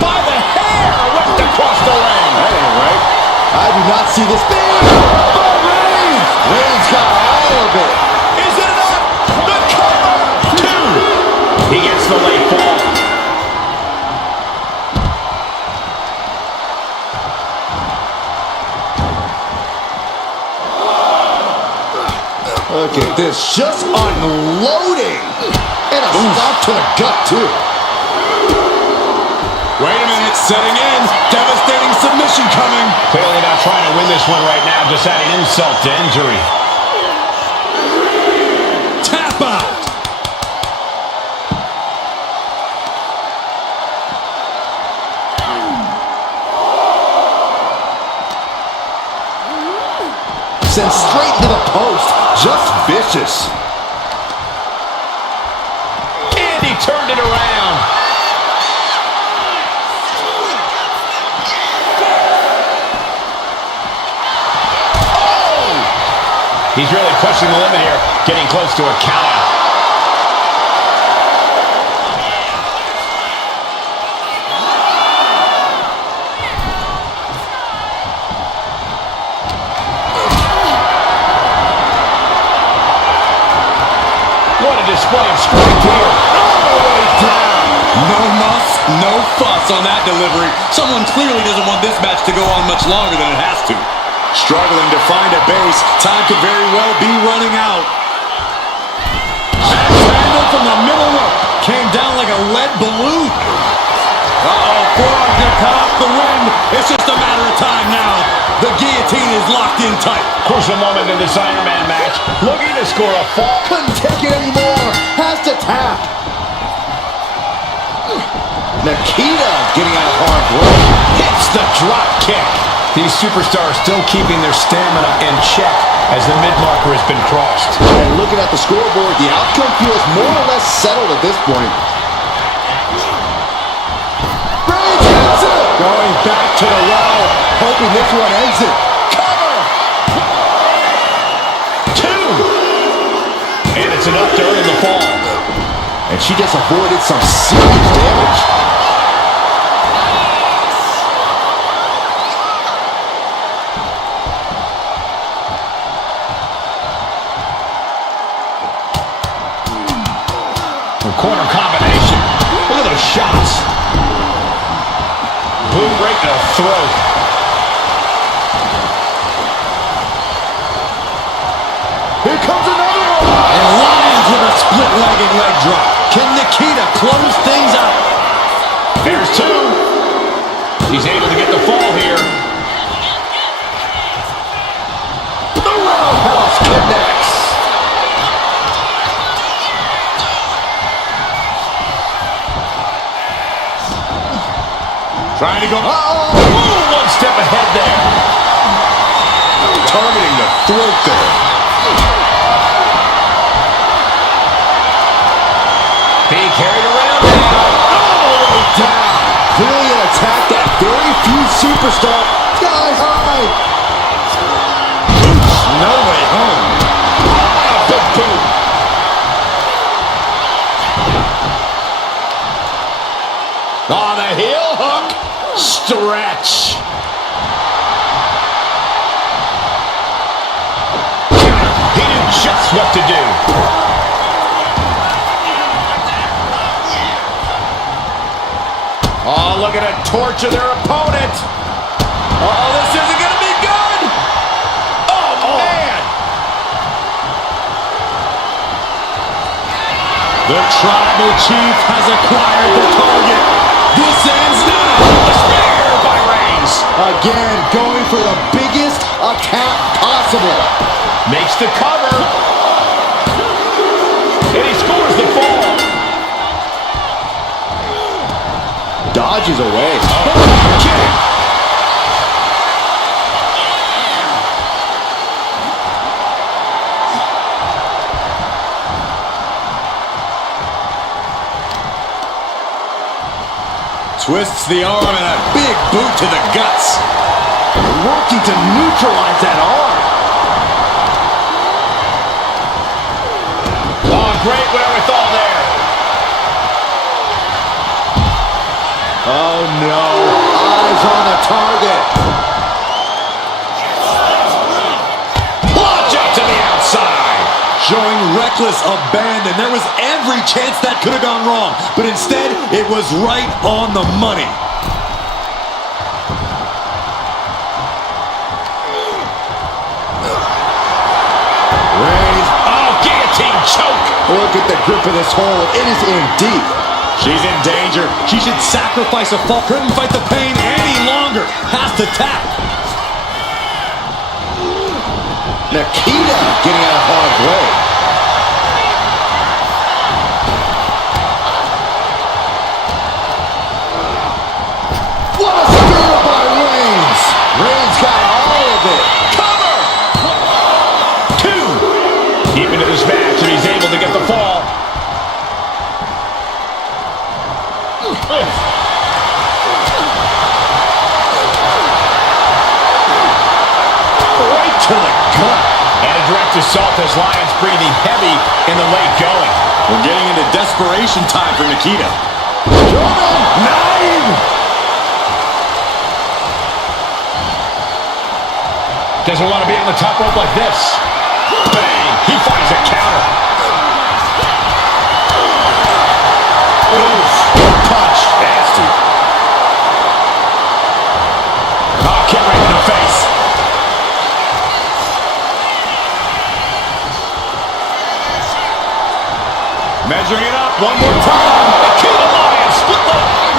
By the hair, whipped across the ring. That ain't right. I do not see this. Bam! Oh, Reigns! Reigns got all of it. Look at this, just unloading. And a stop to the gut, too. Wait a minute, setting in. Devastating submission coming. Clearly not trying to win this one right now, just adding insult to injury. Tap out. Sent straight to the post. Just vicious. And he turned it around. Oh! He's really pushing the limit here, getting close to a countout. Display of strength here. All the way down. No muss, no fuss on that delivery. Someone clearly doesn't want this match to go on much longer than it has to. Struggling to find a base. Time could very well be running out. Handle from the middle rope. Came down like a lead balloon. Uh-oh, forearm's gonna cut off the wind. It's just a matter of time now. The guillotine is locked in tight. Crucial moment in this Iron Man match. Looking to score a fall. Couldn't take it anymore. Has to tap. Nikita getting out of harm's way. Hits the drop kick. These superstars still keeping their stamina in check as the mid-marker has been crossed. And looking at the scoreboard, the outcome feels more or less settled at this point. Going back to the well, hoping this one ends it. Cover! 2! And it's enough to earn the fall. And she just avoided some serious damage. A corner combination. Look at those shots. Boom right to the throat. Here comes another one. And Lyons with a split-legged leg drop. Can Nikita close things out? There's 2. He's able to get the fall here. The roundhouse connects. Trying to go. Uh-oh. Ooh, one step ahead there. Targeting the throat there. Being carried around now. All the way down. Clearly an attack that very few superstars sky high. No way home. Ah, big boot. On the heel hook. Stretch. He knew just what to do. Oh, look at it torture their opponent. Oh, this isn't going to be good. Oh, man. The tribal chief has acquired the target. This ends now. The spear by Reigns. Again, going for the biggest attack possible. Makes the cover. And he scores the fall. Dodges away. Kick. Twists the arm and a big boot to the guts. Working to neutralize that arm. Oh, great wherewithal there. Oh no, eyes on the target. Launch up to the outside. Showing reckless abandon. There was every chance that could have gone wrong, but instead, it was right on the money. Reigns, Look at the grip of this hold. It is in deep. She's in danger. She should sacrifice a fall. Couldn't fight the pain any longer. Has to tap. Nikita getting out of harm's way. What a spear by Reigns. Reigns got all of it. Cover! 2. Deep into this match, and he's able to get the fall. Right to the gut. And a direct assault as Lyon's breathing heavy in the late going. We're getting into desperation time for Nikita. German 9. Doesn't want to be on the top rope like this. Bang! He finds a counter. Oof. Punch. Nasty. Oh, kick right in the face. Measuring it up one more time. Nikita Lyon, split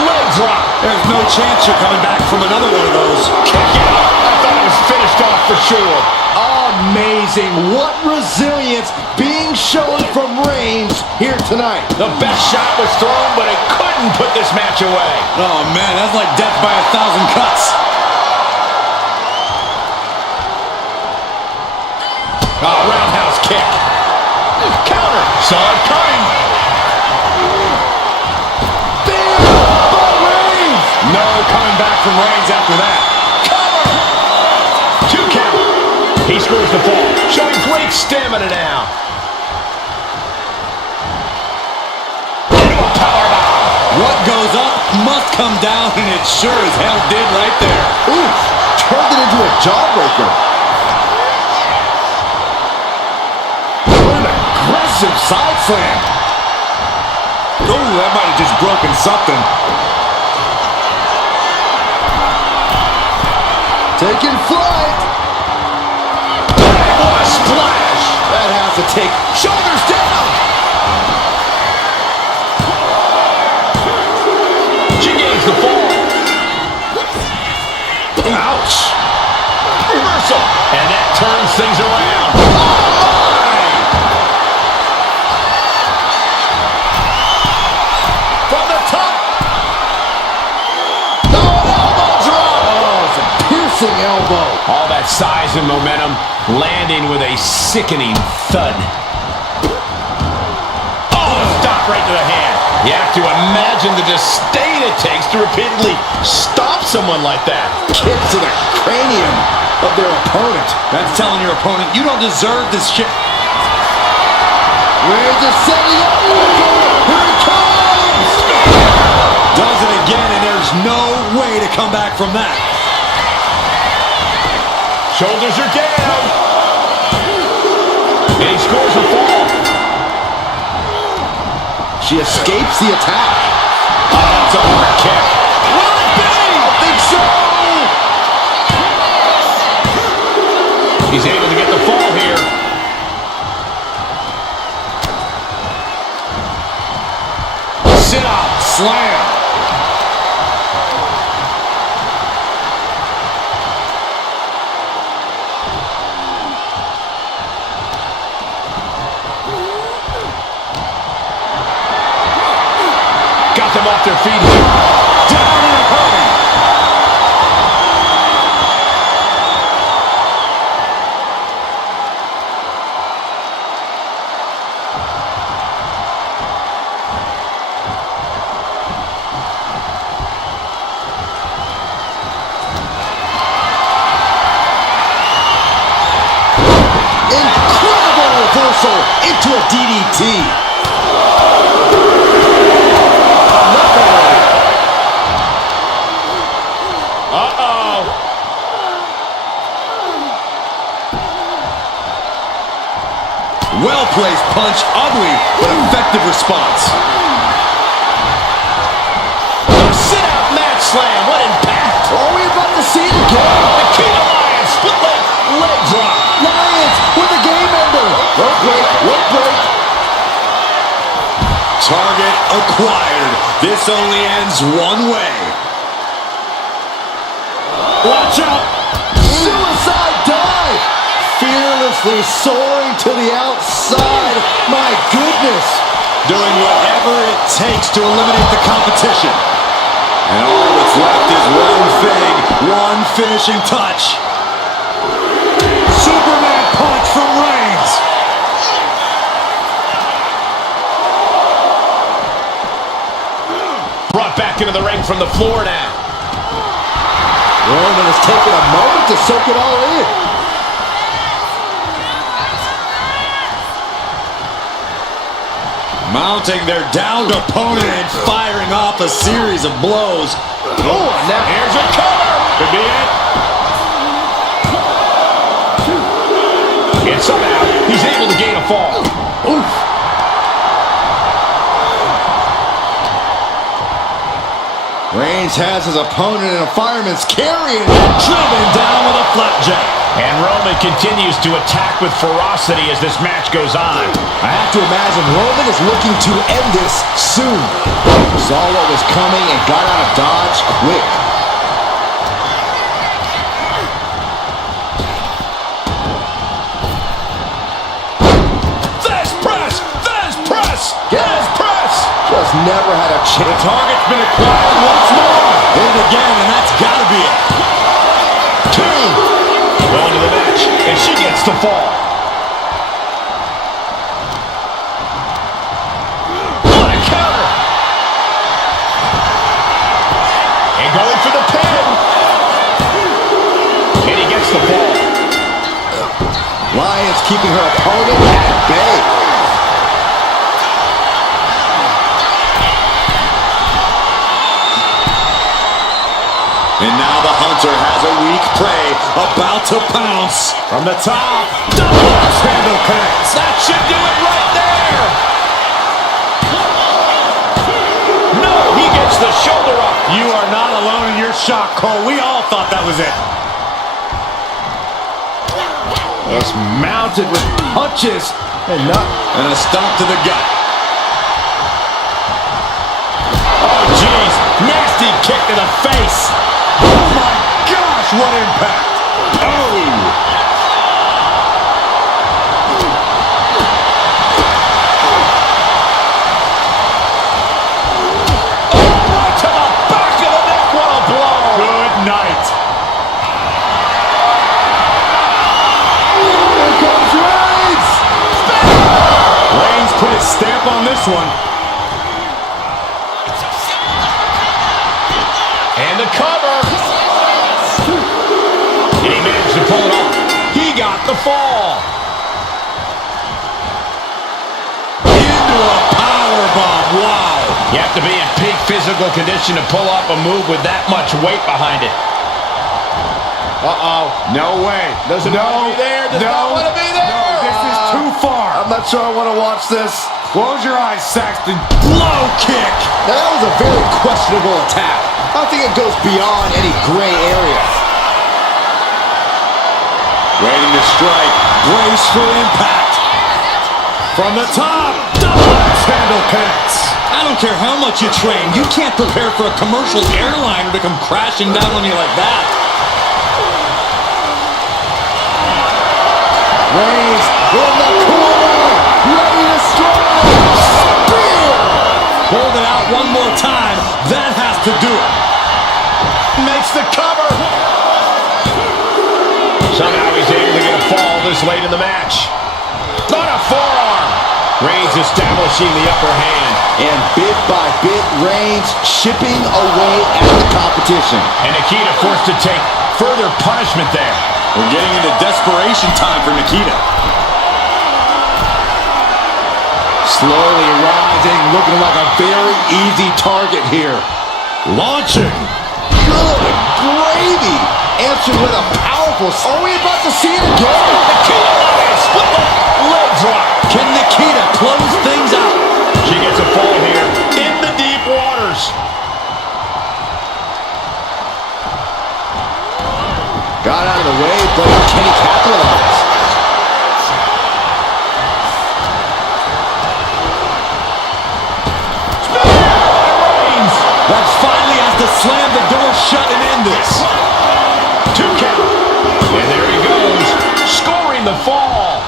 leg drop. There's no chance you're coming back from another one of those. Kick out. I thought it was finished off for sure. Amazing. What resilience being shown from Reigns here tonight. The best shot was thrown, but it couldn't put this match away. Oh, man, that's like death by 1,000 cuts. Oh, roundhouse kick. Counter. Saw it coming. No coming back from Reigns after that. Cover. 2 count. He scores the fall, showing great stamina now. Into a powerbomb. What goes up must come down, and it sure as hell did right there. Ooh, turned it into a jawbreaker. What an aggressive side slam. Oh, that might have just broken something. Taking flight. What a splash. That has to take Shoulders down. She gains the fall. Ouch. Reversal. And that turns things around. From the top. No, elbow drop. Oh, it's a piercing elbow. All that size and momentum landing with a sickening thud. Oh, stop right to the hand. You have to imagine the disdain it takes to repeatedly stop someone like that. Kick to the cranium of their opponent. That's telling your opponent, you don't deserve this shit. Reigns is setting up. Here it comes. Does it again, and there's no way to come back from that. Shoulders are down. And he scores a fall. She escapes the attack. Oh, that's a hard kick. Will it be? I think so. He's able to get the fall here. Sit up. Slam. Got them off their feet here. Down and hurry. Incredible reversal into a DDT. Uh-oh. Well-placed punch, ugly, but effective response. Sit-out mat slam. What impact. Are we about to see it again? Nikita Lyon, split leg drop. Lions with a game ender. Rope break, rope break. Target acquired. This only ends one way. Watch out! Suicide dive! Fearlessly soaring to the outside. My goodness! Doing whatever it takes to eliminate the competition. And all that's left is one thing, one finishing touch. Superman punch from Reigns. Brought back into the ring from the floor now. Roman has taken a moment to soak it all in. Mounting their downed opponent and firing off a series of blows. Oh, and now here's a cover. Could be it. And somehow, he's able to gain a fall. Oof. Reigns has his opponent in a fireman's carry and Driven down with a flapjack. And Roman continues to attack with ferocity as this match goes on. I have to imagine Roman is looking to end this soon. Saw what was coming and got out of dodge quick. Fast press! Fast press! Fast press! Just never had a chance. The target's been acquired once more. Hit it again, and that's got to be it. Two! Going to the match, and she gets the fall. What a counter! And going for the pin. And he gets the fall. Lyons keeping her opponent at bay. And now the hunter has a weak prey about to pounce. From the top, double axe handle connects. That should do it right there. No, he gets the shoulder up. You are not alone in your shock, Cole. We all thought that was it. It's mounted with punches and And a stomp to the gut. Oh, jeez. Nasty kick to the face. Oh my gosh, what impact! Oh! Right to the back of the neck. What a blow. Good night. here comes Reigns! Reigns put his stamp on this one. And the cover. And he managed to pull it off. He got the fall. Into a powerbomb. Wow. You have to be in peak physical condition to pull off a move with that much weight behind it. Uh-oh. No way. Doesn't want to be there. Does not want to be there. No, this is too far. I'm not sure I want to watch this. Close your eyes, Saxton. Low kick. Now, that was a very questionable attack. I think it goes beyond any gray area. Waiting to strike. Brace for impact. From the top. Double axe handle connects. I don't care how much you train. You can't prepare for a commercial airliner to come crashing down on you like that. Reigns in the corner. Ready to strike. Spear. Hold it out one more time. That has to do it. Makes the cover. Somehow he's able to get a fall this late in the match. Not a forearm. Reigns establishing the upper hand. And bit by bit, Reigns chipping away at the competition. And Nikita forced to take further punishment there. We're getting into desperation time for Nikita. Slowly rising, looking like a very easy target here. Launching. Good gravy. Answered with a powerful... Are we about to see it again? Nikita Lyons, split leg drop. Can Nikita close things out? She gets a fall here in the deep waters. Got out of the way, but can he capitalize? slam the door shut and end this. 2 count. And there he goes, scoring the fall.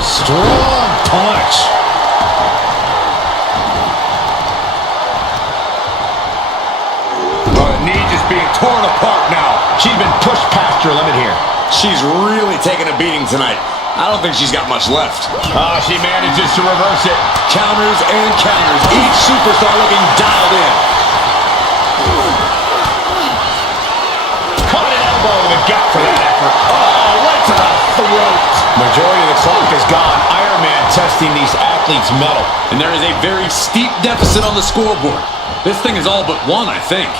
Strong punch. Knee just being torn apart now. She's been pushed past her limit here. She's really taking a beating tonight. I don't think she's got much left. She manages to reverse it. Counters and counters. Each superstar looking dialed in. Caught an elbow in the gut for that effort. Oh, right to the throat. Majority of the clock is gone. Iron Man testing these athletes' mettle. And there is a very steep deficit on the scoreboard. This thing is all but won, I think.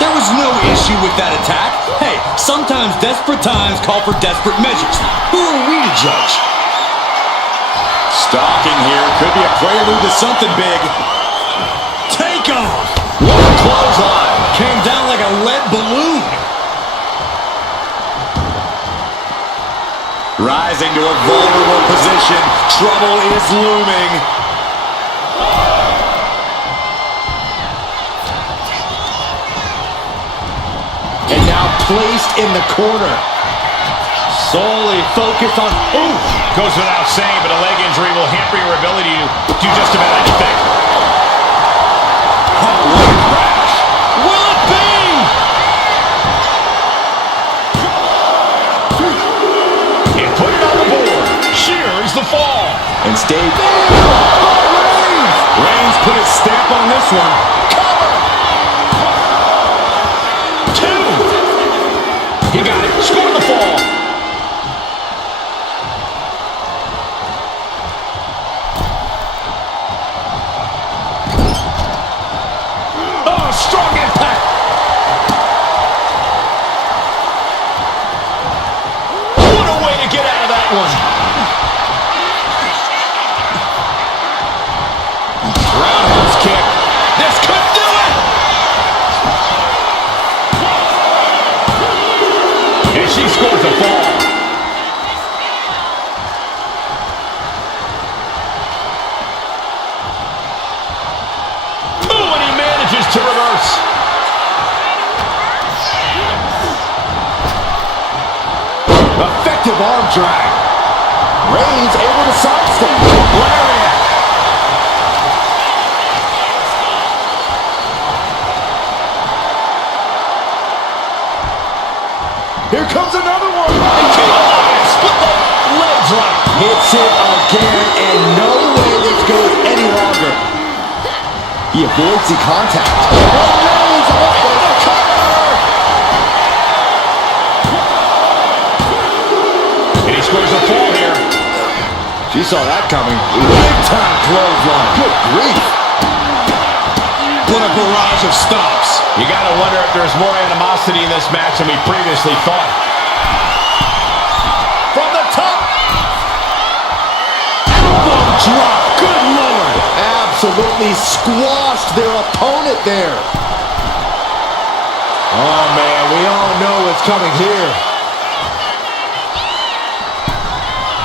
There was no issue with that attack. Hey, sometimes desperate times call for desperate measures. Who are we to judge? Stalking here could be a prelude to something big. Take off! What a clothesline. Came down like a lead balloon. Rising to a vulnerable position. Trouble is looming. And now placed in the corner. Solely focused on... Ooh! Goes without saying, but a leg injury will hamper your ability to do just about anything. Oh, what a crash. Will it be? And put it on the board. Shears the fall. And stayed. Reigns put his stamp on this one. He got it. Scored the fall. Oh, strong impact. What a way to get out of that one. Roundhouse kick. This could do it. And she scores a fall. Ooh, and he manages to reverse. Effective arm drag. Reigns able to sidestep. Lariat. Here comes another one. Split the leg drop. Hits it again, and no way this goes any longer. He avoids the contact. Reigns able to cover. And he scores a fall here. She saw that coming. Big time clothesline. Good grief. What a barrage of stops. You gotta wonder if there's more animosity in this match than we previously thought. From the top. Elbow drop. Good Lord. Absolutely squashed their opponent there. Oh, man. We all know what's coming here.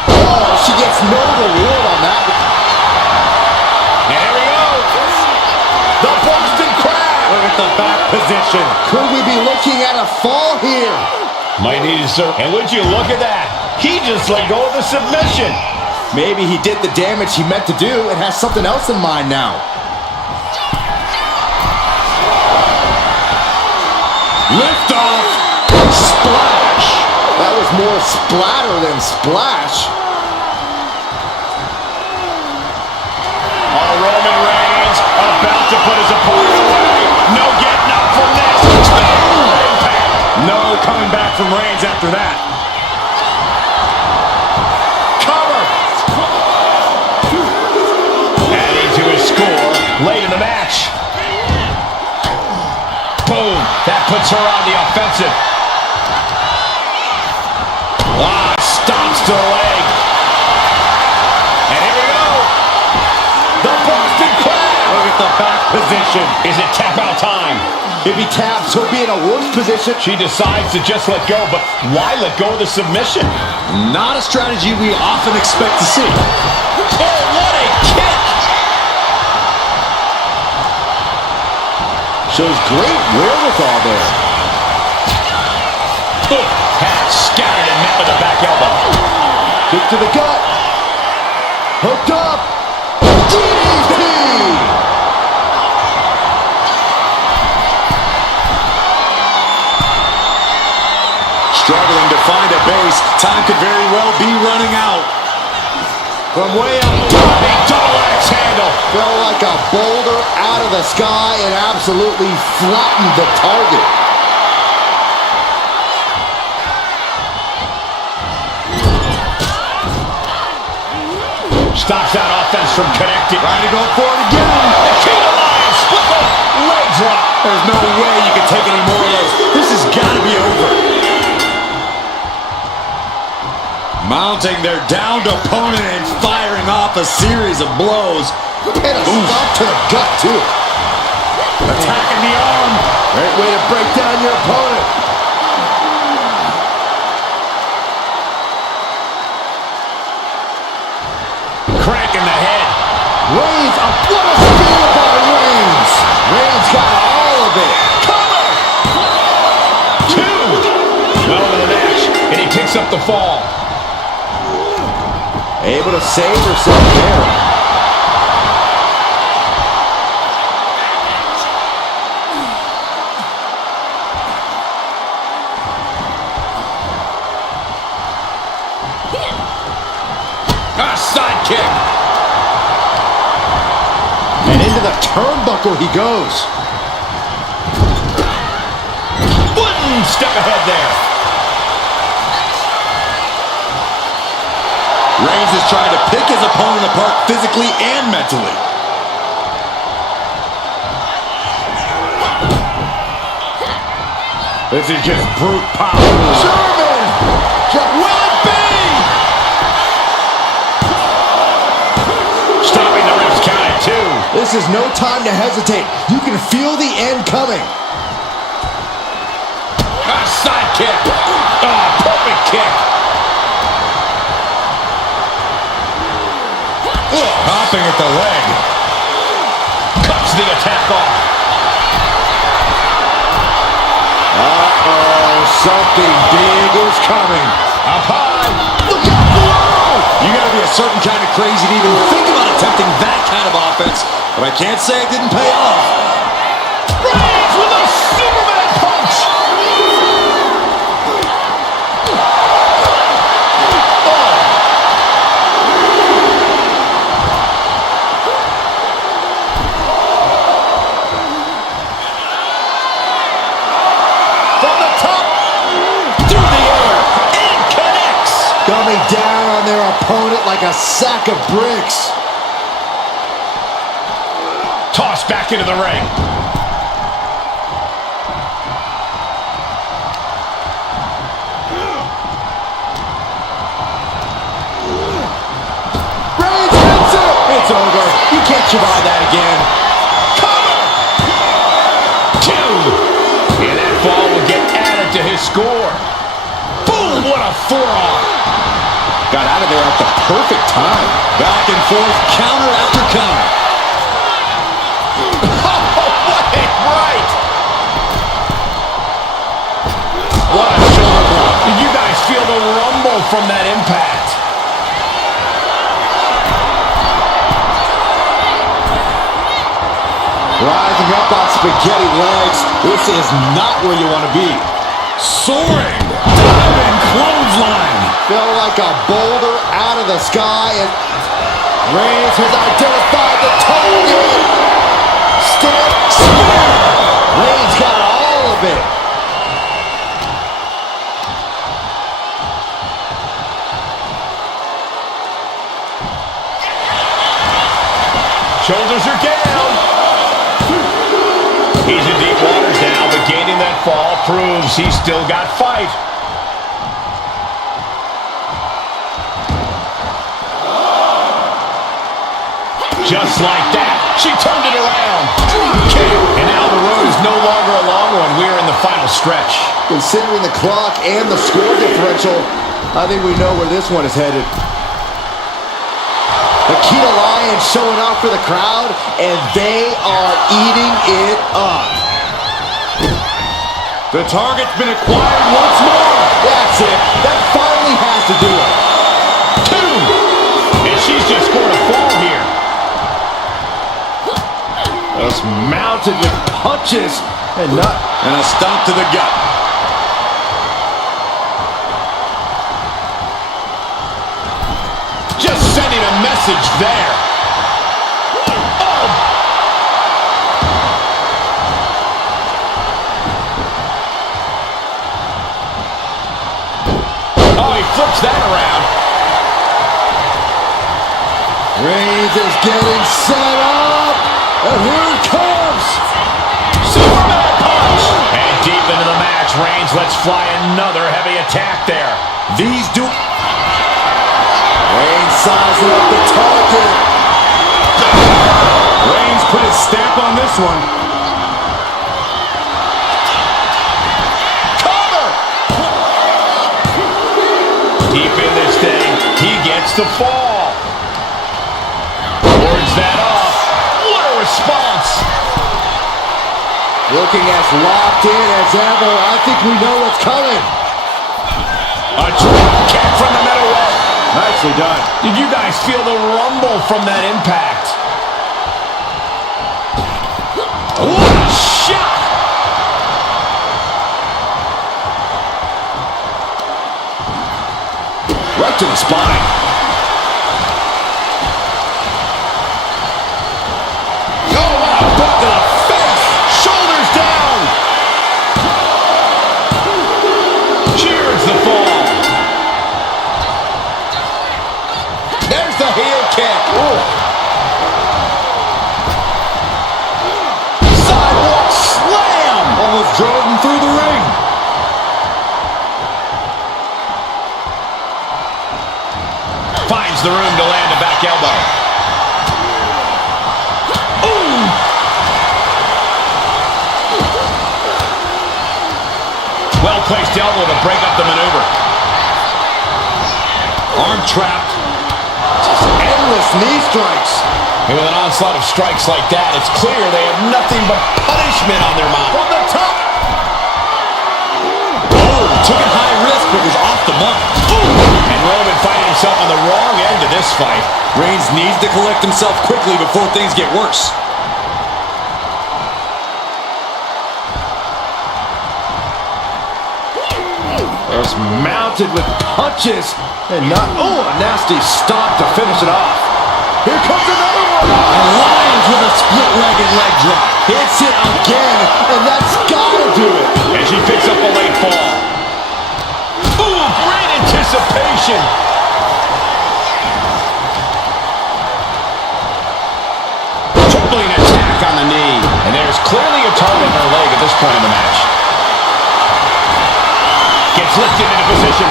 Oh, she gets no reward on that. And here we go. The Boston Crab. Look at the back position. Could we be looking at a fall here? Might need to serve. And would you look at that? He just let go of the submission. Maybe he did the damage he meant to do and has something else in mind now. Lift off. Splash. That was more splatter than splash. Oh, Roman Reigns about to put his opponent away. No getting up from this. Impact. No coming back from Reigns after that. Cover. Adding to his score late in the match. Boom. That puts her on the offensive. Stomps to the leg. And here we go. The Boston Crab. Look at the back position. Is it tap out time? If he taps, he'll be in a worse position. She decides to just let go, but why let go of the submission? Not a strategy we often expect to see. Oh, what a kick! Shows great wherewithal there. Hat scattered and met with a back elbow. Kick to the gut. Hooked up. DDT! Struggling to find a base. Time could very well be running out. From way up. A double axe handle. Fell like a boulder out of the sky and absolutely flattened the target. Stops that offense from connecting. Trying to go for it again. Nikita Leyon split the leg drop. There's no way you can take any more of those. This has got to be over. Mounting their downed opponent and firing off a series of blows. And a stop to the gut, too. Attacking the arm. Great way to break down your opponent. Cranking the head. Reigns, what a spear by Reigns. Reigns got all of it. Cover! 2. Well to the match, and he picks up the fall. Able to save herself there. A side kick. And into the turnbuckle he goes. One step ahead there. Reigns is trying to pick his opponent apart physically and mentally. This is just brute power. German! Will it be? Stopping the ref's count at 2. This is no time to hesitate. You can feel the end coming. A side kick. Oh, perfect kick. Hopping at the leg. Cuts the attack off. Uh-oh, something big is coming. Up high. Look out below! You gotta be a certain kind of crazy to even think about attempting that kind of offense, but I can't say it didn't pay off. Reigns with a Superman punch. From the top, through the air, and connects. Coming down on their opponent like a sack of bricks. Tossed back into the ring. Reigns hits it! It's over. You can't survive that again. Cover. 2. And that fall will get added to his score. Boom, what a forearm. Got out of there at the perfect time. Back and forth, counter after counter. Right. What a shoulder blow. Did you guys feel the rumble from that impact? Rising up on spaghetti legs. This is not where you want to be. Soaring, diving clothesline. Fell like a boulder out of the sky, and Reigns has identified the target. Step spear. Reigns got all of it. Shoulders are down. He's in deep waters now, but gaining that fall proves he's still got fight. Just like that, she turned it around. And now the road is no longer a long one. We are in the final stretch. Considering the clock and the score differential, I think we know where this one is headed. Nikita Leyon showing off for the crowd, and they are eating it up. The target's been acquired once more. That's it. That finally has to do it. 2. And she's just scored a fall here. Just mounted with punches and a stomp to the gut. Just sending a message there. Oh, he flips that around. Reigns is getting set up, and here it comes. Superman punch. And deep into the match, Reigns lets fly another heavy attack there. Reigns sizing up the target. Reigns put his stamp on this one. Deep in this thing, he gets the fall. Wards that off. What a response. Looking as locked in as ever. I think we know what's coming. A drop kick from the middle rope. Nicely done. Did you guys feel the rumble from that impact? What a shot. Right to the spine. Oh, what a boot to the face. Shoulders down. Cheers the fall. There's the heel kick. Ooh. Sidewalk slam. Almost drove him through the ring. Finds the room to land a back elbow. Ooh. Well-placed elbow to break up the maneuver. Arm trapped. Just endless knee strikes. And with an onslaught of strikes like that, it's clear they have nothing but punishment on their mind. From the top. Oh, took it high risk, but was off the mark. And Roman finding himself on the wrong end of this fight. Reigns needs to collect himself quickly before things get worse. Just mounted with punches and a nasty stop to finish it off. Here comes another one. And Lyons with a split-legged leg drop. Hits it again, and that's gotta do it. And she picks up a late fall. Ooh, great anticipation. Tripling attack on the knee. And there's clearly a target in her leg at this point in the match. Gets lifted into position.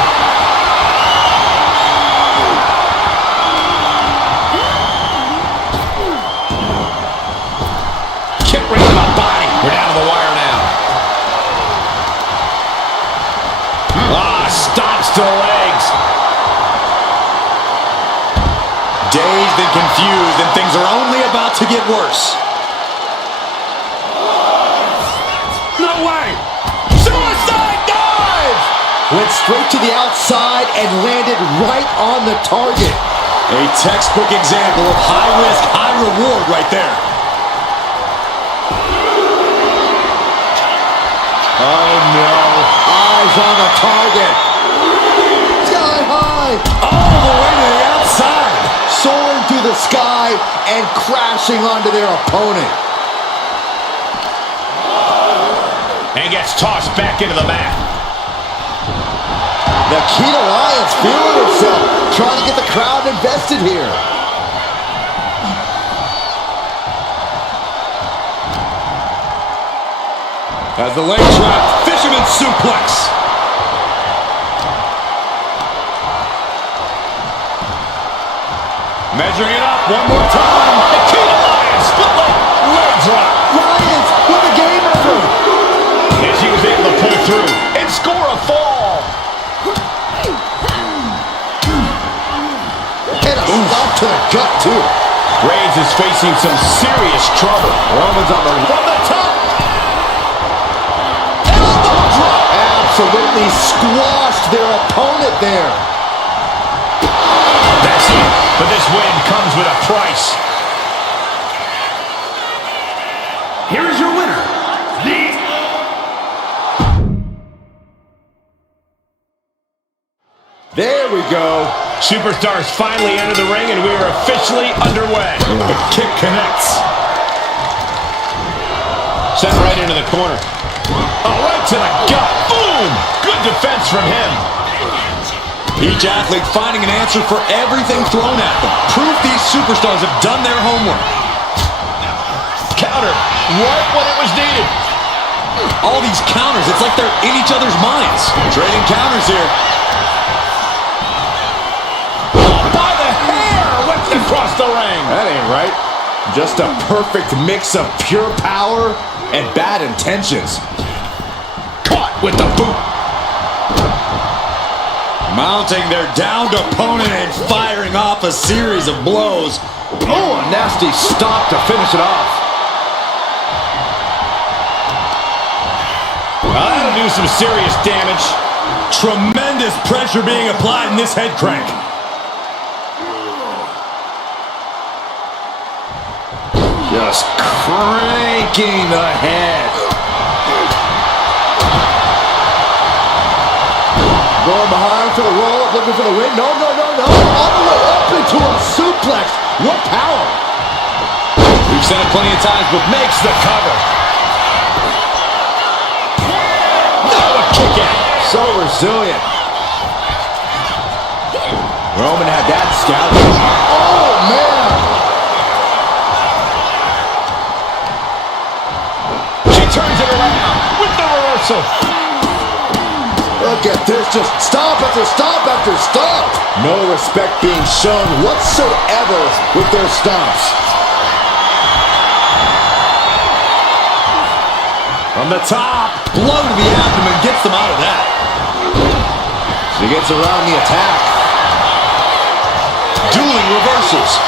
Kick right to the body. We're down to the wire now. Stops to the legs. Dazed and confused, and things are only about to get worse. No way. Suicide dive. Went straight to the outside and landed right on the target. A textbook example of high risk, high reward right there. Oh no, eyes on the target. Sky high. All the way to the outside. Soaring through the sky and crashing onto their opponent. And gets tossed back into the mat. Nikita Lyon's feeling herself, trying to get the crowd invested here. As the leg trap, fisherman suplex. Measuring it up one more time. to the gut, too. Reigns is facing some serious trouble. Roman's on the from the top. Elbow drop. Absolutely squashed their opponent there. That's it. But this win comes with a price. Here is your winner, There we go. Superstars finally enter the ring, and we are officially underway. The kick connects. Sent right into the corner. Oh, right to the gut. Boom! Good defense from him. Each athlete finding an answer for everything thrown at them. Proof these superstars have done their homework. Counter right when it was needed. All these counters, it's like they're in each other's minds. Trading counters here. By the hair, whipped across the ring. That ain't right. Just a perfect mix of pure power and bad intentions. Caught with the boot. Mounting their downed opponent and firing off a series of blows. Oh, a nasty stop to finish it off. That'll do some serious damage. Tremendous pressure being applied in this head crank. Just cranking the head. Going behind for the roll-up, looking for the win. No, no, no, no. All the way up into a suplex. What power. We've seen it plenty of times, but makes the cover. No, a kick out. So resilient. Roman had that scouted. Oh, man. She turns it around with the reversal. Look at this, just stop after stop after stop. No respect being shown whatsoever with their stomps. From the top, blow to the abdomen gets them out of that. She gets around the attack. Dueling reversals.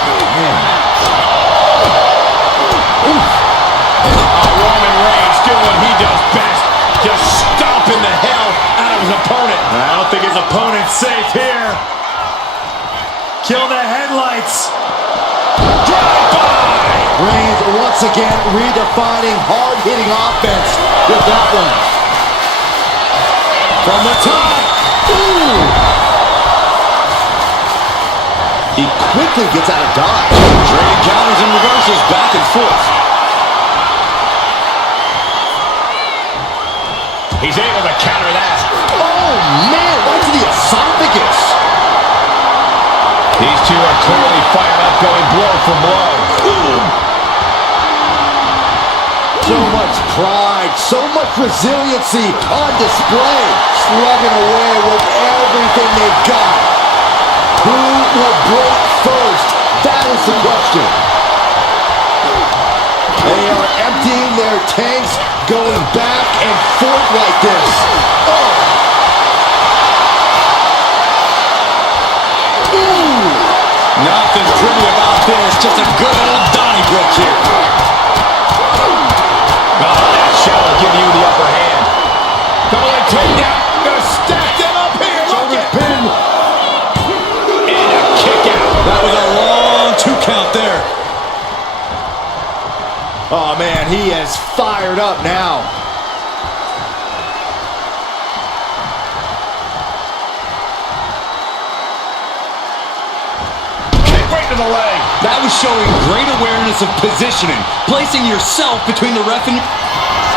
Roman Reigns doing what he does best. Just stomping the hell out of his opponent. I don't think his opponent's safe here. Kill the headlights. Drive-by. Reigns once again redefining hard-hitting offense with that one. From the top. Ooh. He quickly gets out of dodge. Trading counters and reversals back and forth. He's able to counter that. Oh, man, right to the esophagus. These two are clearly fired up, going blow for blow. So much pride, so much resiliency on display. Slugging away with everything they've got. Who will break first? That is the question. They are emptying their tanks, going back and forth like this. Oh. Ooh. Nothing pretty about this. Just a good old Donnybrook here. That shot will give you the upper hand. Double leg takedown. Gonna stack them up here. Look at Pin. and a kick out. That was a long 2 count there. Oh, man, he is fired up now. Kick right to the leg. That was showing great awareness of positioning, placing yourself between the ref and...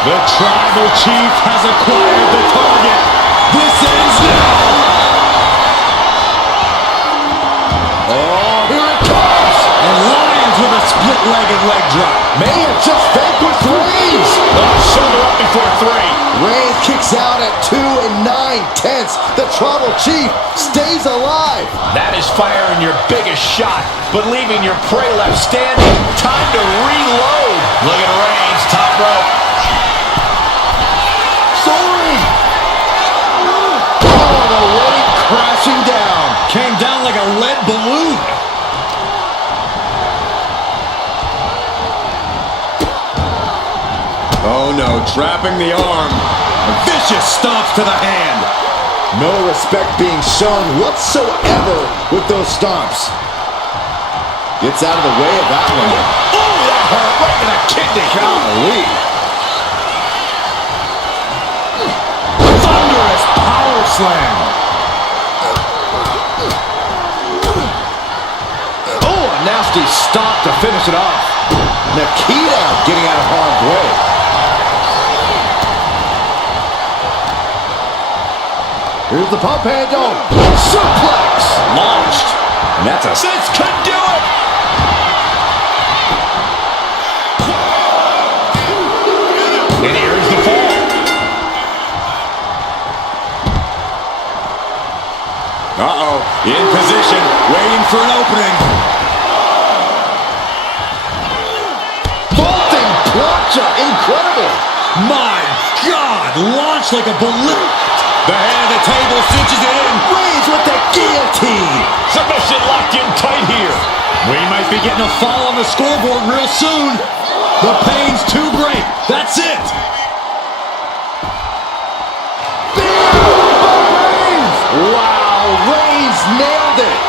The Tribal Chief has acquired the target. This ends now. Oh, here it comes. And Lyons with a split-legged leg drop. May have just vanquished Reigns. Shoulder up before 3. Reigns kicks out at 2 9/10. The Tribal Chief stays alive. That is firing your biggest shot, but leaving your prey left standing. Time to reload. Look at Reigns, top rope. Soaring. Oh, the weight crashing down. Came down like a lead balloon. Oh no, trapping the arm. Vicious stomps to the hand. No respect being shown whatsoever with those stomps. Gets out of the way of that one. Oh, that hurt right to the kidney. Golly. Thunderous power slam. Oh, a nasty stomp to finish it off. Nikita getting out of harm's way. Here's the pump handle. Suplex. Launched. And that's a... This could do it! And here's the fall. Uh-oh. In position. Waiting for an opening. Vaulting plancha. Incredible. My God. Launched like a balloon. The head of the table cinches it in. Reigns with the guillotine. Submission locked in tight here. We might be getting a fall on the scoreboard real soon. The pain's too great. That's it. Reigns. Wow, Reigns nailed it.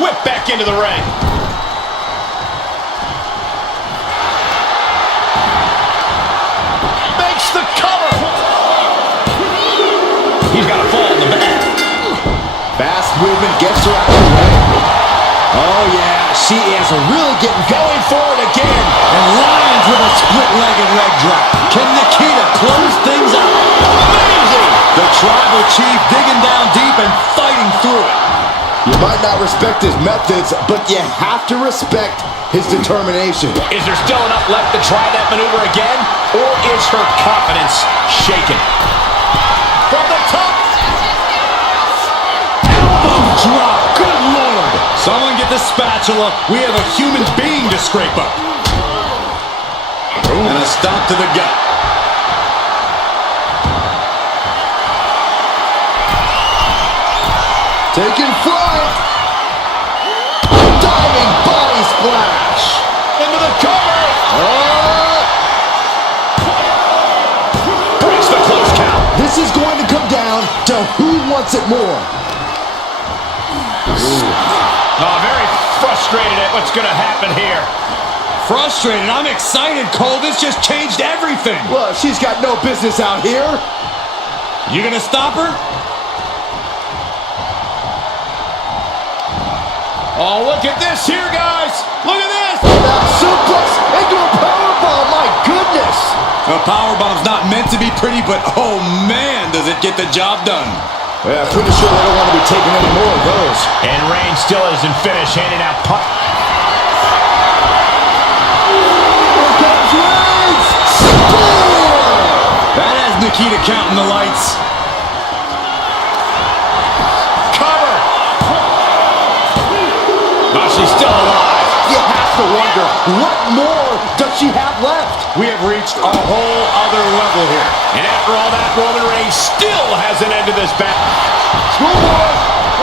Whip back into the ring. Makes the cover. He's got a fall in the back. Fast movement gets her out of the way. Oh, yeah, she is really getting Going for it again. And Lyons with a split-legged leg drop. Can Nikita close things out? Amazing. The tribal chief digging down deep and fighting through it. You might not respect his methods, but you have to respect his determination. Is there still enough left to try that maneuver again? Or is her confidence shaken? From the top. Elbow drop. Good Lord. Someone get the spatula. We have a human being to scrape up. And a stomp to the gut. Taking flight. Diving body splash. Into the cover. Breaks the close count. This is going to come down to who wants it more. Oh, very frustrated at what's going to happen here. Frustrated. I'm excited, Cole. This just changed everything. Well, she's got no business out here. You gonna stop her? Oh, look at this here, guys. Look at this. That suplex into a powerbomb. My goodness. A powerbomb's not meant to be pretty, but oh man, does it get the job done. Yeah, pretty sure they don't want to be taking any more of those. And Reigns still isn't finished handing out punt. Here comes Reigns. Spear. That has Nikita counting the lights. Cover. Oh, she's still alive. You have to wonder, what more does she have left? We have reached a whole other level here. And after all that, Roman Reigns still hasn't ended this battle. Schoolboy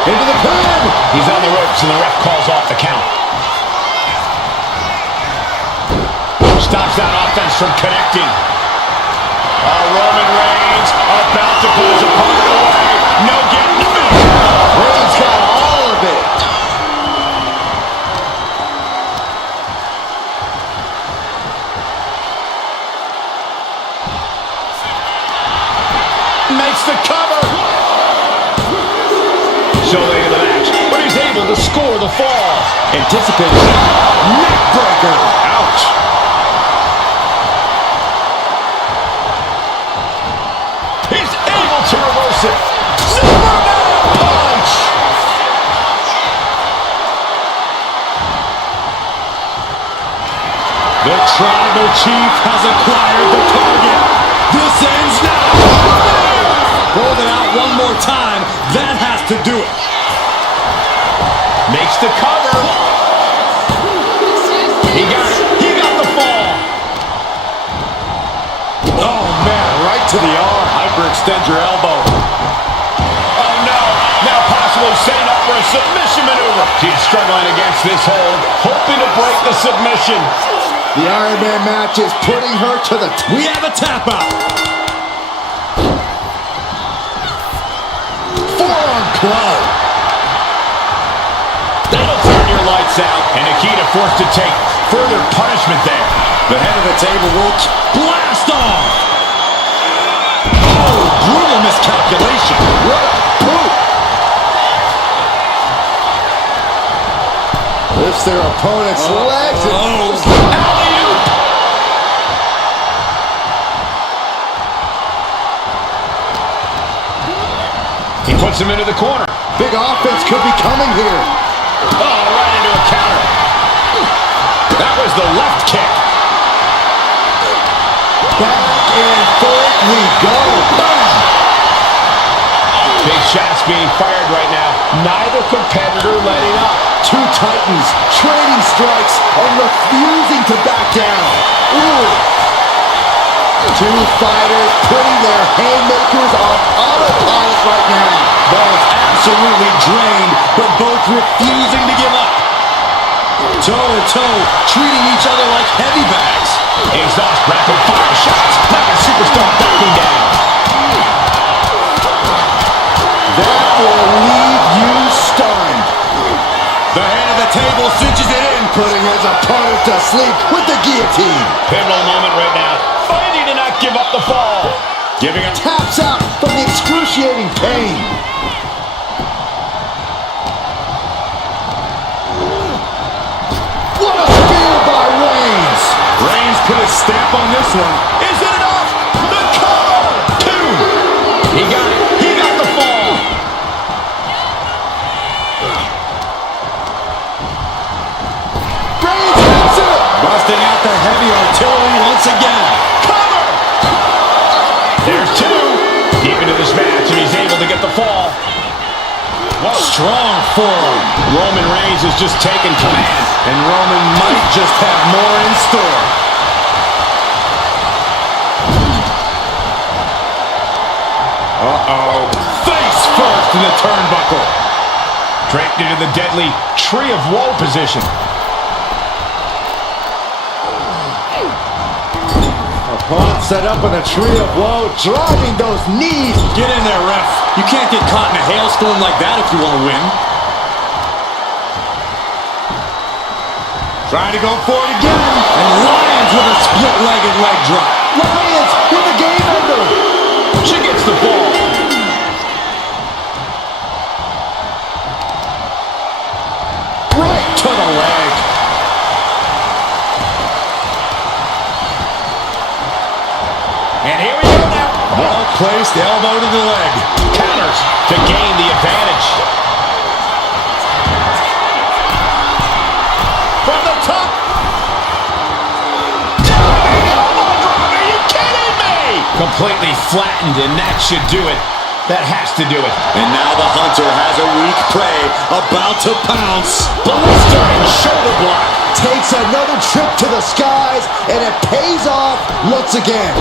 into the pin. He's on the ropes and the ref calls off the count. Stops that offense from connecting. Oh, Roman Reigns about to pull his opponent away. No getting through. Reigns got all of it. Makes the cover. So late in the match, but he's able to score the fall. Anticipating neck breaker. Ouch. He's able to reverse it. Superman punch. The tribal chief has acquired the target. This ends now. Hold it out one more time. That has to do it. Makes the cover. He got it. He got the fall. Oh, man, right to the arm. Hyperextend your elbow. submission maneuver. She's struggling against this hold, hoping to break the submission. The Iron Man match is putting her to the... We have a tap out. Forearm club. That'll turn your lights out. And Nikita forced to take further punishment there. The head of the table will blast off. Oh, brutal miscalculation. What a boot! Lifts their opponent's legs and... Alley-oop! He puts him into the corner. Big offense could be coming here. Oh, right into a counter. That was the left kick. Back and forth we go. Boom! Big shots being fired right now. Neither competitor letting up. Two titans trading strikes and refusing to back down. Ooh. Two fighters putting their haymakers on autopilot right now. Both absolutely drained, but both refusing to give up. Toe-to-toe, treating each other like heavy bags. Exhaust rapid-fire shots. Like a superstar backing down. That will leave you stunned. The head of the table cinches it in. Putting his opponent to sleep with the guillotine. Pivotal moment right now. Fighting to not give up the fall. Giving a Taps out from the excruciating pain. What a spear by Reigns. Reigns put his stamp on this one. Is it enough? The cover! Two! He got it. He got the fall. Reigns hits it. Busting out the heavy artillery once again. Cover! There's two. Deep into this match, and he's able to get the fall. Whoa. Strong forearm. Roman Reigns is just taking command. And Roman might just have more in store. Uh-oh. Face first in the turnbuckle. Draped into the deadly Tree of Woe position. Opponent set up in a Tree of Woe, driving those knees. Get in there, ref. You can't get caught in a hailstorm like that if you want to win. Trying to go for it again. And Lyons with a split-legged leg drop. Lions with a game ender. She gets the ball. Right to the leg. And here we go now. Well-placed elbow to the leg. Counters to gain the advantage. From the top. Diving elbow drop. Are you kidding me? Completely flattened, and that should do it. That has to do it. And now the hunter has a weak prey about to pounce. Blistering shoulder block. Takes another trip to the skies, and it pays off once again.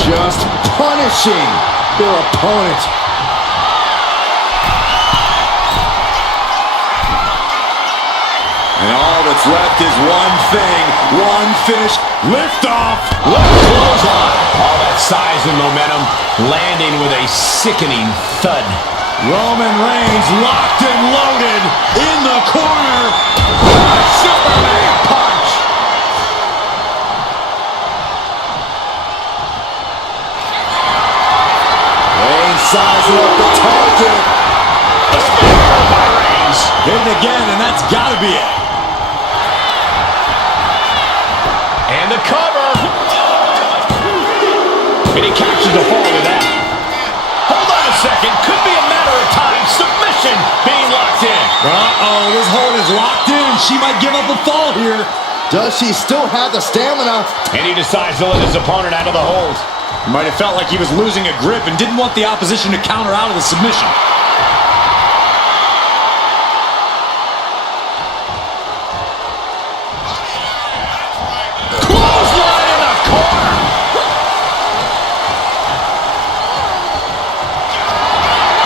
Just punishing their opponent. And all that's left is one thing, one finish. Lift off. What a clothesline. All that size and momentum landing with a sickening thud. Roman Reigns locked and loaded in the corner. Superman punch. Reigns sizing up the target. A spear by Reigns. Hit it again, and that's got to be it. And the cover. And he captures the fall with that. Hold on a second. Could be a matter of time. Submission being locked in. Uh-oh, this hold is locked in. She might give up a fall here. Does she still have the stamina? And he decides to let his opponent out of the hold. He might have felt like he was losing a grip and didn't want the opposition to counter out of the submission. Clothesline in the corner.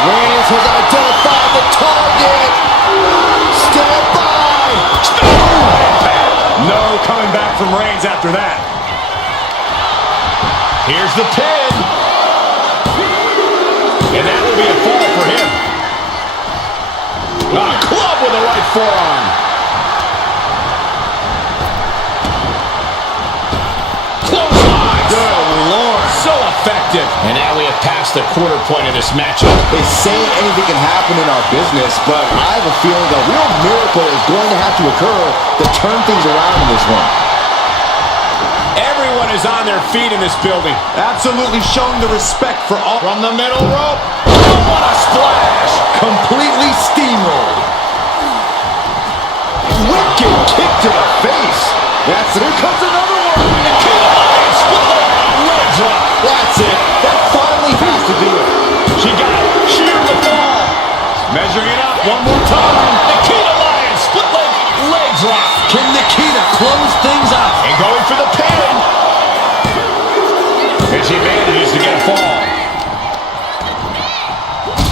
Reigns has identified the target. Stand by. No coming back from Reigns after that. Here's the pin. And that will be a fall for him. A club with a right forearm. Clothesline. Good Lord. So effective. And now we have passed the quarter point of this matchup. They say anything can happen in our business, but I have a feeling a real miracle is going to have to occur to turn things around in this one. Everyone is on their feet in this building. Absolutely showing the respect for all. From the middle rope. Oh, what a splash. Completely steamrolled. Wicked kick to the face. That's it. Here comes another one. Leg drop. That's it. That finally has to do it. She got it. Sheared the fall. Measuring it up one more time. Nikita Lyons. Split leg drop. Can Nikita close things out? And going for the pin. And she manages to get a fall.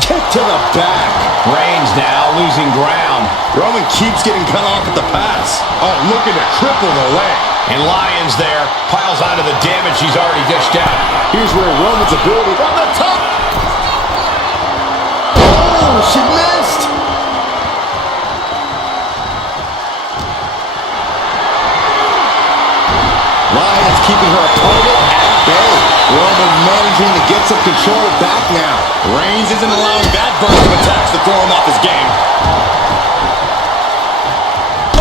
Kick to the back. Reigns now losing ground. Roman keeps getting cut off at the pass. Oh, looking to cripple the leg. And Lyons there piles onto the damage he's already dished out. Here's where Roman's ability from the top. Oh, she missed. Lyons keeping her opponent at bay. Roman managing to get some control back now. Reigns isn't allowing that burst of attacks to throw him off his game.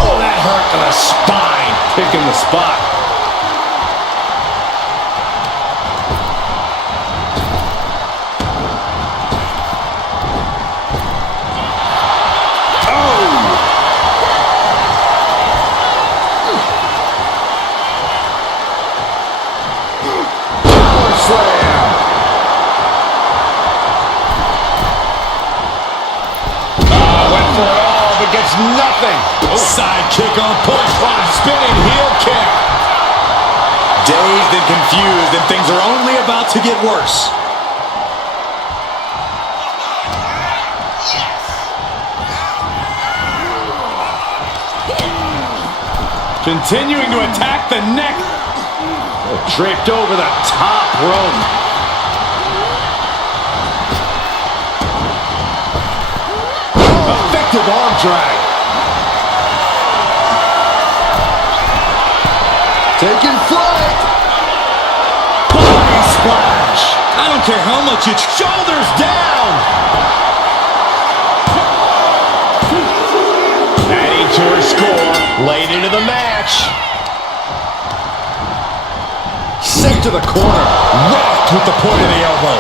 Oh, that hurt to the spine. Picking the spot. Gets nothing. Oh. Side kick on point. Spinning heel kick. Dazed and confused, and things are only about to get worse. Continuing to attack the neck. Draped over the top rope. Effective arm drag. Taking flight. Body splash. I don't care how much you... Shoulders down. Adding to her score. Late into the match. Sent to the corner. Rocked with the point of the elbow.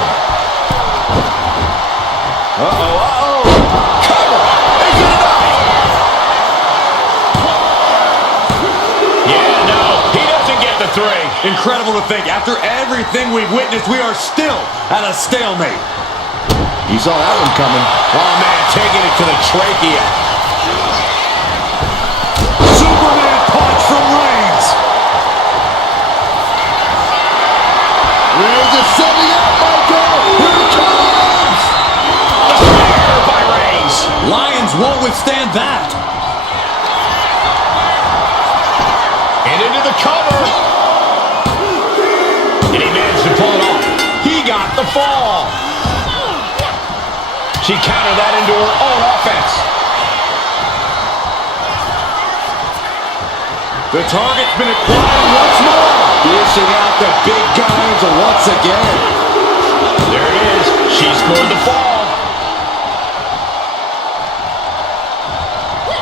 Uh-oh. Three. Incredible to think, after everything we've witnessed, we are still at a stalemate. You saw that one coming. Oh, man, taking it to the trachea. Superman punch from Reigns. Reigns is setting up, Michael. Here it comes. A spear by Reigns. Lyons won't withstand that. And into the cover. And he managed to pull it off. He got the fall. She countered that into her own offense. The target's been acquired once more. Dishing out the big guns once again. There it is. She scored the fall.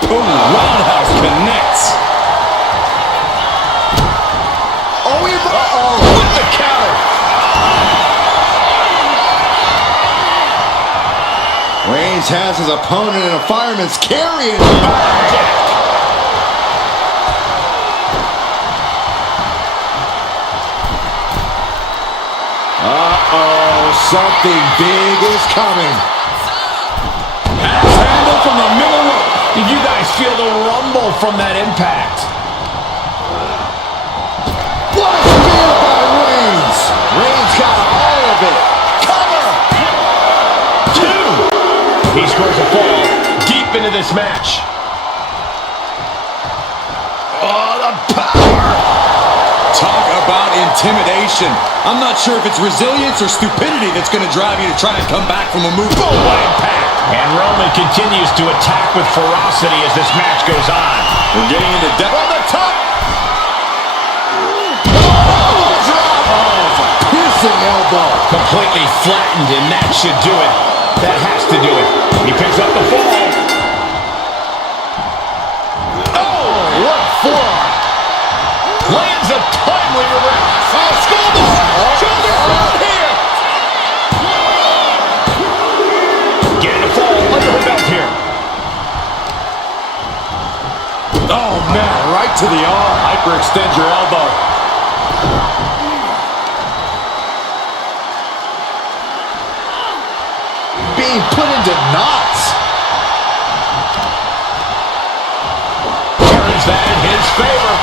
Boom, roundhouse connects. Uh-oh. With the counter. Reigns has his opponent in a fireman's carry. Uh-oh, something big is coming. Axe handle from the middle rope. Did you guys feel the rumble from that impact? What a spear by Reigns. Reigns got all of it. Cover. Two. He scores a fall. this match. Oh, the power! Talk about intimidation. I'm not sure if it's resilience or stupidity that's going to drive you to try and come back from a move. Boom, what impact! And Roman continues to attack with ferocity as this match goes on. We're getting into depth. On the top! Oh, drop! Oh, it's a piercing elbow. Completely flattened, and that should do it. That has to do it. He picks up the fall. Oh, what a forearm! Lands a timely reverse. Oh, Skullboard! Shoulder shot here! Getting a fall under her belt here. Oh, man, right to the arm. Hyperextend your elbow. Being put into knots. Turns that in his favor.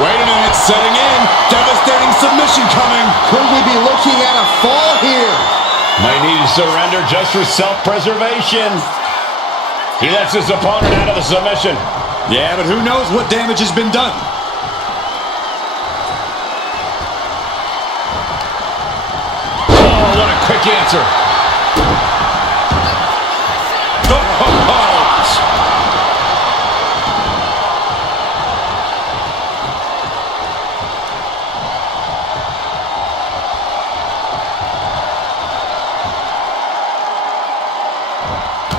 Wait a minute, setting in. Devastating submission coming. Could we be looking at a fall here? Might need to surrender just for self-preservation. He lets his opponent out of the submission. Yeah, but who knows what damage has been done. Oh, what a quick answer.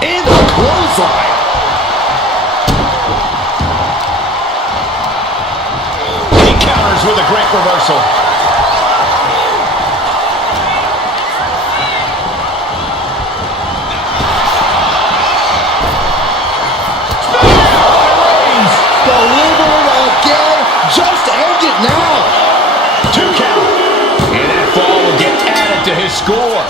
In the clothesline. He counters with a great reversal. Delivered again. Just end it now. 2 count. And that fall will get added to his score.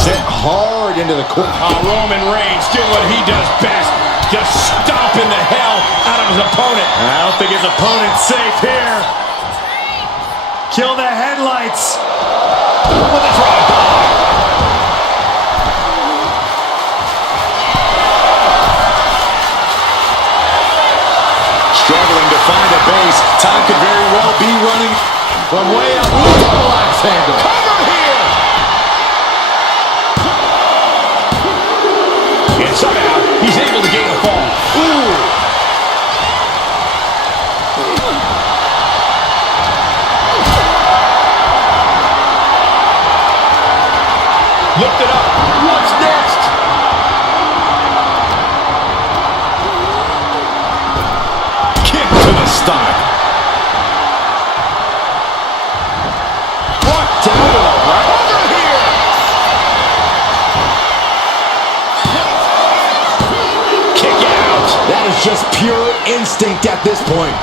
Sent hard into the corner. Roman Reigns doing what he does best. Just stomping the hell out of his opponent. I don't think his opponent's safe here. Kill the headlights. With a drive-by. Struggling to find a base. Time could very well be running From way up. Double axe handle. Cover here. And somehow, he's able to gain a fall. Ooh. Lift it up. What's next? kick to the stomach. Brought down to the right. Over here. Kick out. That is just pure instinct at this point.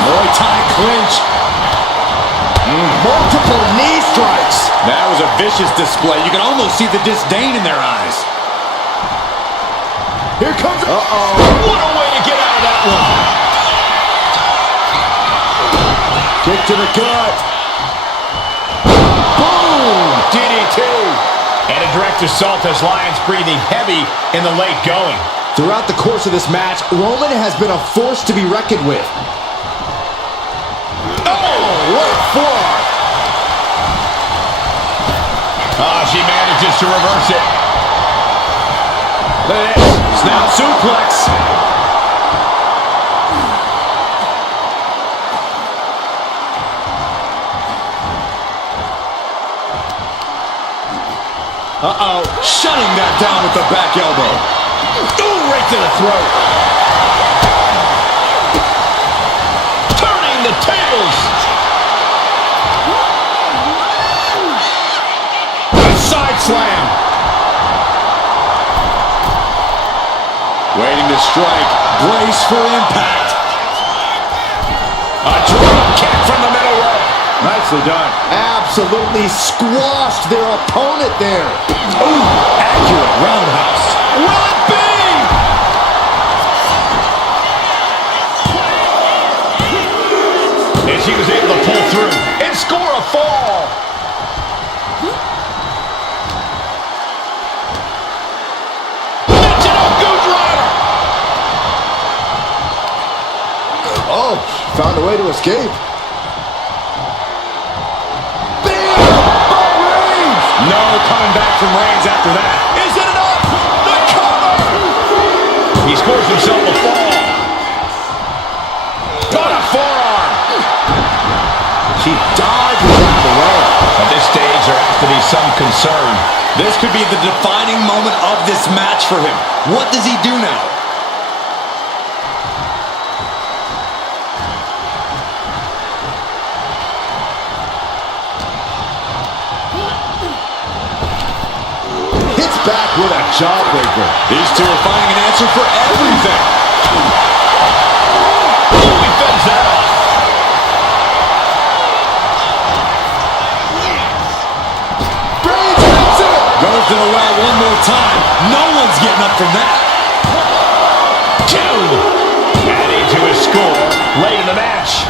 Muay Thai clinch. Multiple knee strikes. That was a vicious display. You can almost see the disdain in their eyes. Here comes. Uh-oh. What a way to get out of that one. Kick to the gut. Boom. DDT. And a direct assault as Lyons breathing heavy in the late going. Throughout the course of this match, Roman has been a force to be reckoned with. What a forearm. She manages to reverse it. Look at this. Snout suplex. Shutting that down with the back elbow. Ooh, right to the throat. Turning the tables. A side slam. Waiting to strike. Brace for impact. A drop kick from the middle rope. Nicely done. Absolutely squashed their opponent there. Ooh, accurate roundhouse. Will it be? And she was able to pull through and score a fall. Oh, found a way to escape. No coming back from Reigns after that. Is it enough? The cover! He scores himself a fall. Got a forearm. She dodges out of the way. At this stage, there has to be some concern. This could be the defining moment of this match for him. What does he do now? Back with a jawbreaker. These two are finding an answer for everything. He fends that off. Reigns hits it. Goes to the well one more time. No one's getting up from that. 2. Adding to his score late in the match.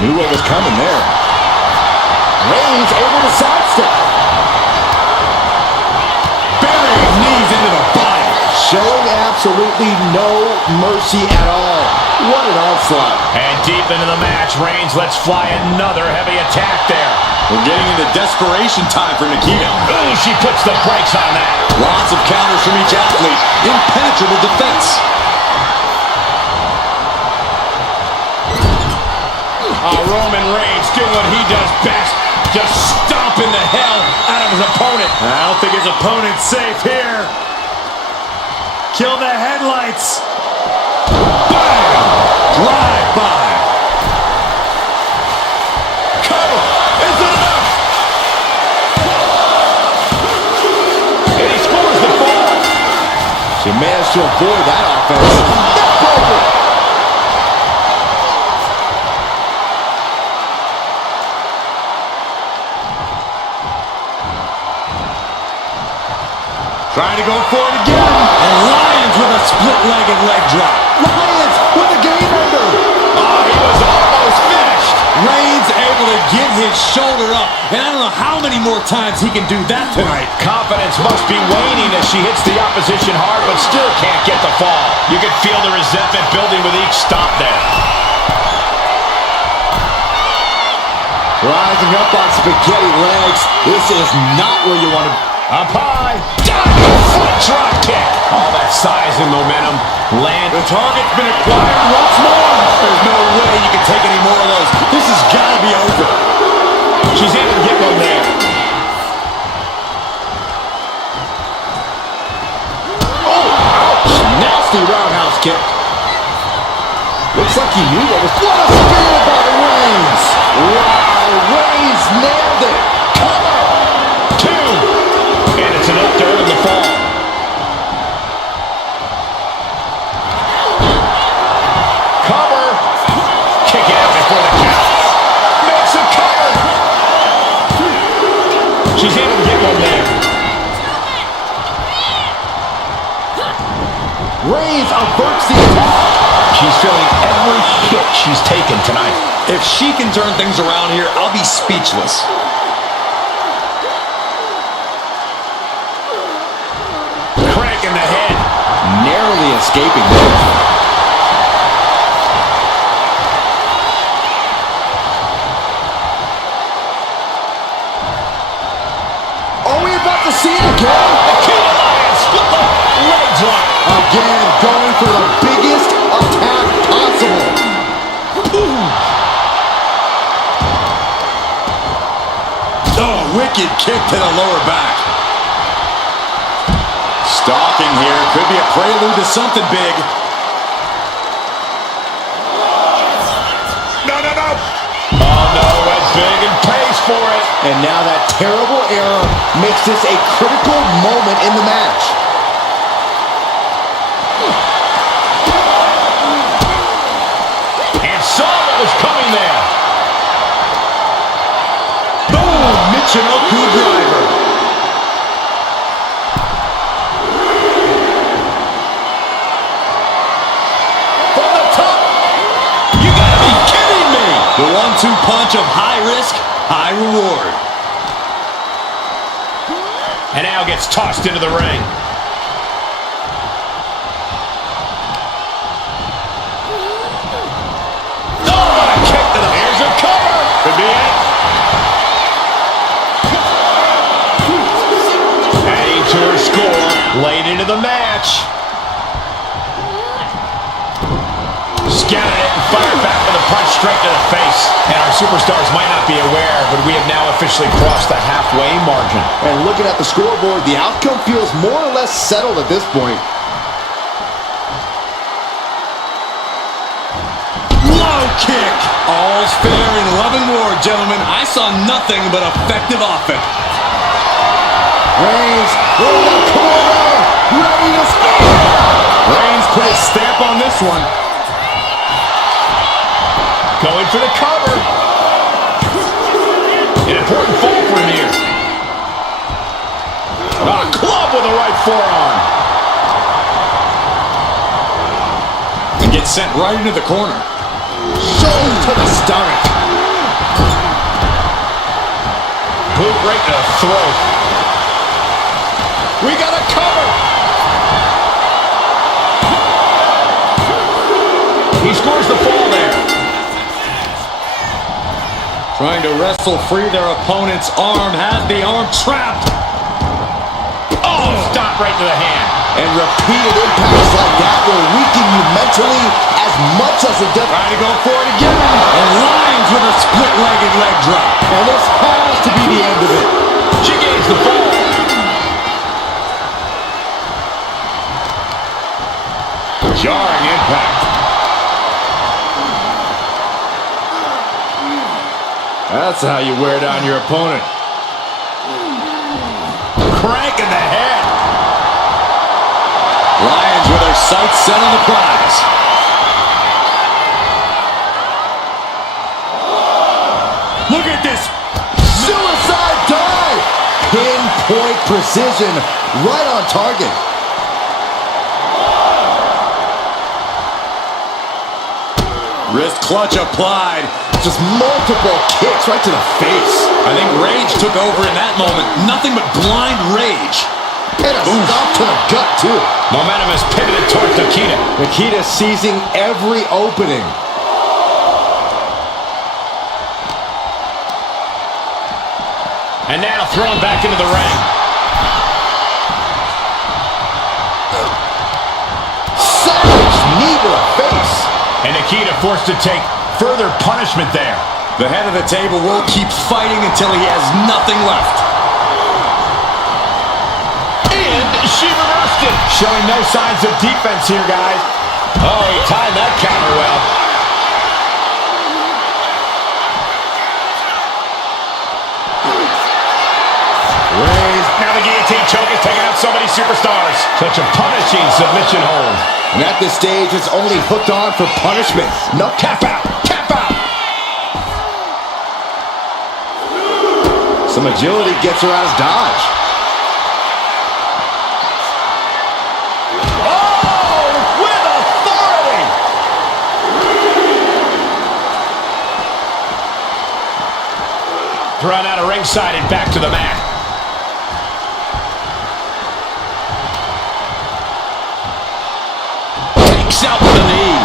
Knew what was coming there. Reigns able to sidestep. Knees into the body. Showing absolutely no mercy at all. What an onslaught. And deep into the match, Reigns lets fly another heavy attack there. We're getting into desperation time for Nikita. Ooh, she puts the brakes on that. Lots of counters from each athlete. Impenetrable defense. Roman Reigns doing what he does best. Just stomping the hell out of his opponent. I don't think his opponent's safe here. Kill the headlights. Bang! Drive-by. Cover. Is it enough? And he scores the fall. She managed to avoid that offense. Neckbreaker. Trying to go for it again. And Lyons with a split-legged leg drop. Lyons with a game ender. Oh, he was almost finished. Reigns able to get his shoulder up. And I don't know how many more times he can do that tonight. Confidence must be waning as she hits the opposition hard, but still can't get the fall. You can feel the resentment building with each stomp there. Rising up on spaghetti legs. This is not where you want to be. Up high. Diving foot drop kick. All that size and momentum. Land. The target's been acquired once more. There's no way you can take any more of those. This has got to be over. She's able to get one there. Oh, ouch. Nasty roundhouse kick. Looks like he knew what was. What a spear by Reigns. Wow, Reigns nailed it. Cover. 2. And it's enough to earn the fall. Cover. Kick out before the count. Makes a cover. She's able to get one there. Reigns averts the attack. She's feeling every hit she's taken tonight. If she can turn things around here, I'll be speechless. Crank in the head. Narrowly escaping there. Are we about to see it again? Nikita Lyons split the leg drop. Again, going for the biggest attack possible. Oh, wicked kick to the lower back. Stalking here. Could be a prelude to something big. No. Oh, no, went big and pays for it. And now that terrible error makes this a critical moment in the match. And saw what was coming there. Michinoku driver. From the top. You gotta be kidding me. The 1-2 punch of high risk, high reward. And now gets tossed into the ring. Oh, what a kick to the... Here's a cover. Could be it. Adding to her score. Late into the match. Scouted it and fired back with a punch straight to the face. And our superstars might not be aware, but we have now officially crossed the halfway margin. And looking at the scoreboard, the outcome feels more or less settled at this point. Low kick. All's fair in love and war, gentlemen. I saw nothing but effective offense. Reigns, in the corner, ready to score. Reigns put his stamp on this one. Going for the cover. An important fall for him here. A club with the right forearm. And gets sent right into the corner. Shoulder to the stomach. Boot right to the throat. We got a cover. He scores the fall there. Trying to wrestle free their opponent's arm. Has the arm trapped. Oh, stop right to the hand. And repeated impacts like that will weaken you mentally as much as it does. Trying to go for it again. And Lyons with a split-legged leg drop. And this has to be the end of it. She gains the fall. Jarring impact. That's how you wear down your opponent. Crank in the head. Lions with their sights set on the prize. Look at this. Suicide dive. Pinpoint precision. Right on target. Wrist clutch applied. Just multiple kicks right to the face. I think rage took over in that moment. Nothing but blind rage. And a stop to the gut, too. Momentum is pivoted towards Nikita. Nikita seizing every opening. And now thrown back into the ring. Savage knee to the face. And Nikita forced to take further punishment there. The head of the table will keep fighting until he has nothing left. And she reversed it. Showing no signs of defense here, guys. Oh, he timed that counter well. Reigns. Now the guillotine choke is taking out so many superstars. Such a punishing submission hold. And at this stage, it's only hooked on for punishment. No Tap out. Tap out. Some agility gets her out of dodge. Oh, with authority. Thrown out of ringside and back to the mat. Takes out with a knee.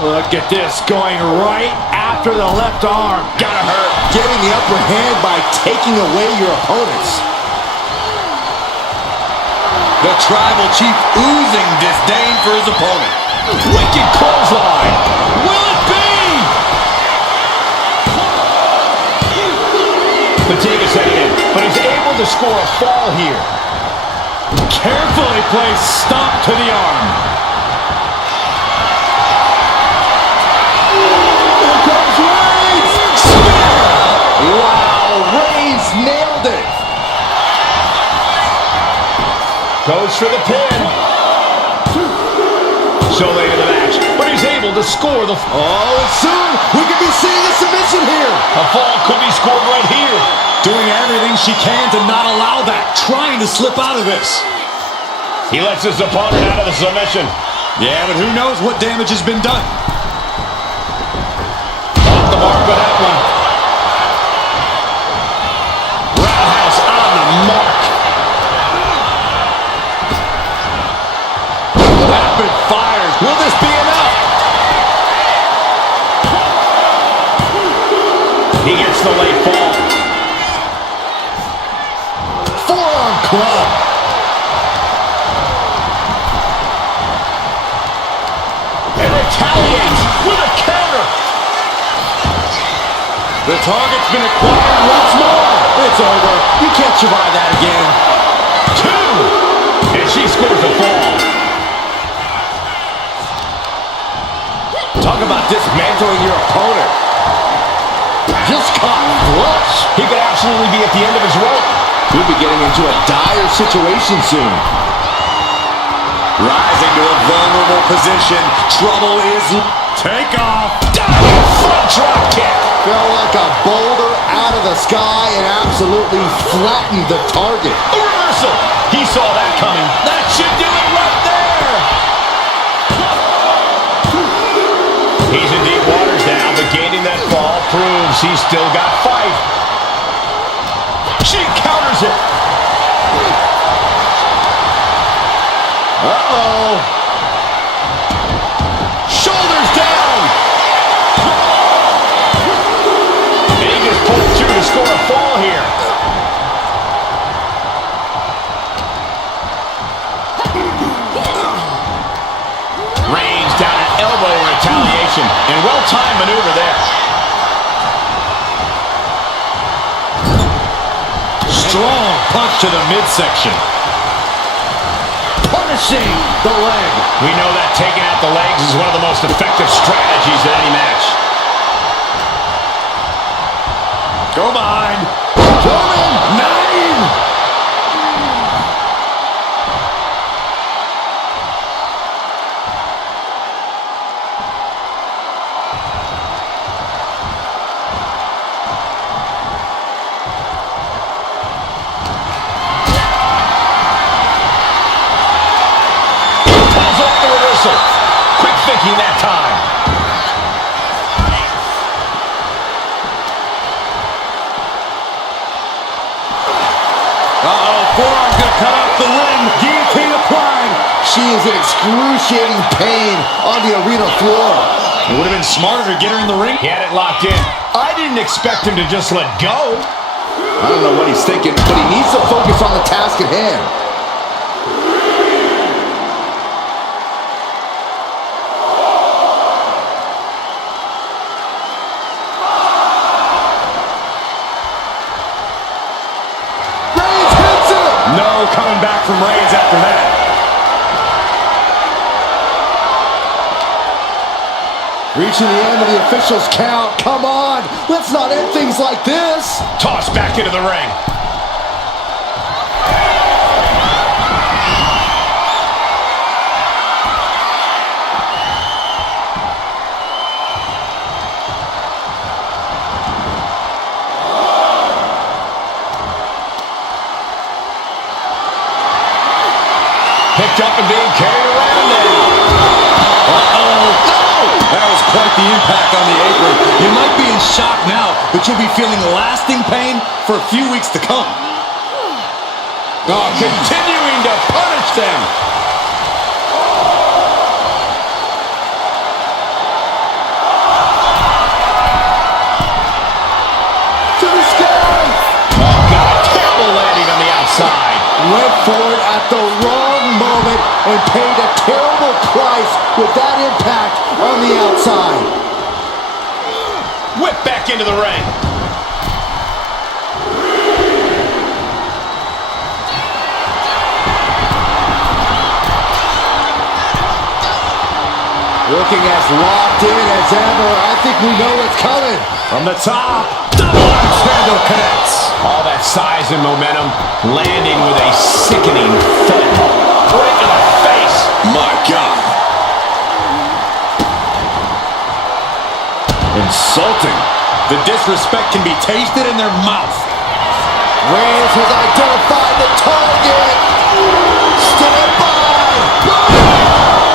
Look at this, going right after the left arm. Gotta hurt. Getting the upper hand by taking away your opponents. The tribal chief oozing disdain for his opponent. Wicked clothesline. Will it be? Fatigue is setting in, but he's able to score a fall here. Carefully placed stomp to the arm. Wow, Reigns nailed it. Goes for the pin. So late in the match, but he's able to score the... Oh, and soon we could be seeing a submission here. A fall could be scored right here. Doing everything she can to not allow that. Trying to slip out of this. He lets his opponent out of the submission. Yeah, but who knows what damage has been done. Off the mark with that one. Roundhouse on the mark. Rapid fires. Will this be enough? He gets the late fall. Forearm club. And retaliates with a counter. The target's been acquired once more. It's over. You can't survive that again. 2. And she scores the fall. Talk about dismantling your opponent. Just caught flush. He could absolutely be at the end of his rope. He'll be getting into a dire situation soon. Rising to a vulnerable position. Trouble is... Take off. Diving front drop kick. Fell like a boulder out of the sky and absolutely flattened the target. A reversal. He saw that coming. That should do it right there. He's in deep waters now, but gaining that fall proves he's still got fight. She counters it. Uh-oh. Shoulders down. And he just pulled through to score a fall here. Reigns down an elbow in retaliation. And well-timed maneuver there. Strong punch to the midsection. Punishing the leg. We know that taking out the legs is one of the most effective strategies in any match. Go behind. German 9. Quick thinking that time. Uh-oh, forearm's gonna cut off the ring. Guillotine applied. She is in excruciating pain on the arena floor. It would have been smarter to get her in the ring. He had it locked in. I didn't expect him to just let go. I don't know what he's thinking, but he needs to focus on the task at hand. No coming back from Reigns after that. Reaching the end of the official's count. Come on, let's not end things like this. Tossed back into the ring. Picked up and being carried around now. Uh-oh. That was quite the impact on the apron. You might be in shock now, but you'll be feeling lasting pain for a few weeks to come. Oh, continuing to punish them. To the sky. Oh, God, terrible landing on the outside. Went for it at the wrong moment and paid a terrible price with that impact on the outside. Whip back into the ring. Looking as locked in as ever. I think we know what's coming. From the top, double axe handle connects. All that size and momentum landing with a sickening thud. Right to the face. My God. insulting. The disrespect can be tasted in their mouth. Reigns has identified the target. Stand by.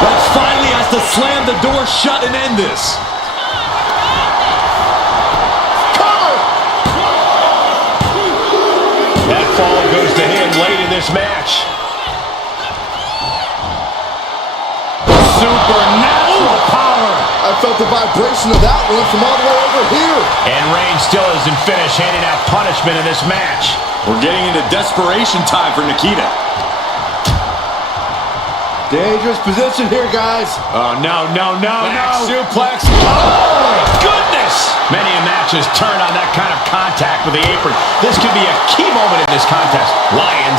That finally has to slam the door shut and end this. Cover. That fall goes to him late in this match. Supernatural power. I felt the vibration of that one from all the way over here. And Reigns still isn't finished handing out punishment in this match. We're getting into desperation time for Nikita. Dangerous position here, guys. Oh, no. Suplex. Oh, my goodness. Many a match has turned on that kind of contact with the apron. This could be a key moment in this contest. Lions